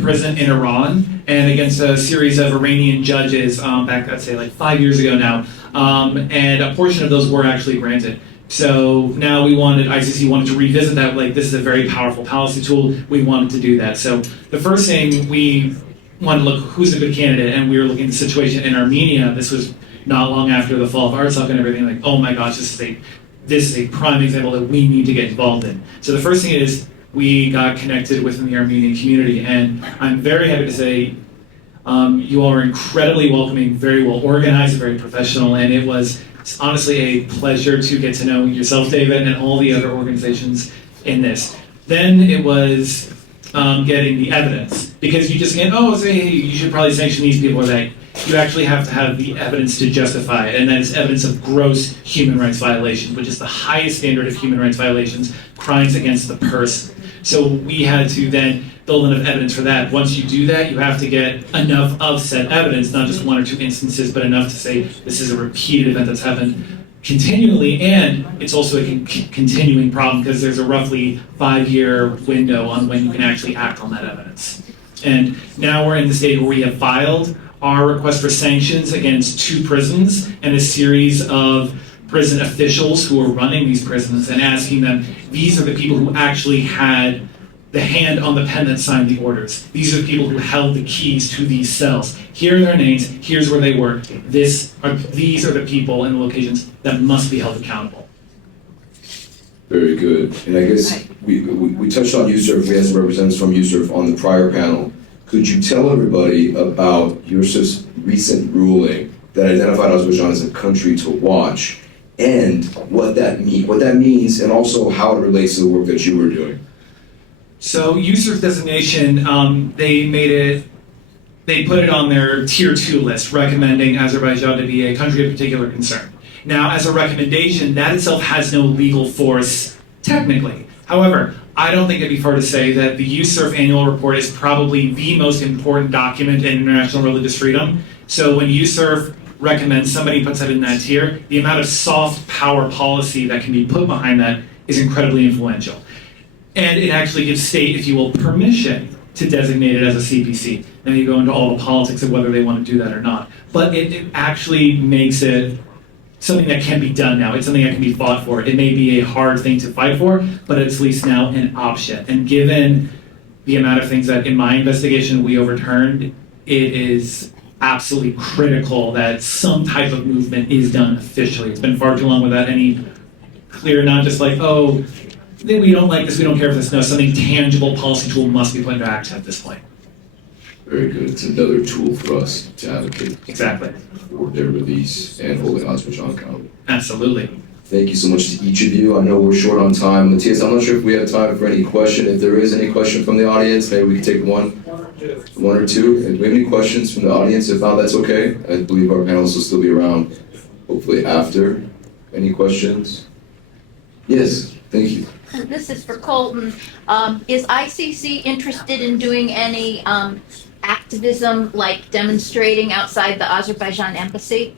prison in Iran and against a series of Iranian judges back, I'd say, like 5 years ago now. And a portion of those were actually granted. So now ICC wanted to revisit that, like this is a very powerful policy tool, we wanted to do that. So the first thing we wanted to look, who's a good candidate, and we were looking at the situation in Armenia. This was not long after the fall of Artsakh and everything, like, oh my gosh, this is a prime example that we need to get involved in. So the first thing is we got connected within the Armenian community, and I'm very happy to say you all are incredibly welcoming, very well organized, very professional, and it was honestly a pleasure to get to know yourself, David, and all the other organizations in this. Then it was getting the evidence, because you just can't, say, hey, you should probably sanction these people, or that. You actually have to have the evidence to justify it, and that is evidence of gross human rights violations, which is the highest standard of human rights violations, crimes against the person. So we had to then build enough evidence for that. Once you do that, you have to get enough of said evidence, not just one or two instances, but enough to say this is a repeated event that's happened continually, and it's also a continuing problem because there's a roughly 5-year window on when you can actually act on that evidence. And now we're in the stage where we have filed our request for sanctions against 2 prisons and a series of prison officials who are running these prisons, and asking them, these are the people who actually had the hand on the pen that signed the orders. These are the people who held the keys to these cells. Here are their names, here's where they work. These are the people and the locations that must be held accountable. Very good. And I guess we touched on USURF, we had some representatives from USURF on the prior panel. Could you tell everybody about USURF's recent ruling that identified Azerbaijan as a country to watch, and what that means, and also how it relates to the work that you were doing? So USURF designation, they put it on their tier 2 list, recommending Azerbaijan to be a country of particular concern. Now, as a recommendation, that itself has no legal force technically. However, I don't think it'd be fair to say that the USURF annual report is probably the most important document in international religious freedom. So when USURF recommends somebody puts that in that tier, the amount of soft power policy that can be put behind that is incredibly influential. And it actually gives state, if you will, permission to designate it as a CPC. Now you go into all the politics of whether they want to do that or not. But it actually makes it something that can be done now. It's something that can be fought for. It may be a hard thing to fight for, but it's at least now an option. And given the amount of things that in my investigation we overturned, it is absolutely critical that some type of movement is done officially. It's been far too long without any clear, not just like, oh, we don't like this, we don't care for this. No, something tangible policy tool must be put into action at this point. Very good. It's another tool for us to advocate. Exactly. For their release and holding Azerbaijan accountable. Absolutely. Thank you so much to each of you. I know we're short on time. Matthias, I'm not sure if we have time for any question. If there is any question from the audience, maybe we can take one or two. If we have any questions from the audience, if not, that's okay. I believe our panelists will still be around, hopefully after. Any questions? Yes, thank you. This is for Colton. Is ICC interested in doing any activism, like demonstrating outside the Azerbaijan embassy?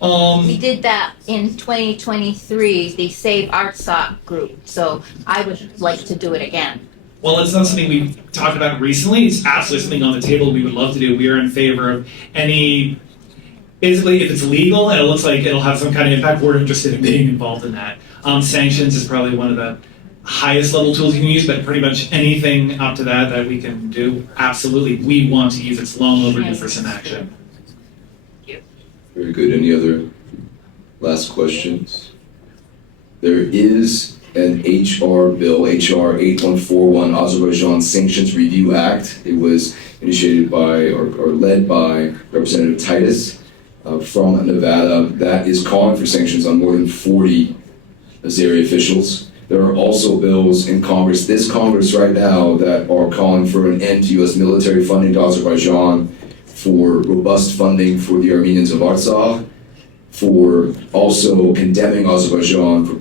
We did that in 2023, the Save Artsakh group, so I would like to do it again. Well, it's not something we've talked about recently. It's absolutely something on the table we would love to do. We are in favor of any, basically, if it's legal and it looks like it'll have some kind of impact, we're interested in being involved in that. Sanctions is probably one of the highest level tools you can use, but pretty much anything up to that we can do, absolutely. We want to use It's long overdue for some action. Very good. Any other last questions? There is an HR bill, HR 8141, Azerbaijan Sanctions Review Act. It was initiated by or led by Representative Titus from Nevada. That is calling for sanctions on more than 40 Azeri officials. There are also bills in Congress, this Congress right now, that are calling for an end to U.S. military funding to Azerbaijan, for robust funding for the Armenians of Artsakh, for also condemning Azerbaijan for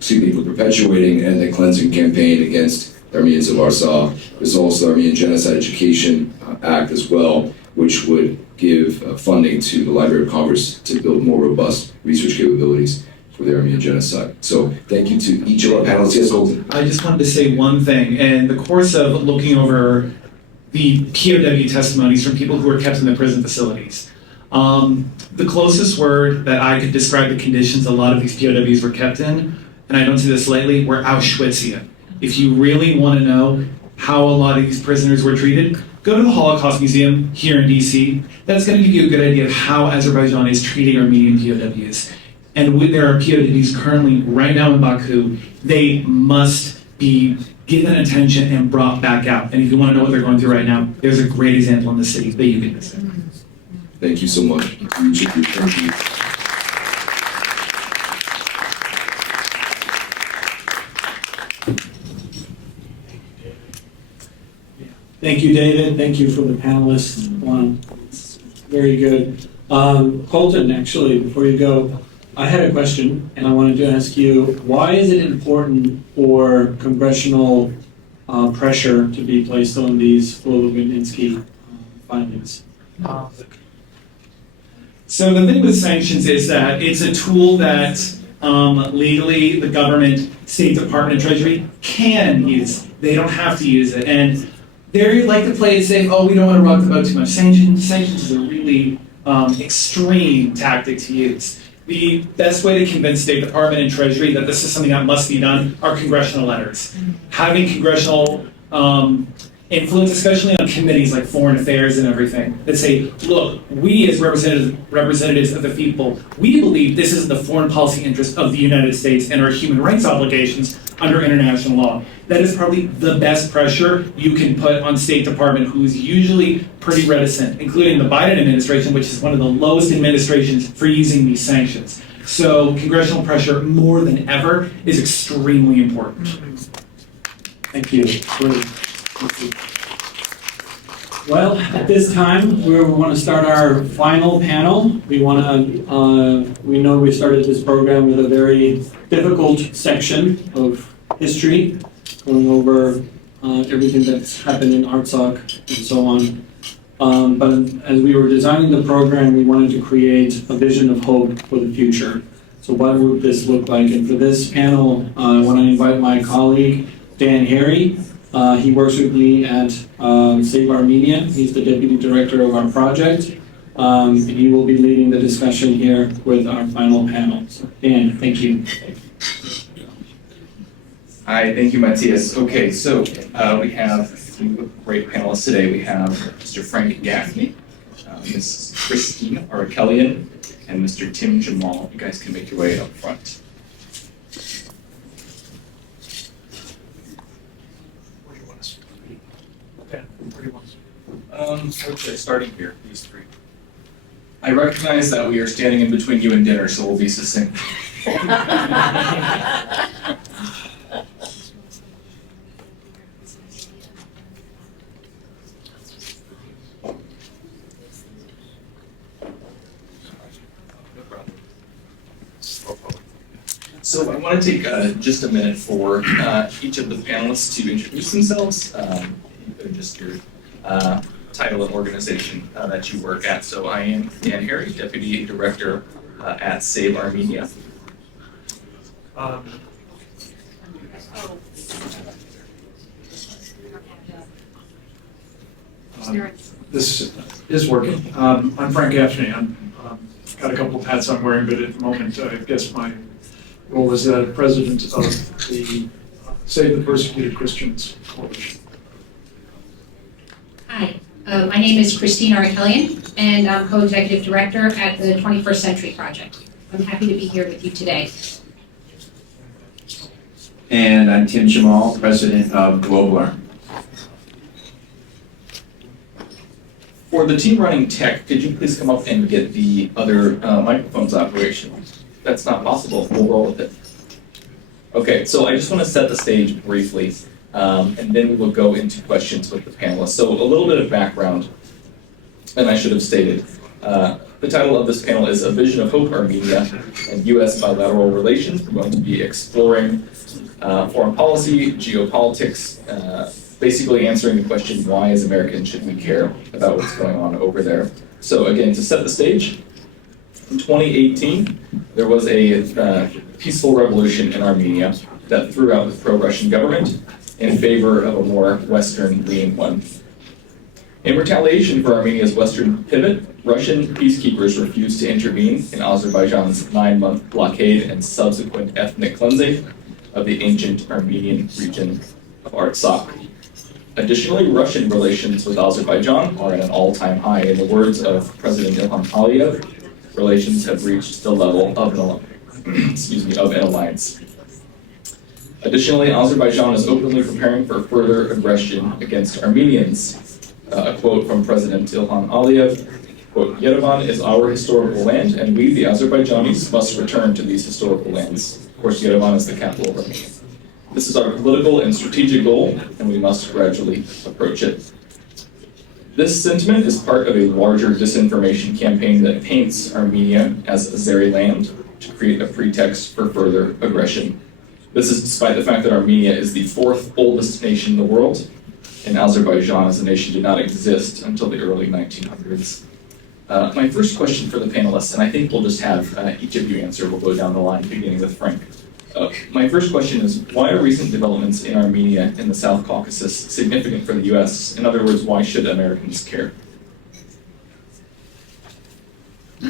perpetuating an ethnic cleansing campaign against the Armenians of Artsakh. There's also the Armenian Genocide Education Act as well, which would give funding to the Library of Congress to build more robust research capabilities for the Armenian genocide. So thank you to each of our panelists. Yes, Colton. I just wanted to say one thing. In the course of looking over the POW testimonies from people who were kept in the prison facilities, the closest word that I could describe the conditions a lot of these POWs were kept in, and I don't see this lightly, were Auschwitzian. If you really want to know how a lot of these prisoners were treated, go to the Holocaust Museum here in DC. That's going to give you a good idea of how Azerbaijan is treating Armenian POWs. And there are POWs currently right now in Baku. They must be given attention and brought back out. And if you want to know what they're going through right now, there's a great example in the city that you can visit. Thank you so much. Thank you. Thank you, David. Thank you for the panelists. It's very good. Colton, actually, before you go, I had a question, and I wanted to ask you, why is it important for congressional pressure to be placed on these Magnitsky findings? So the thing with sanctions is that it's a tool that legally the government, State Department, and Treasury can use. They don't have to use it. And they like to play it safe, oh, we don't want to rock the boat too much. Sanctions is a really extreme tactic to use. The best way to convince State Department and Treasury that this is something that must be done are congressional letters. Having congressional influence, especially on committees like Foreign Affairs and everything, that say, look, we as representatives of the people, we believe this is the foreign policy interest of the United States and our human rights obligations under international law. That is probably the best pressure you can put on State Department, who is usually pretty reticent, including the Biden administration, which is one of the lowest administrations for using these sanctions. So congressional pressure, more than ever, is extremely important. Thank you. Well, at this time, we want to start our final panel. We know we started this program with a very difficult section of history, going over everything that's happened in Artsakh and so on. But as we were designing the program, we wanted to create a vision of hope for the future. So what would this look like? And for this panel, I want to invite my colleague, Dan Harry. He works with me at Save Armenia. He's the deputy director of our project. And he will be leading the discussion here with our final panel. So, Dan, thank you. Hi, thank you, Matthias. Okay, so we have two great panelists today. We have Mr. Frank Gaffney, Ms. Christine Arkelian, and Mr. Tim Jamal. You guys can make your way up front. Okay, starting here, these three. I recognize that we are standing in between you and dinner, so we'll be succinct. So I want to take just a minute for each of the panelists to introduce themselves, just your title and organization that you work at. So I am Dan Harry, Deputy Director at Save Armenia. This is working. I'm Frank Gaffney. I'm got a couple of hats I'm wearing, but at the moment, I guess my role is that of president of the Save the Persecuted Christians Coalition. Hi, my name is Christine Arkelian, and I'm co-executive director at the 21st Century Project. I'm happy to be here with you today. And I'm Tim Jamal, president of Global Arm. For the team running tech, could you please come up and get the other microphones operational? If that's not possible, we'll roll with it. Okay, so I just want to set the stage briefly, and then we will go into questions with the panelists. So a little bit of background, and I should have stated. The title of this panel is A Vision of Hope, Armenia and U.S. Bilateral Relations. We're going to be exploring foreign policy, geopolitics, basically answering the question, why as Americans should we care about what's going on over there? So again, to set the stage, in 2018, there was a peaceful revolution in Armenia that threw out the pro-Russian government in favor of a more Western-leaning one. In retaliation for Armenia's Western pivot, Russian peacekeepers refused to intervene in Azerbaijan's 9-month blockade and subsequent ethnic cleansing of the ancient Armenian region of Artsakh. Additionally, Russian relations with Azerbaijan are at an all-time high. In the words of President Ilham Aliyev, relations have reached the level of an alliance. Additionally, Azerbaijan is openly preparing for further aggression against Armenians. A quote from President Ilham Aliyev, quote, "Yerevan is our historical land, and we, the Azerbaijanis, must return to these historical lands." Of course, Yerevan is the capital of Armenia. "This is our political and strategic goal, and we must gradually approach it." This sentiment is part of a larger disinformation campaign that paints Armenia as Azeri land to create a pretext for further aggression. This is despite the fact that Armenia is the 4th oldest nation in the world, and Azerbaijan as a nation did not exist until the early 1900s. My first question for the panelists, and I think we'll just have each of you answer, we'll go down the line, beginning with Frank. My first question is, why are recent developments in Armenia and the South Caucasus significant for the U.S.? In other words, why should Americans care?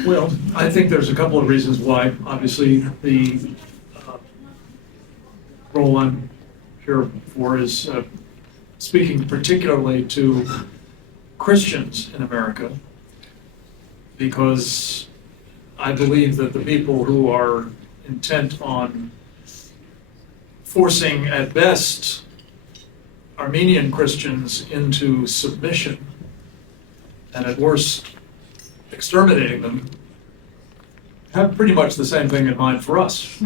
Well, I think there's a couple of reasons why. Obviously, the role I'm here for is speaking particularly to Christians in America, because I believe that the people who are intent on forcing, at best, Armenian Christians into submission, and at worst, exterminating them, have pretty much the same thing in mind for us.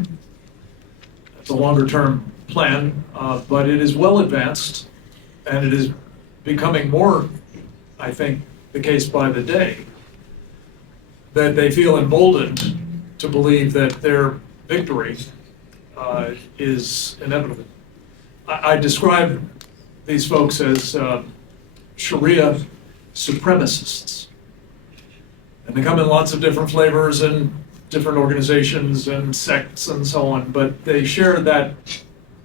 It's a longer-term plan, but it is well advanced, and it is becoming more, I think, the case by the day, that they feel emboldened to believe that their victory is inevitable. I describe these folks as Sharia supremacists. And they come in lots of different flavors and different organizations and sects and so on, but they share that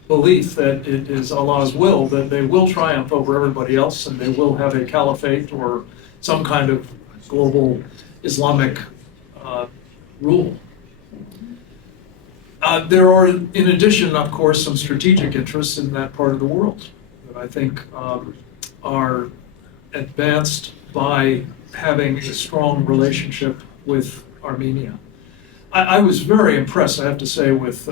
belief that it is Allah's will that they will triumph over everybody else and they will have a caliphate or some kind of global Islamic rule. There are, in addition, of course, some strategic interests in that part of the world that I think are advanced by having a strong relationship with Armenia. I was very impressed, I have to say, with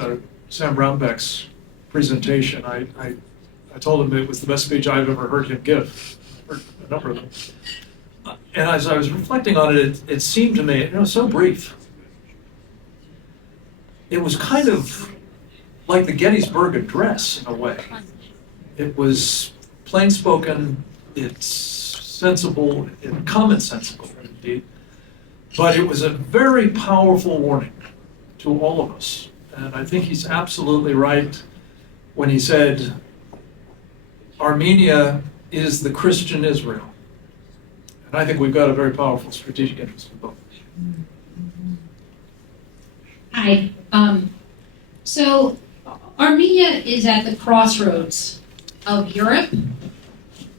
Sam Brownback's presentation. I told him it was the best speech I've ever heard him give, or a number of them. And as I was reflecting on it, it seemed to me, so brief. It was kind of like the Gettysburg Address in a way. It was plain spoken, it's sensible, and commonsensical indeed, but it was a very powerful warning to all of us. And I think he's absolutely right when he said, Armenia is the Christian Israel. And I think we've got a very powerful strategic interest in both. Hi. So Armenia is at the crossroads of Europe,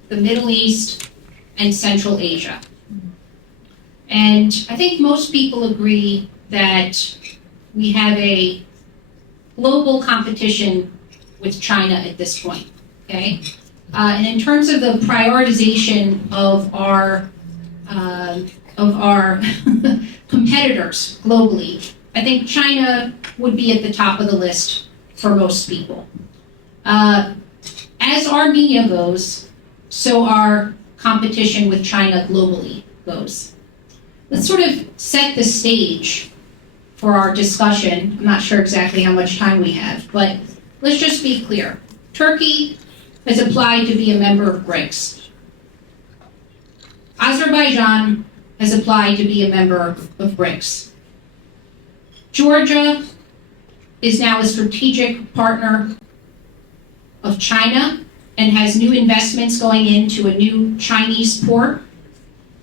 the Middle East, and Central Asia. And I think most people agree that we have a global competition with China at this point, okay? And in terms of the prioritization of our competitors globally, I think China would be at the top of the list for most people. As Armenia goes, so our competition with China globally goes. Let's sort of set the stage for our discussion. I'm not sure exactly how much time we have, but let's just be clear. Turkey has applied to be a member of BRICS. Azerbaijan has applied to be a member of BRICS. Georgia is now a strategic partner of China and has new investments going into a new Chinese port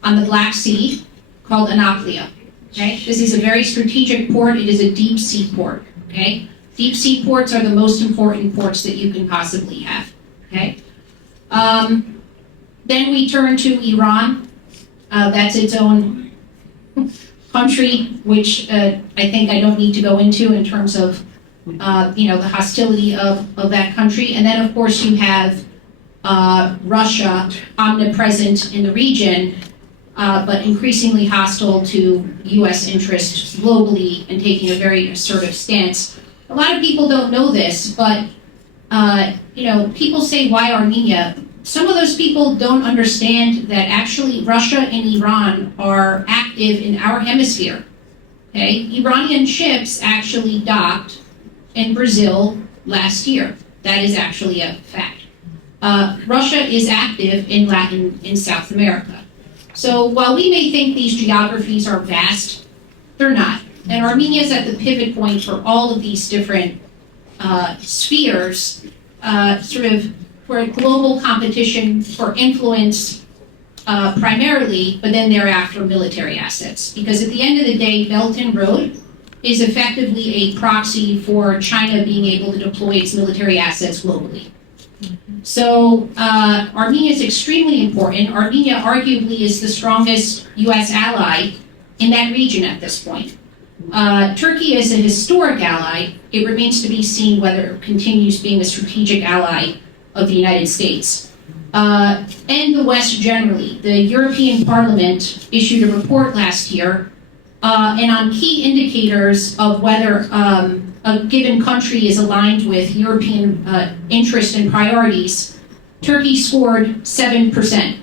on the Black Sea called Anaplia. Okay? This is a very strategic port. It is a deep sea port. Okay? Deep sea ports are the most important ports that you can possibly have. Okay? Then we turn to Iran. That's its own country, which I think I don't need to go into in terms of the hostility of that country. And then, of course, you have Russia, omnipresent in the region, but increasingly hostile to U.S. interests globally and taking a very assertive stance. A lot of people don't know this, but people say, why Armenia? Some of those people don't understand that actually Russia and Iran are active in our hemisphere. Okay? Iranian ships actually docked in Brazil last year. That is actually a fact. Russia is active in South America. So while we may think these geographies are vast, they're not. And Armenia is at the pivot point for all of these different spheres, for a global competition for influence primarily, but then thereafter military assets. Because at the end of the day, Belt and Road is effectively a proxy for China being able to deploy its military assets globally. So Armenia is extremely important. Armenia arguably is the strongest U.S. ally in that region at this point. Turkey is a historic ally. It remains to be seen whether it continues being a strategic ally of the United States. And the West generally. The European Parliament issued a report last year, and on key indicators of whether a given country is aligned with European interest and priorities, Turkey scored 7%.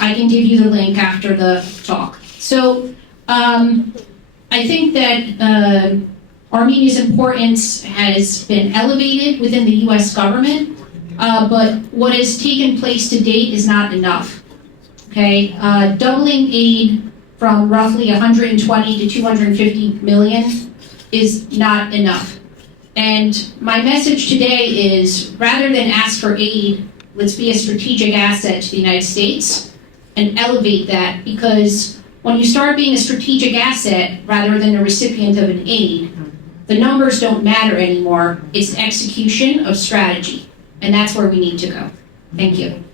I can give you the link after the talk. So I think that Armenia's importance has been elevated within the U.S. government, but what has taken place to date is not enough. Okay, doubling aid from roughly 120 to 250 million is not enough. And my message today is, rather than ask for aid, let's be a strategic asset to the United States and elevate that, because when you start being a strategic asset rather than a recipient of an aid, the numbers don't matter anymore. It's the execution of strategy, and that's where we need to go. Thank you.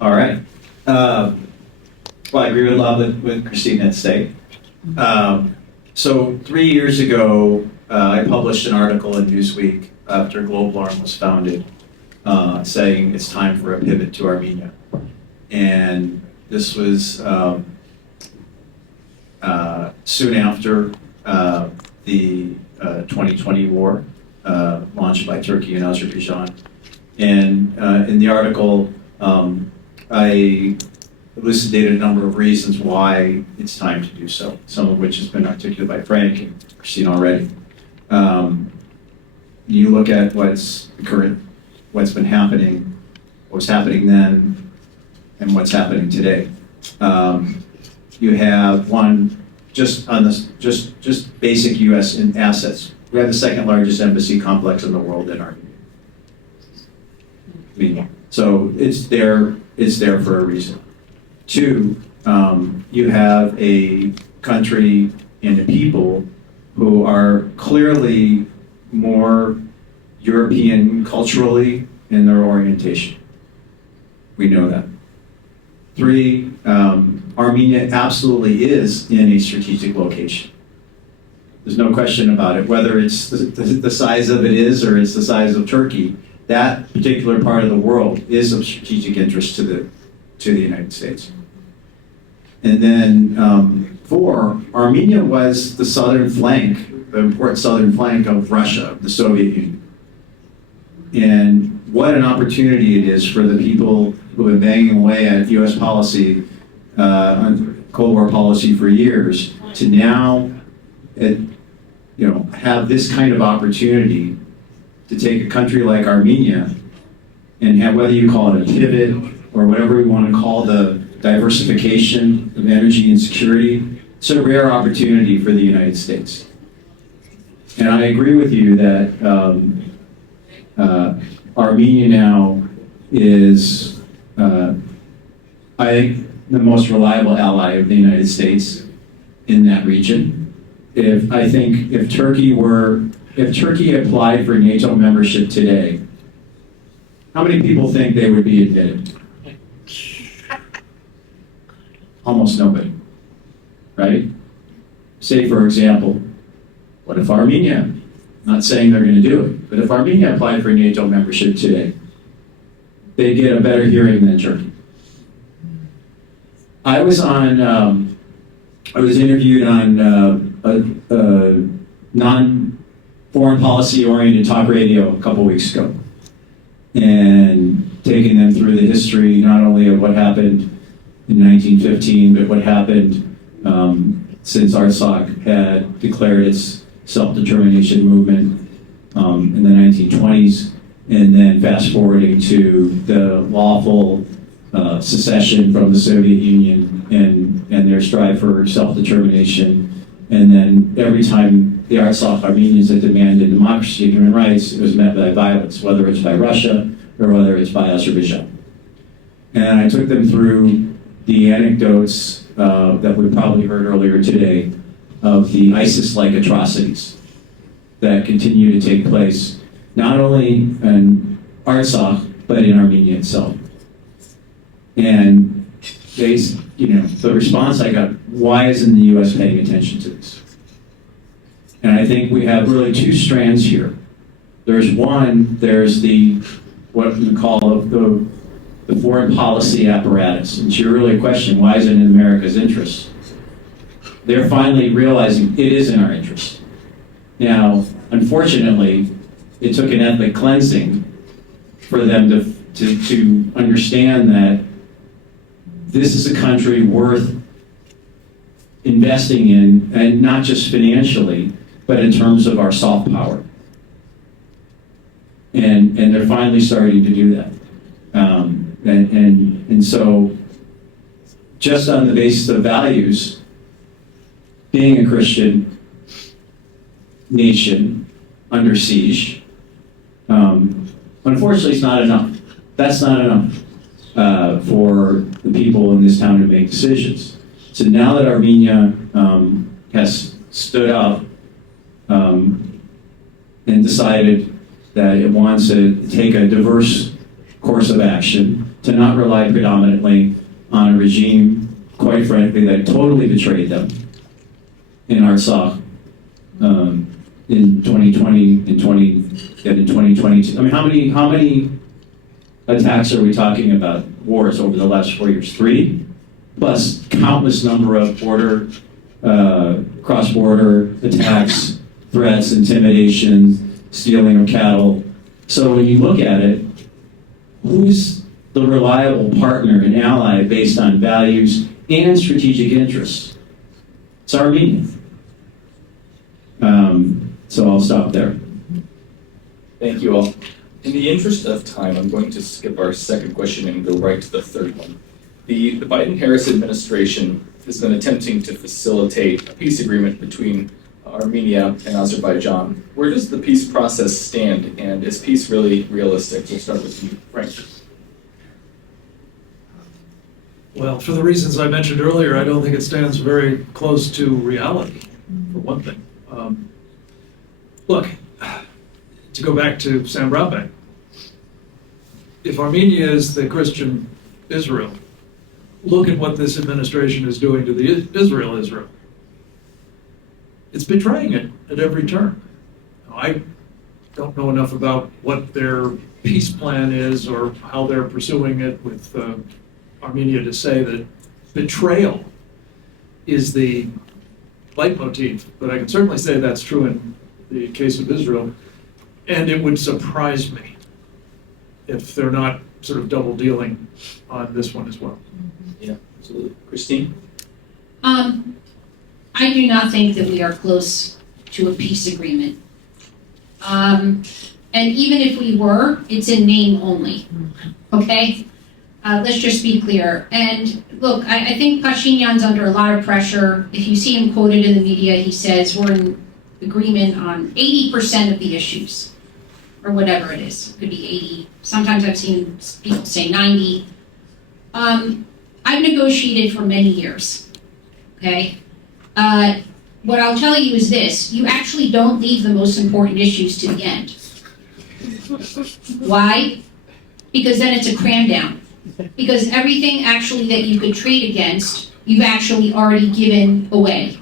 All right. Well, I agree with a lot with Christina at stake. So 3 years ago, I published an article in Newsweek after Global Arm was founded, saying it's time for a pivot to Armenia. And this was soon after the 2020 war launched by Turkey and Azerbaijan. And in the article, I elucidated a number of reasons why it's time to do so, some of which has been articulated by Frank and Christine already. You look at what's been happening, what was happening then, and what's happening today. You have one, just on this, just basic U.S. assets. We have the second largest embassy complex in the world in Armenia. So it's there for a reason. Two, you have a country and a people who are clearly more European culturally in their orientation. We know that. Three, Armenia absolutely is in a strategic location. There's no question about it, whether it's the size of it is or it's the size of Turkey. That particular part of the world is of strategic interest to the United States. And then four, Armenia was the southern flank, the important southern flank of Russia, the Soviet Union. And what an opportunity it is for the people who have been banging away at U.S. policy, on Cold War policy for years, to now have this kind of opportunity to take a country like Armenia and have, whether you call it a pivot or whatever we want to call the diversification of energy and security, it's a rare opportunity for the United States. And I agree with you that Armenia now is, I think, the most reliable ally of the United States in that region. If Turkey applied for NATO membership today, how many people think they would be admitted? Almost nobody, right? Say, for example, what if Armenia, not saying they're going to do it, but if Armenia applied for NATO membership today, they'd get a better hearing than Turkey. I was interviewed on a non-foreign policy oriented talk radio a couple weeks ago, and taking them through the history not only of what happened in 1915, but what happened since Artsakh had declared its self-determination movement in the 1920s, and then fast forwarding to the lawful secession from the Soviet Union and their strive for self-determination. And then every time the Artsakh Armenians had demanded democracy and human rights, it was met by violence, whether it's by Russia or whether it's by Azerbaijan. And I took them through the anecdotes that we probably heard earlier today of the ISIS-like atrocities that continue to take place, not only in Artsakh, but in Armenia itself. And the response I got, why isn't the U.S. paying attention to this? And I think we have really two strands here. There's what we call the foreign policy apparatus. And to your earlier question, why is it in America's interest? They're finally realizing it is in our interest. Now, unfortunately, it took an ethnic cleansing for them to understand that this is a country worth investing in, and not just financially, but in terms of our soft power. And they're finally starting to do that. And so, just on the basis of values, being a Christian nation under siege, unfortunately, it's not enough. That's not enough for the people in this town to make decisions. So now that Armenia has stood up and decided that it wants to take a diverse course of action, to not rely predominantly on a regime, quite frankly, that totally betrayed them in Artsakh in 2020 and in 2022. I mean, how many attacks are we talking about? Wars over the last 4 years? 3, plus countless number of cross-border attacks, threats, intimidation, stealing of cattle. So when you look at it, who's the reliable partner and ally based on values and strategic interests? It's Armenia. So I'll stop there. Thank you all. In the interest of time, I'm going to skip our second question and go right to the third one. The Biden-Harris administration has been attempting to facilitate a peace agreement between Armenia and Azerbaijan. Where does the peace process stand, and is peace really realistic? We'll start with you, Frank. Well, for the reasons I mentioned earlier, I don't think it stands very close to reality, for one thing. Look, to go back to Sam Brownback, if Armenia is the Christian Israel, look at what this administration is doing to the Israel. It's betraying it at every turn. I don't know enough about what their peace plan is or how they're pursuing it with Armenia to say that betrayal is the leitmotif, but I can certainly say that's true in the case of Israel, and it would surprise me if they're not sort of double dealing on this one as well. Yeah, absolutely. Christine? I do not think that we are close to a peace agreement. And even if we were, it's in name only, okay? Let's just be clear. And look, I think Pashinyan's under a lot of pressure. If you see him quoted in the media, he says we're in agreement on 80% of the issues, or whatever it is. It could be 80. Sometimes I've seen people say 90. I've negotiated for many years, okay? What I'll tell you is this: you actually don't leave the most important issues to the end. Why? Because then it's a cram down. Because everything actually that you could trade against, you've actually already given away.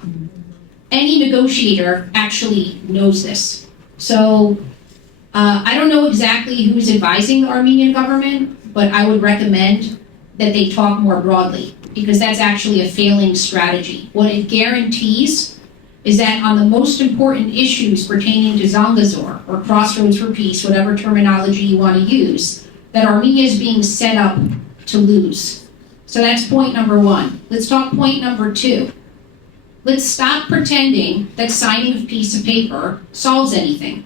Any negotiator actually knows this. So I don't know exactly who's advising the Armenian government, but I would recommend that they talk more broadly, because that's actually a failing strategy. What it guarantees is that on the most important issues pertaining to Zangezur, or Crossroads for Peace, whatever terminology you want to use, that Armenia is being set up to lose. So that's point number one. Let's talk point number two. Let's stop pretending that signing a piece of paper solves anything.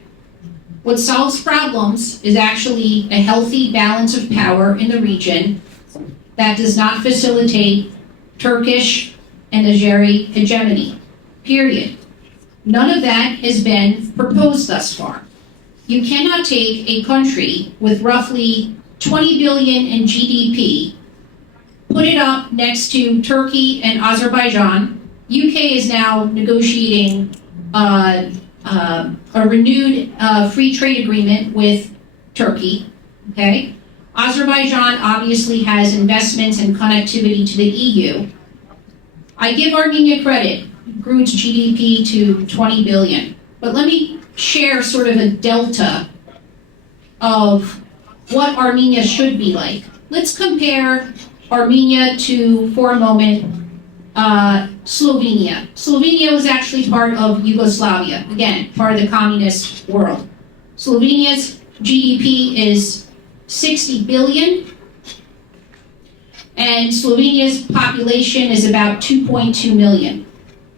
What solves problems is actually a healthy balance of power in the region that does not facilitate Turkish and Azeri hegemony. Period. None of that has been proposed thus far. You cannot take a country with roughly 20 billion in GDP, put it up next to Turkey and Azerbaijan. UK is now negotiating a renewed free trade agreement with Turkey, okay? Azerbaijan obviously has investments and connectivity to the EU. I give Armenia credit, grew its GDP to 20 billion. But let me share sort of a delta of what Armenia should be like. Let's compare Armenia to, for a moment, Slovenia. Slovenia was actually part of Yugoslavia, again, part of the communist world. Slovenia's GDP is 60 billion, and Slovenia's population is about 2.2 million.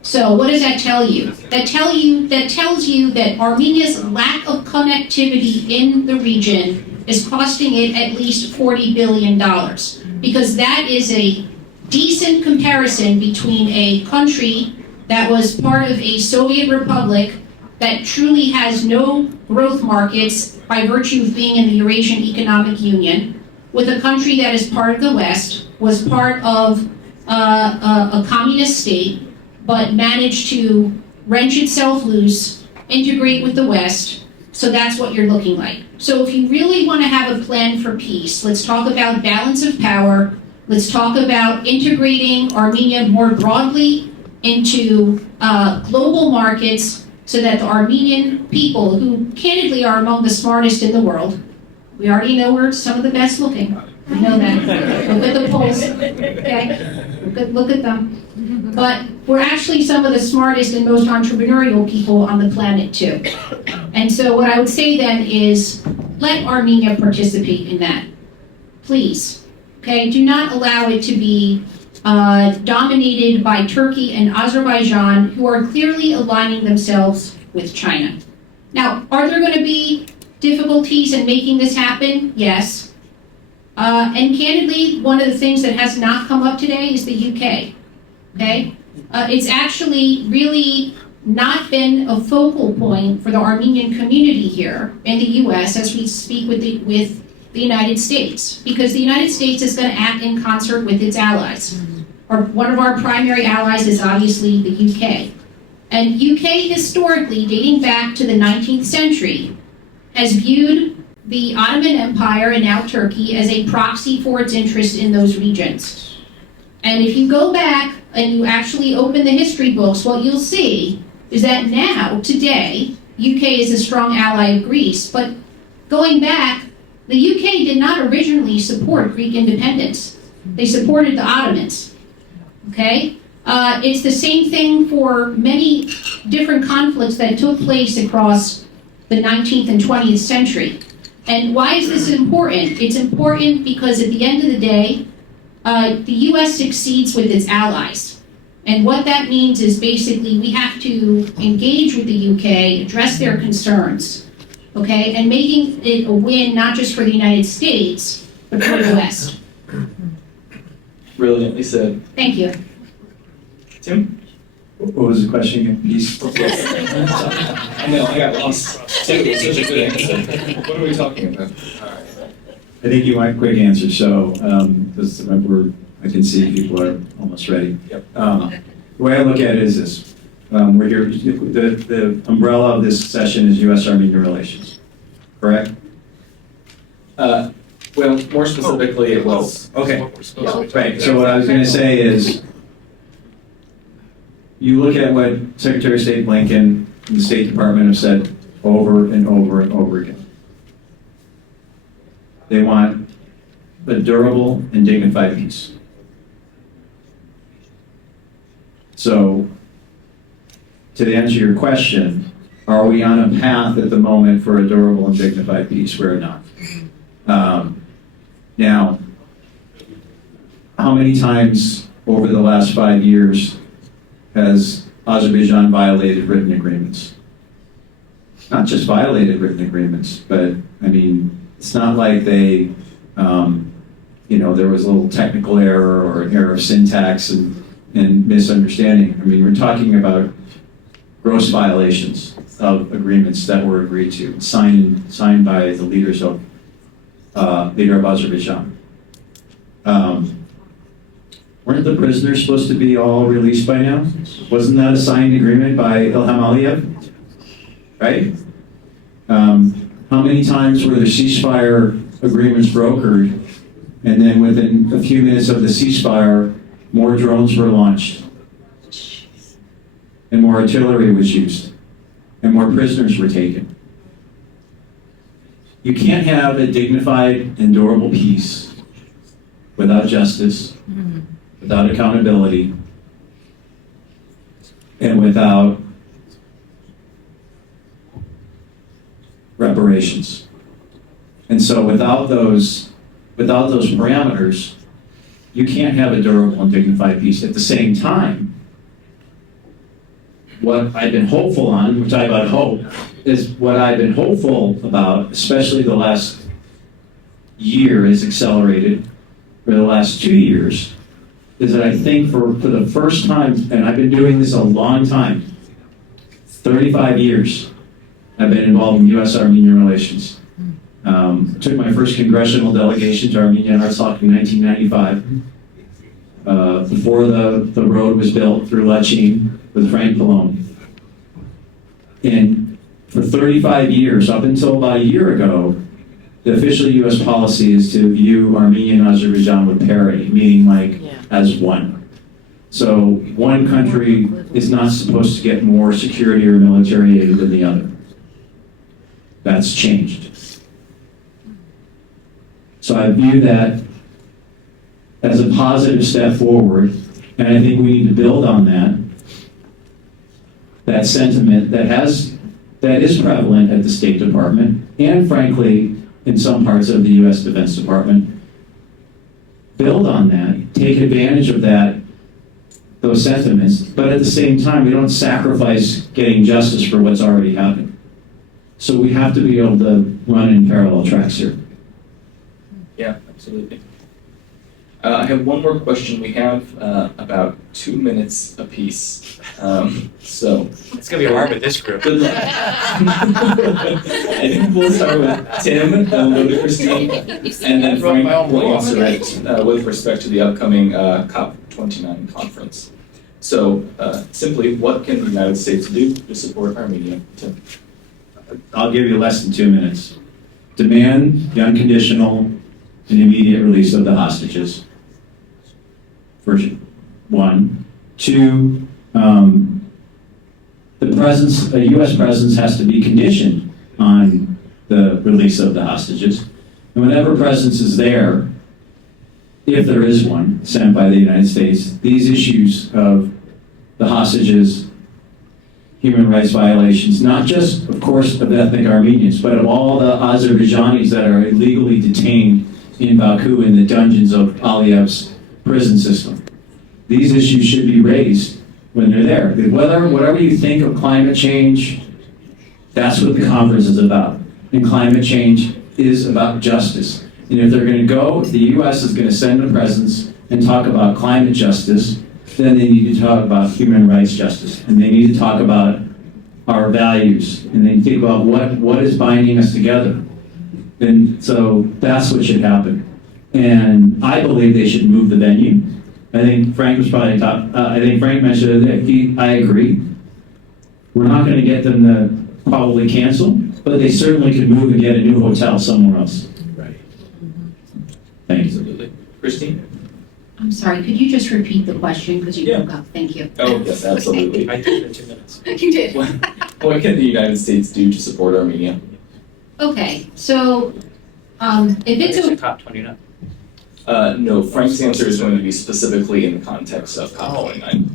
So what does that tell you? That tells you that Armenia's lack of connectivity in the region is costing it at least $40 billion, because that is a decent comparison between a country that was part of a Soviet republic that truly has no growth markets by virtue of being in the Eurasian Economic Union, with a country that is part of the West, was part of a communist state, but managed to wrench itself loose, integrate with the West. So that's what you're looking like. So if you really want to have a plan for peace, let's talk about balance of power. Let's talk about integrating Armenia more broadly into global markets, so that the Armenian people, who candidly are among the smartest in the world, we already know we're some of the best looking. We know that. Look at the polls. Okay? Look at them. But we're actually some of the smartest and most entrepreneurial people on the planet too. And so what I would say then is, let Armenia participate in that. Please. Okay? Do not allow it to be dominated by Turkey and Azerbaijan, who are clearly aligning themselves with China. Now, are there going to be difficulties in making this happen? Yes. And candidly, one of the things that has not come up today is the UK. Okay? It's actually really not been a focal point for the Armenian community here in the US as we speak with the United States, because the United States is going to act in concert with its allies. One of our primary allies is obviously the UK. And UK historically, dating back to the 19th century, has viewed the Ottoman Empire and now Turkey as a proxy for its interest in those regions. And if you go back and you actually open the history books, what you'll see is that now, today, UK is a strong ally of Greece, but going back, the UK did not originally support Greek independence. They supported the Ottomans. Okay? It's the same thing for many different conflicts that took place across the 19th and 20th century. And why is this important? It's important because at the end of the day, the US succeeds with its allies. And what that means is basically we have to engage with the UK, address their concerns, okay, and making it a win not just for the United States, but for the West. Brilliantly said. Thank you. Tim? What was the question again? Please. I know, I got lost. Tim gave such a good answer. What are we talking about? I think you want a quick answer, so this, I can see people are almost ready. Yep. The way I look at it is this. We're here, the umbrella of this session is U.S.-Armenian relations, correct? Well, more specifically, it was. Okay. Right, so what I was going to say is, you look at what Secretary of State Blinken and the State Department have said over and over and over again. They want a durable and dignified peace. So, to answer your question, are we on a path at the moment for a durable and dignified peace? We're not. Now, how many times over the last 5 years has Azerbaijan violated written agreements? Not just violated written agreements, but I mean, it's not like they, there was a little technical error or an error of syntax and misunderstanding. I mean, we're talking about gross violations of agreements that were agreed to, signed by the leader of Azerbaijan. Weren't the prisoners supposed to be all released by now? Wasn't that a signed agreement by Ilham Aliyev? Right? How many times were the ceasefire agreements brokered, and then within a few minutes of the ceasefire, more drones were launched, and more artillery was used, and more prisoners were taken? You can't have a dignified and durable peace without justice, without accountability, and without reparations. And so without those parameters, you can't have a durable and dignified peace. At the same time, what I've been hopeful on, which I about hope, is what I've been hopeful about, especially the last year is accelerated, for the last 2 years, is that I think for the first time, and I've been doing this a long time, 35 years, I've been involved in U.S.-Armenian relations. Took my first congressional delegation to Armenia and Artsakh in 1995, before the road was built through Lachin with Frank Pallone. And for 35 years, up until about a year ago, the official U.S. policy is to view Armenia and Azerbaijan with parity, meaning as one. So one country is not supposed to get more security or military aid than the other. That's changed. So I view that as a positive step forward, and I think we need to build on that sentiment that is prevalent at the State Department, and frankly, in some parts of the U.S. Defense Department. Build on that, take advantage of those sentiments, but at the same time, we don't sacrifice getting justice for what's already happened. So we have to be able to run in parallel tracks here. Yeah, absolutely. I have one more question. We have about 2 minutes apiece. So it's gonna be hard with this group. Good luck. I think we'll start with Tim, go to Christine, and then Frank will answer it with respect to the upcoming COP29 conference. So simply, what can the United States do to support Armenia? Tim. I'll give you less than 2 minutes. Demand the unconditional and immediate release of the hostages. First, one. Two, a U.S. presence has to be conditioned on the release of the hostages. And whenever presence is there, if there is one sent by the United States, these issues of the hostages, human rights violations, not just, of course, of ethnic Armenians, but of all the Azerbaijanis that are illegally detained in Baku in the dungeons of Aliyev's prison system. these issues should be raised when they're there. Whatever you think of climate change, that's what the conference is about. And climate change is about justice. And if they're going to go, if the U.S. is going to send a presence and talk about climate justice, then they need to talk about human rights justice. And they need to talk about our values. And they think about what is binding us together. And so that's what should happen. And I believe they should move the venue. I think Frank was probably top. I think Frank mentioned it. I agree. We're not going to get them to probably cancel, but they certainly could move and get a new hotel somewhere else. Right. Thank you. Absolutely. Christine? I'm sorry, could you just repeat the question because you broke up? Thank you. Oh, yes, absolutely. I did it in 2 minutes. You did. What can the United States do to support Armenia? Okay, so if it's a top 29. No, Frank's answer is going to be specifically in the context of COP29.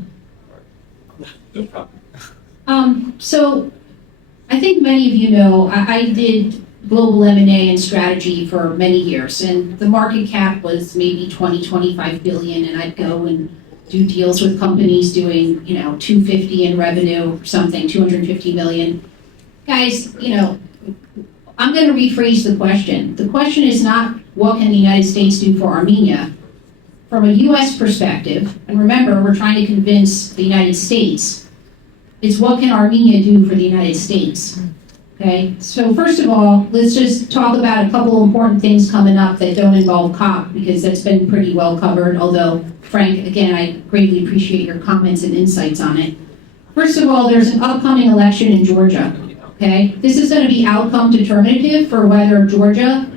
No problem. So I think many of you know I did global M&A and strategy for many years, and the market cap was maybe 25 billion, and I'd go and do deals with companies doing, 250 in revenue or something, 250 million. Guys, I'm going to rephrase the question. The question is not what can the United States do for Armenia. From a U.S. perspective, and remember, we're trying to convince the United States, it's what can Armenia do for the United States. Okay, so first of all, let's just talk about a couple important things coming up that don't involve COP, because that's been pretty well covered, although, Frank, again, I greatly appreciate your comments and insights on it. First of all, there's an upcoming election in Georgia, okay? This is going to be outcome determinative for whether Georgia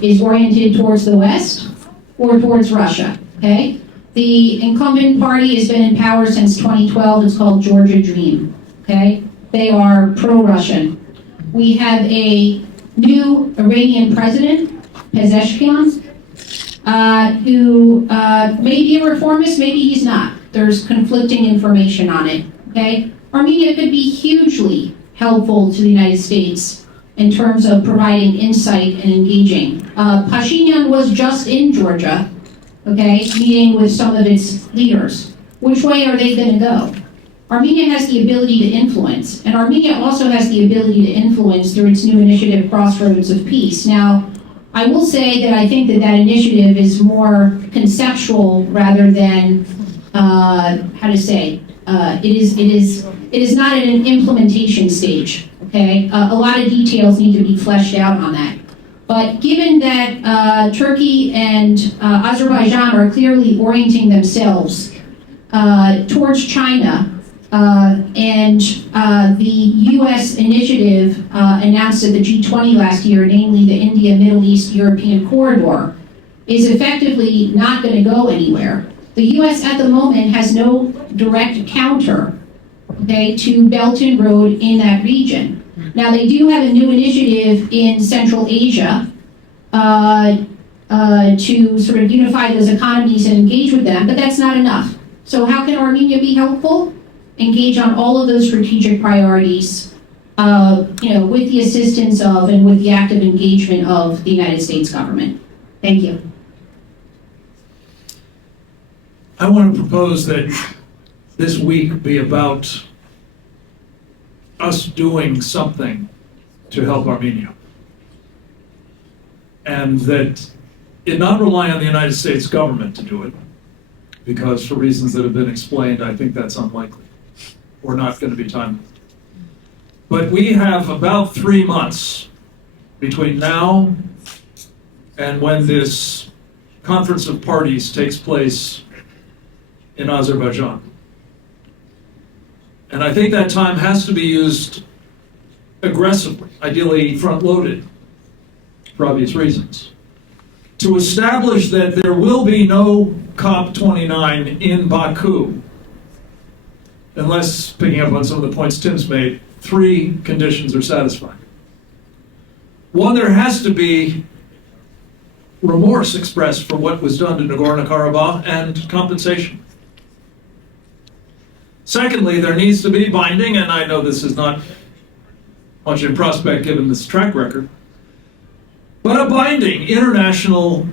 is oriented towards the West or towards Russia, okay? The incumbent party has been in power since 2012. It's called Georgia Dream, okay? They are pro-Russian. We have a new Iranian president, Pezeshkian, who may be a reformist, maybe he's not. There's conflicting information on it, okay? Armenia could be hugely helpful to the United States in terms of providing insight and engaging. Pashinyan was just in Georgia, okay, meeting with some of its leaders. Which way are they going to go? Armenia has the ability to influence, and Armenia also has the ability to influence through its new initiative, Crossroads of Peace. Now, I will say that I think that that initiative is more conceptual rather than, it is not at an implementation stage, okay? A lot of details need to be fleshed out on that. But given that Turkey and Azerbaijan are clearly orienting themselves towards China, and the U.S. initiative announced at the G20 last year, namely the India, Middle East, European corridor, is effectively not going to go anywhere. The U.S. at the moment has no direct counter, okay, to Belt and Road in that region. Now, they do have a new initiative in Central Asia to sort of unify those economies and engage with them, but that's not enough. So how can Armenia be helpful? Engage on all of those strategic priorities, with the assistance of and with the active engagement of the United States government. Thank you. I want to propose that this week be about us doing something to help Armenia. And that it not rely on the United States government to do it, because for reasons that have been explained, I think that's unlikely, or not going to be timely. But we have about 3 months between now and when this conference of parties takes place in Azerbaijan. And I think that time has to be used aggressively, ideally front-loaded, for obvious reasons, to establish that there will be no COP29 in Baku, unless, picking up on some of the points Tim's made, 3 conditions are satisfied. One, there has to be remorse expressed for what was done to Nagorno-Karabakh and compensation. Secondly, there needs to be binding, and I know this is not much in prospect given this track record, but a binding international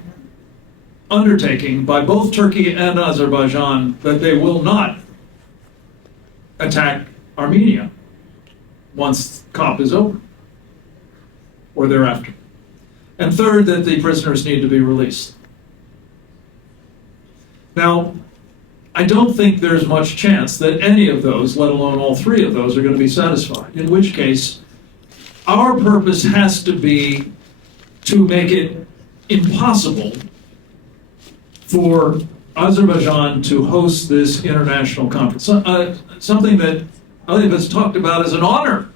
undertaking by both Turkey and Azerbaijan that they will not attack Armenia once COP is over or thereafter. And third, that the prisoners need to be released. Now, I don't think there's much chance that any of those, let alone all three of those, are going to be satisfied, in which case our purpose has to be to make it impossible for Azerbaijan to host this international conference, something that Aliyev has talked about as an honor,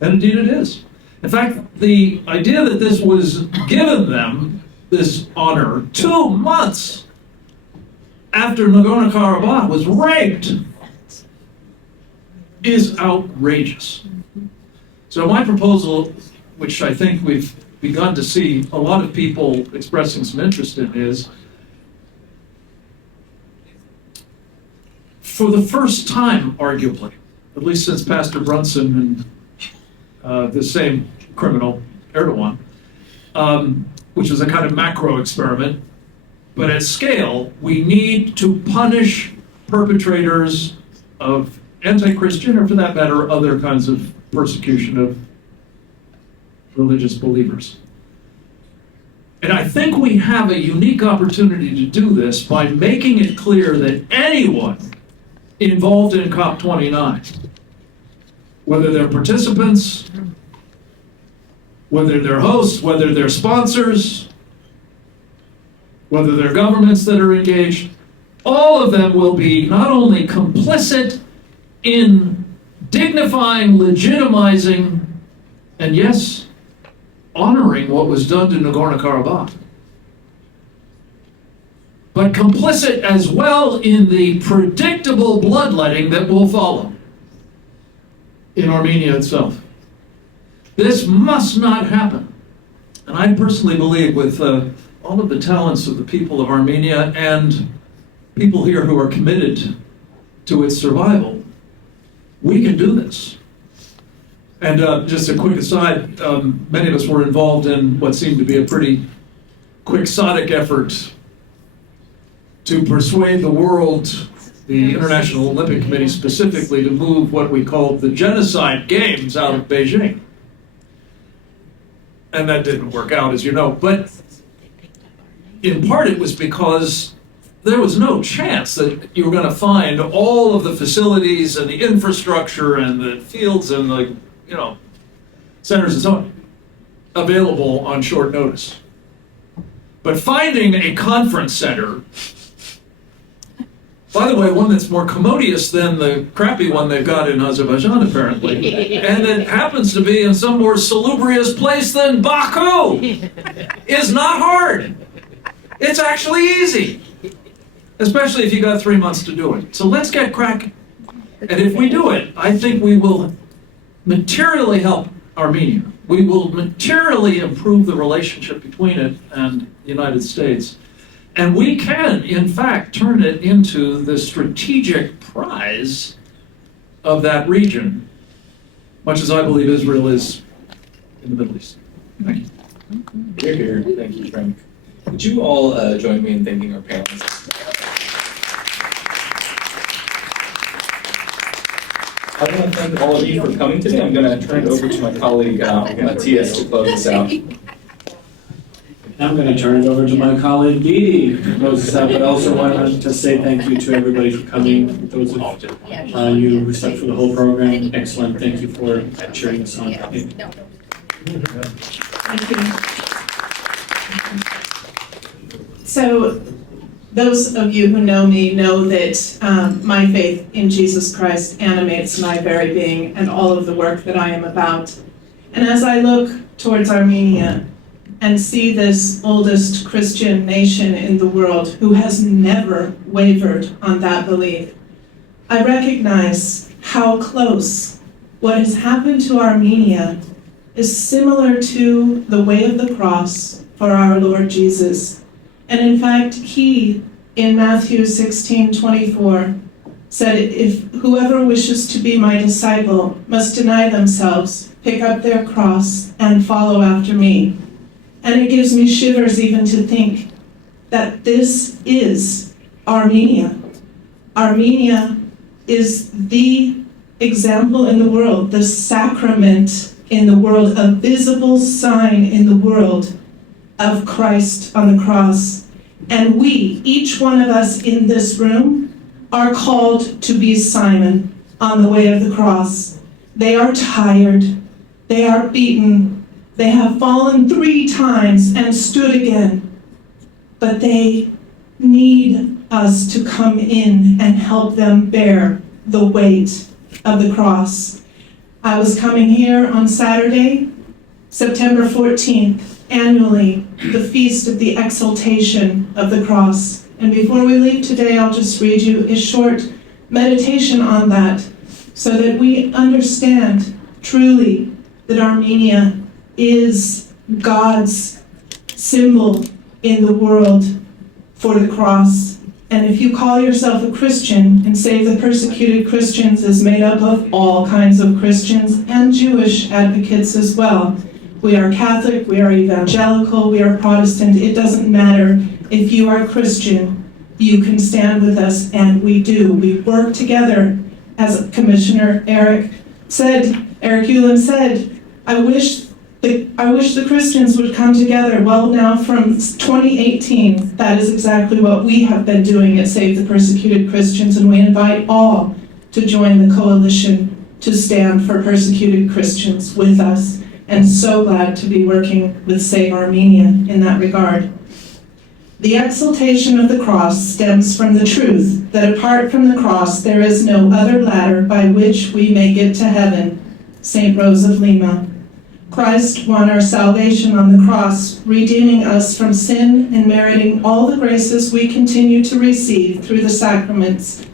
and indeed it is. In fact, the idea that this was given them, this honor, 2 months after Nagorno-Karabakh was raped, is outrageous. So my proposal, which I think we've begun to see a lot of people expressing some interest in, is for the first time, arguably, at least since Pastor Brunson and the same criminal, Erdogan, which was a kind of macro experiment, but at scale, we need to punish perpetrators of anti-Christian, or for that matter, other kinds of persecution of religious believers. And I think we have a unique opportunity to do this by making it clear that anyone involved in COP29, whether they're participants, whether they're hosts, whether they're sponsors, whether they're governments that are engaged, all of them will be not only complicit in dignifying, legitimizing, and yes, honoring what was done to Nagorno-Karabakh, but complicit as well in the predictable bloodletting that will follow in Armenia itself. This must not happen. And I personally believe, with all of the talents of the people of Armenia and people here who are committed to its survival, we can do this. And just a quick aside, many of us were involved in what seemed to be a pretty quixotic effort to persuade the world, the International Olympic Committee specifically, to move what we called the Genocide Games out of Beijing. And that didn't work out, as you know. But in part it was because there was no chance that you were going to find all of the facilities and the infrastructure and the fields and the, centers and so on available on short notice. But finding a conference center, by the way, one that's more commodious than the crappy one they've got in Azerbaijan, apparently, and it happens to be in some more salubrious place than Baku, is not hard. It's actually easy, especially if you got 3 months to do it. So let's get cracking. And if we do it, I think we will materially help Armenia. We will materially improve the relationship between it and the United States. And we can, in fact, turn it into the strategic prize of that region, much as I believe Israel is in the Middle East. Thank you. Hear, hear. Thank you, Frank. Would you all join me in thanking our panelists? I want to thank all of you for coming today. I'm going to turn it over to my colleague, Matthias, to close this out. I'm going to turn it over to my colleague, Dee, to close this out, but also wanted to say thank you to everybody for coming. Those of you who stuck for the whole program, excellent. Thank you for cheering us on. Thank you. So, those of you who know me know that my faith in Jesus Christ animates my very being and all of the work that I am about. And as I look towards Armenia and see this oldest Christian nation in the world who has never wavered on that belief, I recognize how close what has happened to Armenia is similar to the way of the cross for our Lord Jesus. And in fact, he, in Matthew 16:24, said, "If whoever wishes to be my disciple must deny themselves, pick up their cross, and follow after me." And it gives me shivers even to think that this is Armenia. Armenia is the example in the world, the sacrament in the world, a visible sign in the world of Christ on the cross. And we, each one of us in this room, are called to be Simon on the way of the cross. They are tired, they are beaten, they have fallen 3 times and stood again, but they need us to come in and help them bear the weight of the cross. I was coming here on Saturday, September 14th, annually, the Feast of the Exaltation of the Cross. And before we leave today, I'll just read you a short meditation on that so that we understand truly that Armenia is God's symbol in the world for the cross. And if you call yourself a Christian, and Save the Persecuted Christians is made up of all kinds of Christians and Jewish advocates as well. We are Catholic, we are evangelical, we are Protestant. It doesn't matter. If you are Christian, you can stand with us, and we do. We work together, as Commissioner Eric Ulan said, I wish the Christians would come together. Well, now from 2018, that is exactly what we have been doing at Save the Persecuted Christians, and we invite all to join the coalition to stand for persecuted Christians with us, and so glad to be working with Save Armenia in that regard. The exaltation of the cross stems from the truth that apart from the cross there is no other ladder by which we may get to heaven. St. Rose of Lima. Christ won our salvation on the cross, redeeming us from sin and meriting all the graces we continue to receive through the sacraments.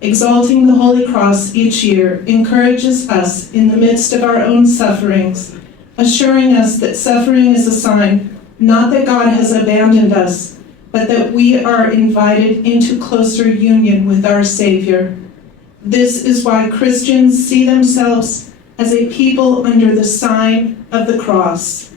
Exalting the Holy Cross each year encourages us in the midst of our own sufferings, assuring us that suffering is a sign not that God has abandoned us, but that we are invited into closer union with our Savior. This is why Christians see themselves as a people under the sign of the cross.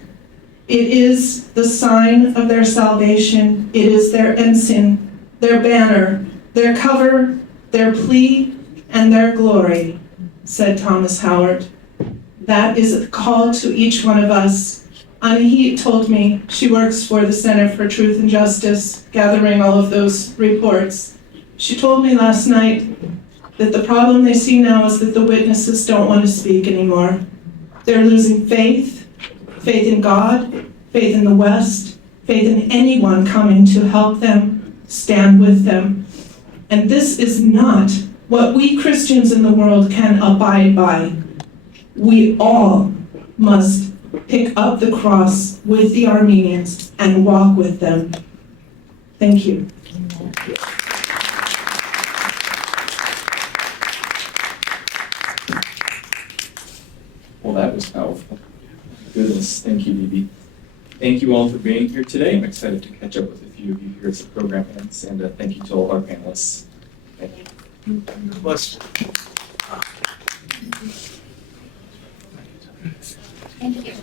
It is the sign of their salvation. It is their ensign, their banner, their cover, their plea, and their glory, said Thomas Howard. That is a call to each one of us. Anahit told me she works for the Center for Truth and Justice, gathering all of those reports. She told me last night that the problem they see now is that the witnesses don't want to speak anymore. They're losing faith in God, faith in the West, faith in anyone coming to help them, stand with them. And this is not what we Christians in the world can abide by. We all must pick up the cross with the Armenians and walk with them. Thank you. Well, that was powerful. Goodness, thank you, Bibi. Thank you all for being here today. I'm excited to catch up with a few of you here as the program ends, and thank you to all of our panelists. Thank you. Bless. Thank you.